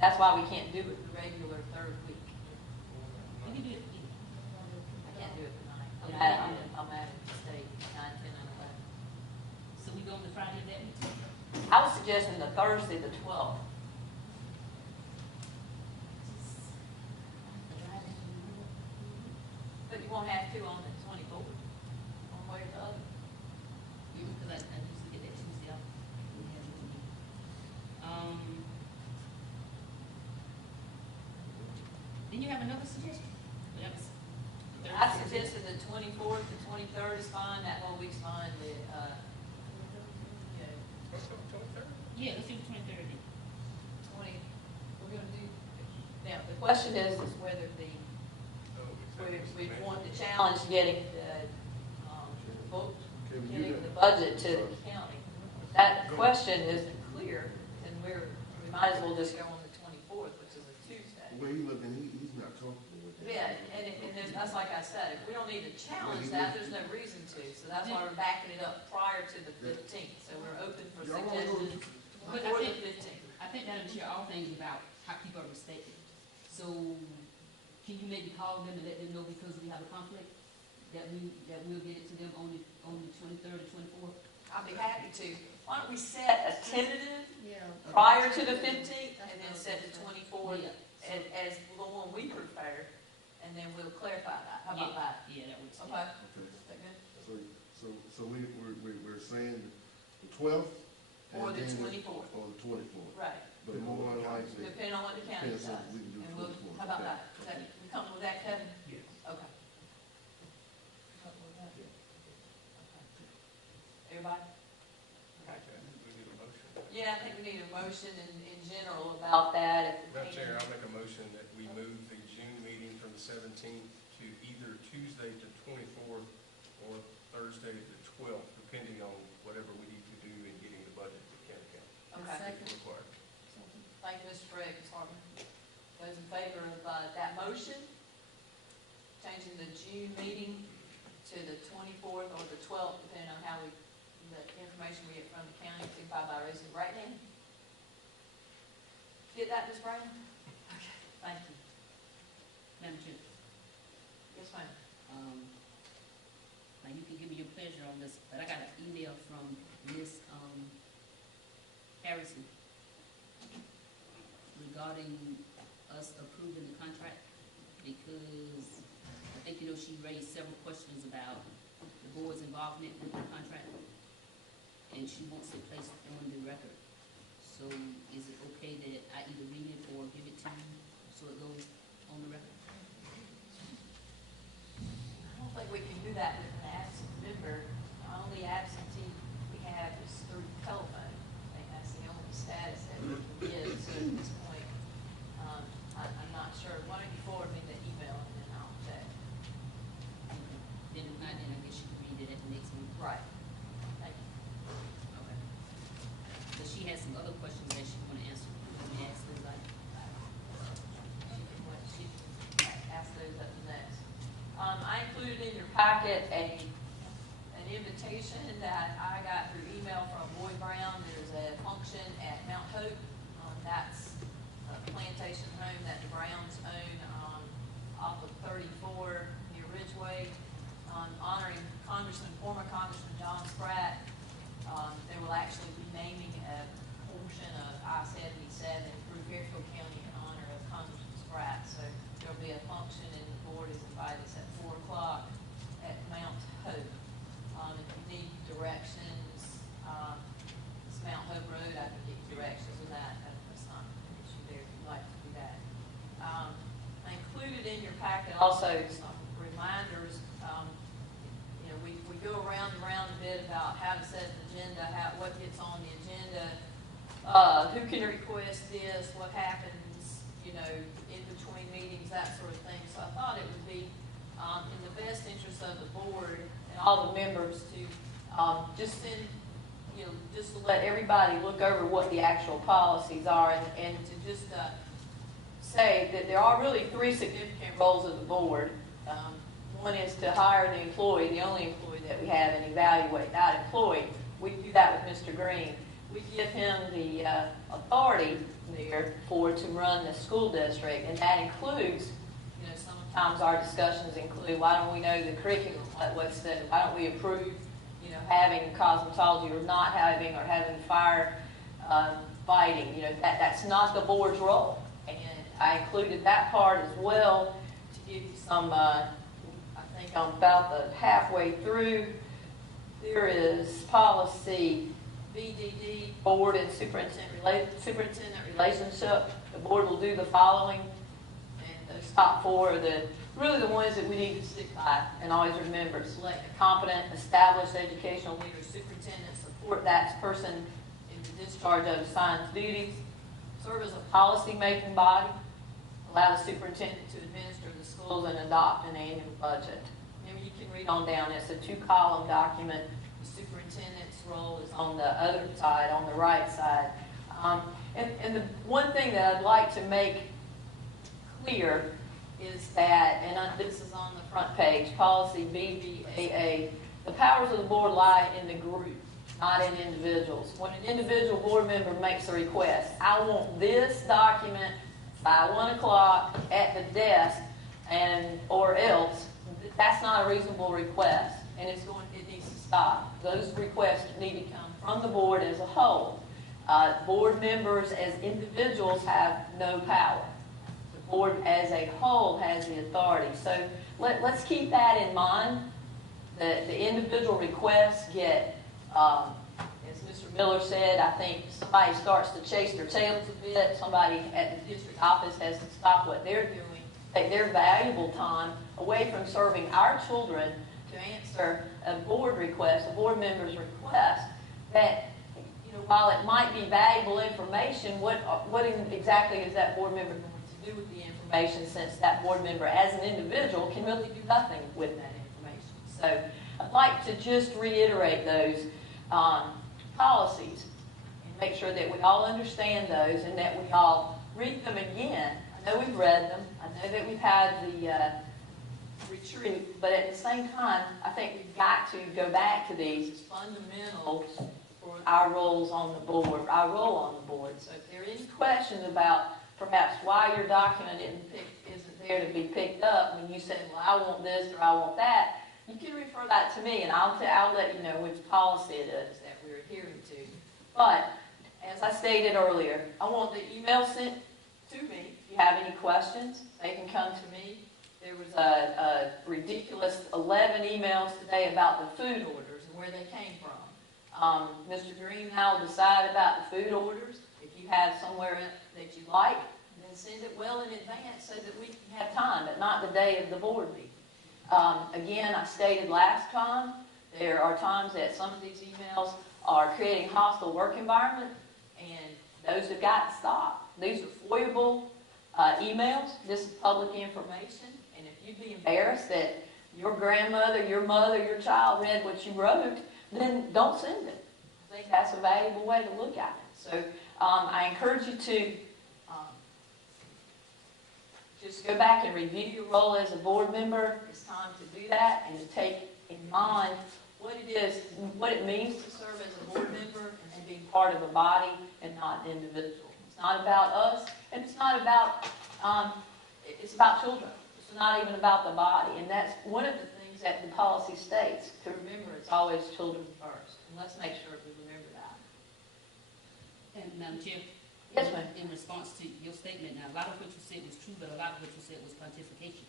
That's why we can't do it the regular third week. We can do it. I can't do it tonight. Okay. I'm at state 9, 10, and 11. So we go on the Friday of that week? I was suggesting the Thursday, the 12th. But you won't have to on the 24th, one way or the other. Because I usually get that Tuesday off. We have a meeting. Then you have another suggestion? That was Thursday. I suggested the 24th, the 23rd is fine, that whole week's fine, the, Yeah, let's do the 23rd then. 20, we're gonna do, now, the question is whether we want to challenge getting the, vote, getting the budget to the county. If that question isn't clear, then we might as well just go on the 24th, which is a Tuesday. The way he looking, he's not comfortable with that. Yeah, and that's like I said, if we don't need to challenge that, there's no reason to, so that's why we're backing it up prior to the 15th, so we're open for suggestions But before the 15th. I think that'll share all things about how people are respected. So, can you maybe call them and let them know because we have a conflict, that we'll get it to them on the 23rd or 24th? I'll be happy to. Why don't we set a tentative prior to the 15th, and then set the 24th as the one we prepared, and then we'll clarify that. How about that? Yeah, that works. Okay. Okay. Is that good? So we're saying the 12th? Or and the then 24th. Or the 24th. Right. But more likely. Depending on what the county Depends on decides. we can do And we'll, 24th. how about Okay. that? Is that, we comfortable with that, Kevin? Yes. Okay. Comfortable with that? Okay. Everybody? We need a motion. Yeah, I think we need a motion in general about that. Madam Chair, I'll make a motion that we move the June meeting from the 17th to either Tuesday the 24th or Thursday the 12th, depending on whatever we need to do in getting the budget to county council. Okay. If required. Thank you, Mr. Craig, Ms. Hartman. Those in favor of that motion, changing the June meeting to the 24th or the 12th, depending on how the information we get from the county, signify by raising your right hand. Get that, Ms. Brown? Okay, thank you. Madam Chair, Yes, ma'am. now you can give me your pleasure on this, but I got an email from Ms. Harrison regarding us approving the contract, because I think, she raised several questions about the board's involvement with the contract, and she wants it placed on the record. So is it okay that I either read it or give it to you, so it goes on the record? I don't think we can do that with an absent member. The only absentee we have is through telephone. I think that's the only status that we can give, so at this point, I'm not sure. Why don't you forward me the email and then I'll check. Then if not, then I guess you can read it at the next meeting. Right. Thank you. Okay. But she has some other questions that she want to answer. Let me ask those like. She can ask those up next. I included in your packet an invitation that I got through email from Boyd Brown. There's a function at Mount Hope. That's a plantation home that the Browns own off of 34 near Ridgeway, honoring former Congressman John Spratt. They will actually be naming a portion of I-77 through Fairfield County in honor of Congressman Spratt. So there'll be a function, and the board is invited. It's at 4 o'clock at Mount Hope. If you need directions, it's Mount Hope Road. I can get you directions on that. also some reminders. You know, we go around and around a bit about how to set an agenda, what gets on the agenda, who can request this, what happens, you know, in between meetings, that sort of thing. So I thought it would be in the best interest of the board and all the members to just send, you know, just to let everybody look over what the actual policies are and to just say that there are really three significant roles of the board. One is to hire the employee, the only employee that we have, and evaluate that employee. We do that with Mr. Green. We give him the authority there to run the school district, and that includes, you know, sometimes our discussions include, why don't we know the curriculum? What's the, why don't we approve, you know, having cosmetology or not having, or having fire fighting? You know, that's not the board's role, and I included that part as well to give you some. I think I'm about the halfway through. There is policy BDD, board and superintendent relationship. The board will do the following, and those top four are really the ones that we need to stick by and always remember. Select a competent, established educational leader, superintendent, support that person in the discharge of assigned duties, serve as a policy-making body, allow the superintendent to administer the schools and adopt an annual budget. Remember, you can read on down. It's a 2-column document. The superintendent's role is on the other side, on the right side. And the one thing that I'd like to make clear is that, and this is on the front page, policy BBAA, the powers of the board lie in the group, not in individuals. When an individual board member makes a request, I want this document by 1 o'clock at the desk, or else, that's not a reasonable request, and it needs to stop. Those requests need to come from the board as a whole. Board members as individuals have no power. The board as a whole has the authority. So let's keep that in mind. The individual requests get, as Mr. Miller said, I think somebody starts to chase their tails a bit. Somebody at the district office has to stop what they're doing, take their valuable time away from serving our children to answer a board request, a board member's request, that, you know, while it might be valuable information, what exactly is that board member going to do with the information, since that board member as an individual can really do nothing with that information? So I'd like to just reiterate those policies and make sure that we all understand those and that we all read them again. I know we've read them. I know that we've had the retreat, but at the same time, I think we've got to go back to these as fundamentals for our roles on the board, our role on the board. So if there are any questions about perhaps why your document isn't there to be picked up when you say, well, I want this or I want that, you can refer that to me, and I'll let you know which policy it is that we're adhering to. But as I stated earlier, I want the email sent to me. If you have any questions, they can come to me. There was a ridiculous 11 emails today about the food orders and where they came from. Mr. Green and I will decide about the food orders. If you have somewhere that you like, then send it well in advance so that we can have time, but not the day of the board meeting. Again, I stated last time, there are times that some of these emails are creating hostile work environment, and those have got to stop. These are FOIA-able emails. This is public information, and if you'd be embarrassed that your grandmother, your mother, your child read what you wrote, then don't send it. I think that's a valuable way to look at it. So I encourage you to just go back and review your role as a board member. It's time to do that and to take in mind what it is, what it means to serve as a board member and be part of a body and not an individual. It's not about us, and it's not about, it's about children. It's not even about the body, and that's one of the things that the policy states, to remember it's always children first. And let's make sure we remember that. And Madam Chair, yes, ma'am. In response to your statement, now a lot of what you said was true, but a lot of what you said was pontification.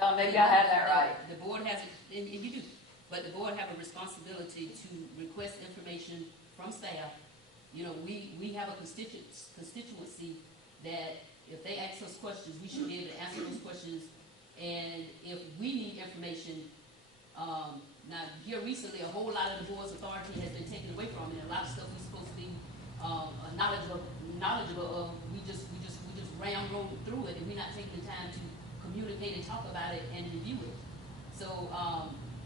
Well, maybe I have that right. The board has, and you do, but the board have a responsibility to request information from staff. You know, we have a constituency that if they ask us questions, we should be able to answer those questions. And if we need information, now here recently, a whole lot of the board's authority has been taken away from it. A lot of stuff we're supposed to be knowledgeable of, we just ramrod through it, and we're not taking the time to communicate and talk about it and review it. So,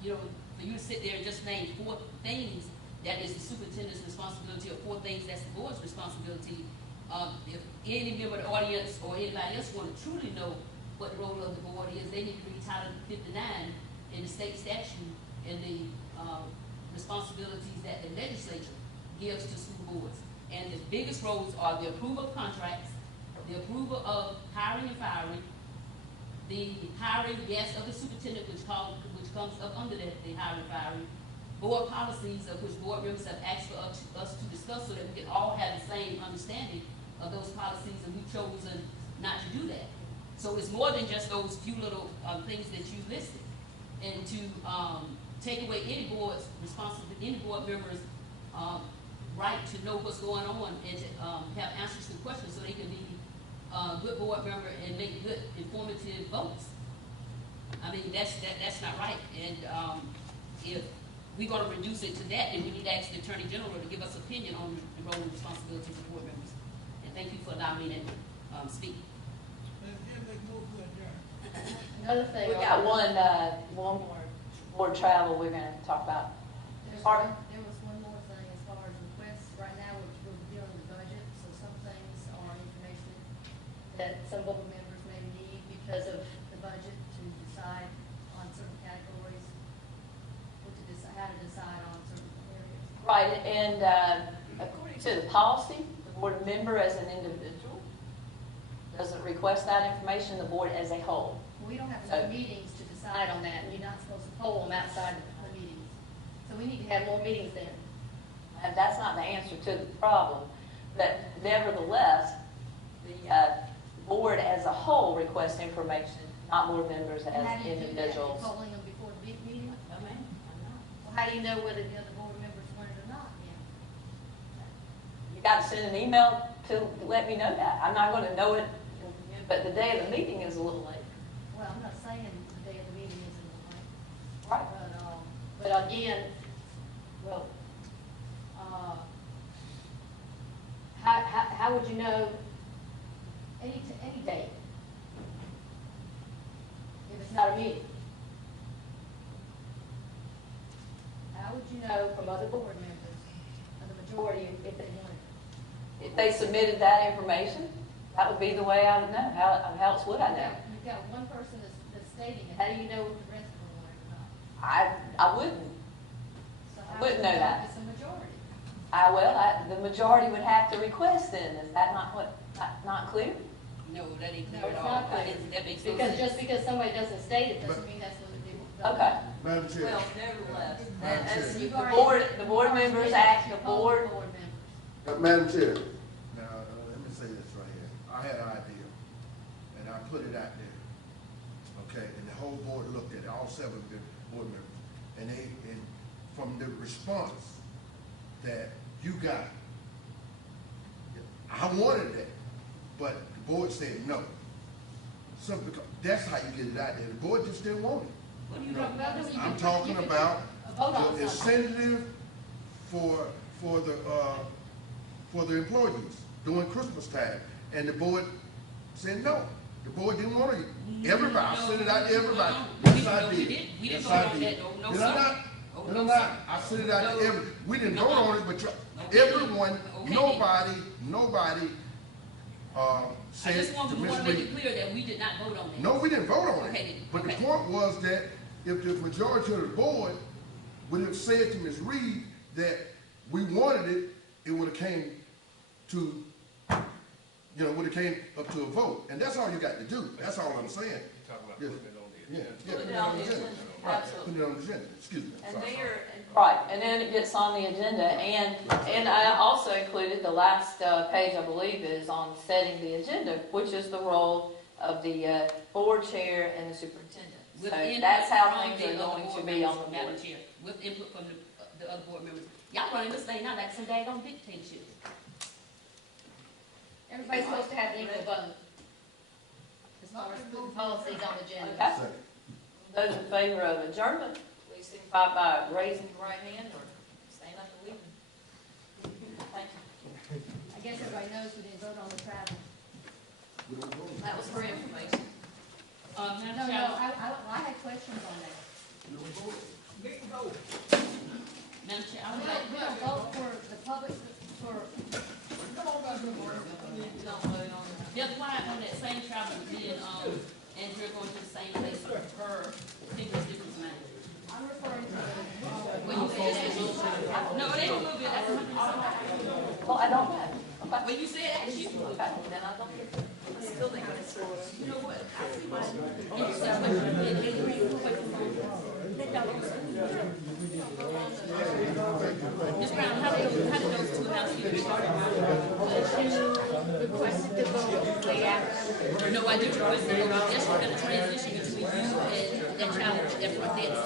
you know, for you to sit there and just name 4 things that is the superintendent's responsibility, or 4 things that's the board's responsibility, if any member of the audience or anybody else want to truly know what the role of the board is, they need to read Title 59 in the state statute and the responsibilities that the legislature gives to school boards. And the biggest roles are the approval of contracts, the approval of hiring and firing, the hiring, yes, of the superintendent, which comes up under the hiring and firing, board policies of which board members have asked for us to discuss so that we can all have the same understanding of those policies, and we've chosen not to do that. So it's more than just those few little things that you listed. And to take away any board's responsibility, any board member's right to know what's going on and to have answers to questions so they can be a good board member and make good informative votes. I mean, that's not right. And if we're going to reduce it to that, then we need to ask the Attorney General to give us opinion on the role and responsibilities of board members. And thank you for allowing me to speak. Another thing. We got one more board travel we're going to talk about. There was one more thing as far as requests. Right now, we're dealing with the budget, so some things are information that some board members may need because of the budget to decide on certain categories, or to decide how to decide on certain areas. Right, and according to the policy, the board member as an individual doesn't request that information, the board as a whole. We don't have enough meetings to decide on that, and you're not supposed to poll them outside the meetings. So we need to have more meetings then. And that's not the answer to the problem, but nevertheless, the board as a whole requests information, not board members as individuals. Polling them before the big meeting? No, ma'am, I'm not. Well, how do you know whether the other board members want it or not? You got to send an email to let me know that. I'm not going to know it, but the day of the meeting is a little late. Well, I'm not saying the day of the meeting isn't late. Right. But again, well, how would you know any date if it's not a meeting? How would you know from other board members, or the majority, if they want it? If they submitted that information, that would be the way I would know. How else would I know? You've got one person that's stating it. How do you know if the rest of them want it or not? I wouldn't. So I wouldn't know that. It's a majority. The majority would have to request then. Is that not clear? No, that ain't clear No, at it's all. not clear. That makes no Because sense. just because somebody doesn't state it doesn't mean that's what they do. Okay. Madam Chair. Well, nevertheless, Madam as Chair. the board members act, the board. Madam Chair, now, let me say this right here. I had an idea, and I put it out there, okay? And the whole board looked at it, all 7 of the board members. And from the response that you got, I wanted that, but the board said no. Simply because that's how you get it out there. The board just didn't want it. What are you talking about? I'm talking about the incentive for the employees during Christmas time, and the board said no. The board didn't want it. Everybody, I sent it out to everybody. Yes, I did. Yes, I did. Did I not? Did I not? I sent it out to everybody. We didn't vote on it, but everyone, nobody said I just want to to Ms. make Reed. it clear that we did not vote on that. No, we didn't vote on it. Okay, then. But Okay. the point was that if the majority of the board would have said to Ms. Reed that we wanted it, it would have came to, would have came up to a vote. And that's all you got to do. That's all I'm saying. You're talking about putting it on the agenda. Put it on the agenda. Right, Absolutely. put it on the agenda. Excuse me. And Sorry. right, and then it gets on the agenda, and I also included the last page, I believe, is on setting the agenda, which is the role of the board chair and the superintendent. So that's how things are going to be on the board. Madam Chair, with input from the other board members. Y'all running this thing now like some daggone dictatorship. Everybody's supposed to have equal vote. As far as putting policies on the agenda. Okay. Those in favor of adjournment, please signify by raising your right hand or standing up and leaving. Thank you. I guess everybody knows we didn't vote on the travel. That was for information. No, I had questions on that. Madam Chair, I We would like, don't, we don't vote for the public, for, that's why on that same travel, me and Andrea going to the same place for her, I think it's different tonight. I'm referring to When you said that, no, it ain't a little bit, that's 100 something. Well, I don't know. Okay. When you said that, you, Okay, then I don't. I still think it's sort of. you know what, I see why. And you said, wait, Ms. Brown, how did those two housekeepers start? requested to vote way after. No, I did request that, that's going to transition between you and that child at front desk.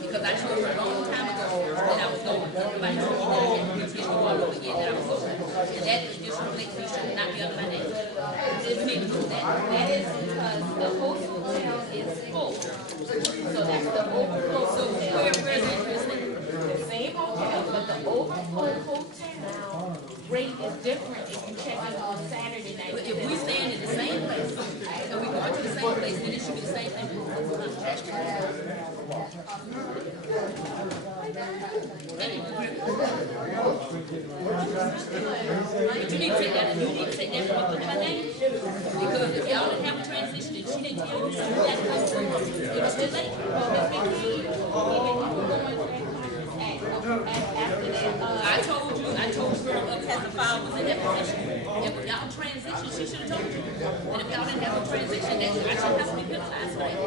Because I told her a long time ago that I was going, nobody told me that I had to get the water over yet, that I was going. And that just reflects me should not be under my name. We need to do that. That is because the whole hotel is full. So that's the overflow hotel. Where's that? The same hotel, but the overflow hotel rate is different if you check it on Saturday night. But if we stand in the same place, and we go to the same place, then it should be the same thing. But you need to take that, you need to take that from my name. Because if y'all didn't have a transition and she didn't tell you something, that's it was too late. I told you her up as the file was in that position. If y'all transition, she should have told you. And if y'all didn't have a transition, then I shouldn't have to be penalized for that.